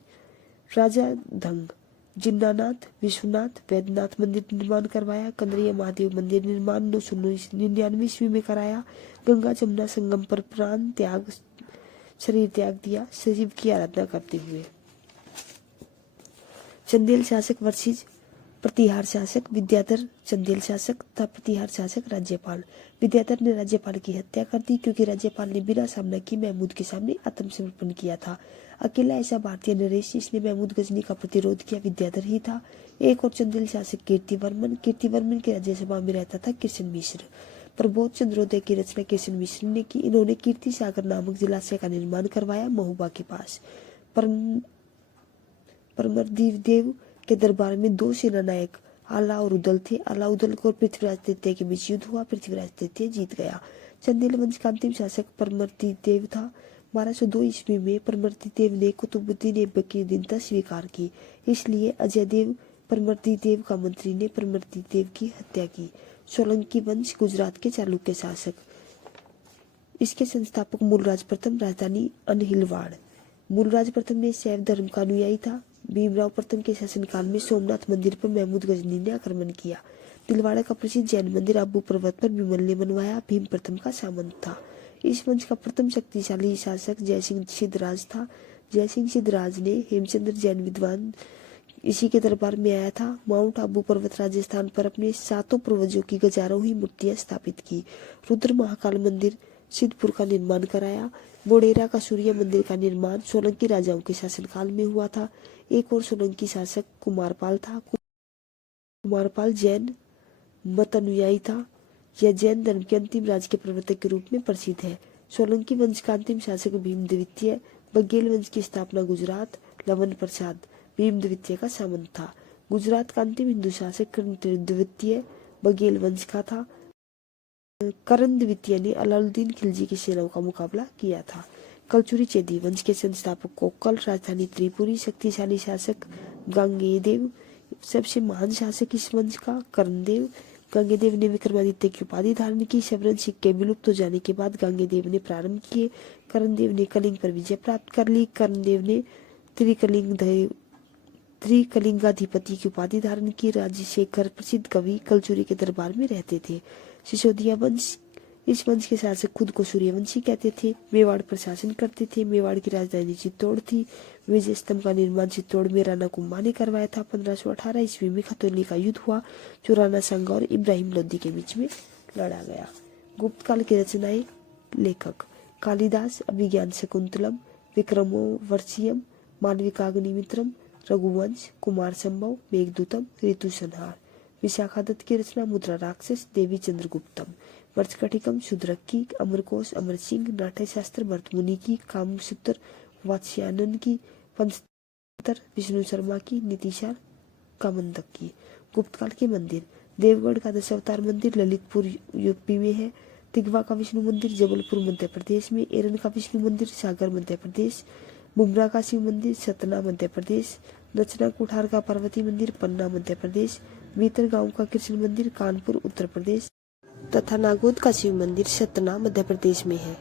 राजा धंग जिन्नानाथ, विश्वनाथ, वैद्यनाथ मंदिर निर्माण करवाया। कंदरिया महादेव मंदिर निर्माण 999 ईस्वी में कराया। गंगा जमुना संगम पर प्राण त्याग, शरीर त्याग दिया, शिव की आराधना करते हुए। चंदेल शासक वर्षिज, प्रतिहार शासक विद्याधर, चंदेल शासक तथा प्रतिहार शासक राज्यपाल। विद्याधर ने राज्यपाल की हत्या कर दी क्योंकि राज्यपाल ने बिना सामना किए महमूद के सामने आत्मसमर्पण किया था। अकेला ऐसा भारतीय नरेश जिसने महमूद गजनी का प्रतिरोध किया विद्याधर ही था। एक और चंदेल शासक कीर्तिवर्मन की राज्यसभा में रहता था कृष्ण मिश्र। प्रबोध चंद्रोदय की रचना कृष्ण मिश्र ने की। इन्होंने कीर्ति सागर नामक जलाशय का निर्माण करवाया महोबा के पास। परमरदीदेव के दरबार में 2 सेना नायक आला और उदल थे। आला उदल को पृथ्वीराज तृतीय के बीच युद्ध हुआ, पृथ्वीराज तृतीय जीत गया। चंदेल वंश का अंतिम शासक परमरदीदेव था। 1202 ईस्वी में परमरदीदेव ने कुतुबुद्दीन ऐबक की स्वीकार की, इसलिए अजयदेव परमरदीदेव का मंत्री ने परमरदीदेव की हत्या की। सोलंकी वंश गुजरात के चालुक्य शासक। इसके संस्थापक मूलराज प्रथम, राजधानी अनहिलवाड़। मूलराज प्रथम ने शैव धर्म का अनुयायी था। भीमराव प्रथम के शासनकाल में सोमनाथ मंदिर पर महमूद गजनी ने आक्रमण किया। तिलवाड़ा का प्रसिद्ध जैन मंदिर अब्बू पर्वत पर विमल ने बनवाया। भीम प्रथम का सामंत था। इस वंश का प्रथम शक्तिशाली शासक जयसिंह सिद्धराज था। जयसिंह सिद्धराज ने हेमचंद्र जैन विद्वान इसी के दरबार में आया था। माउंट आबू पर्वत राजस्थान पर अपने 7 पूर्वजों की गजारोही मूर्तियां स्थापित की। रुद्र महाकाल मंदिर सिद्धपुर का निर्माण कराया। बोडेरा का सूर्य मंदिर का निर्माण सोलंकी राजाओं के शासनकाल में हुआ था। एक और सोलंकी शासक कुमारपाल था। कुमारपाल जैन मत अनुयायी था। यह जैन धर्म के अंतिम राज के प्रवर्तक के रूप में प्रसिद्ध है। सोलंकी वंश का अंतिम शासक भीम द्वितीय। बघेल वंश की स्थापना गुजरात लवन प्रसाद भीम द्वितीय का सामंत था। गुजरात का अंतिम हिंदू शासक कर्ण द्वितीय बघेल वंश का था। कर्ण द्वितीय ने अलाउद्दीन खिलजी की सेनाओं का मुकाबला किया था। कलचुरी चेदी वंश के संस्थापक कोक्कल, राजधानी त्रिपुरी, शक्तिशाली शासक गांगेयदेव, सबसे महान शासक इस वंश का कर्णदेव। गांगेयदेव ने विक्रमादित्य की उपाधि धारण की। शबरन सिक्के विलुप्त हो जाने के बाद गांगेयदेव ने प्रारंभ किए। कर्णदेव ने कलिंग पर विजय प्राप्त कर ली। कर्णदेव ने त्रिकलिंगाधिपति की उपाधि धारण की। राजशेखर प्रसिद्ध कवि कलचुरी के दरबार में रहते थे। सिसोदिया वंश, इस वंश के शासक खुद को सूर्यवंशी कहते थे। मेवाड़ पर शासन करते थे। मेवाड़ की राजधानी चित्तौड़ थी। विजय स्तंभ का निर्माण चित्तौड़ में राणा कुंभा ने करवाया था। 1518 ईस्वी में खतौली का युद्ध हुआ जो राणा सांगा और इब्राहिम लोदी के बीच में लड़ा गया। गुप्त काल की रचनाएं लेखक कालिदास, अभिज्ञान शकुंतलम, विक्रमोर्वशीयम, मालविकाग्निमित्रम, रघुवंश, कुमार संभव, मेघदूतम, ऋतु संहार। विशाखा दत्त की रचना मुद्रा राक्षस, देवी चंद्रगुप्तम, मर्चकटिकम, शूद्रक, अमरकोश, अमर सिंह, नाट्य शास्त्र भरतमुनि की, कामसूत्र वात्स्यायन की, पंचतंत्र विष्णु शर्मा की, नीतिशार कामंदक की। गुप्त काल के मंदिर देवगढ़ का दशावतार मंदिर ललितपुर यूपी में है। तिगवा का विष्णु मंदिर जबलपुर मध्य प्रदेश में। एरन का विष्णु मंदिर सागर मध्य प्रदेश। बुमरा का शिव मंदिर सतना मध्य प्रदेश। नचना कुठार का पार्वती मंदिर पन्ना मध्य प्रदेश। भीतर गांव का कृष्ण मंदिर कानपुर उत्तर प्रदेश तथा नागौद का शिव मंदिर सतना मध्य प्रदेश में है।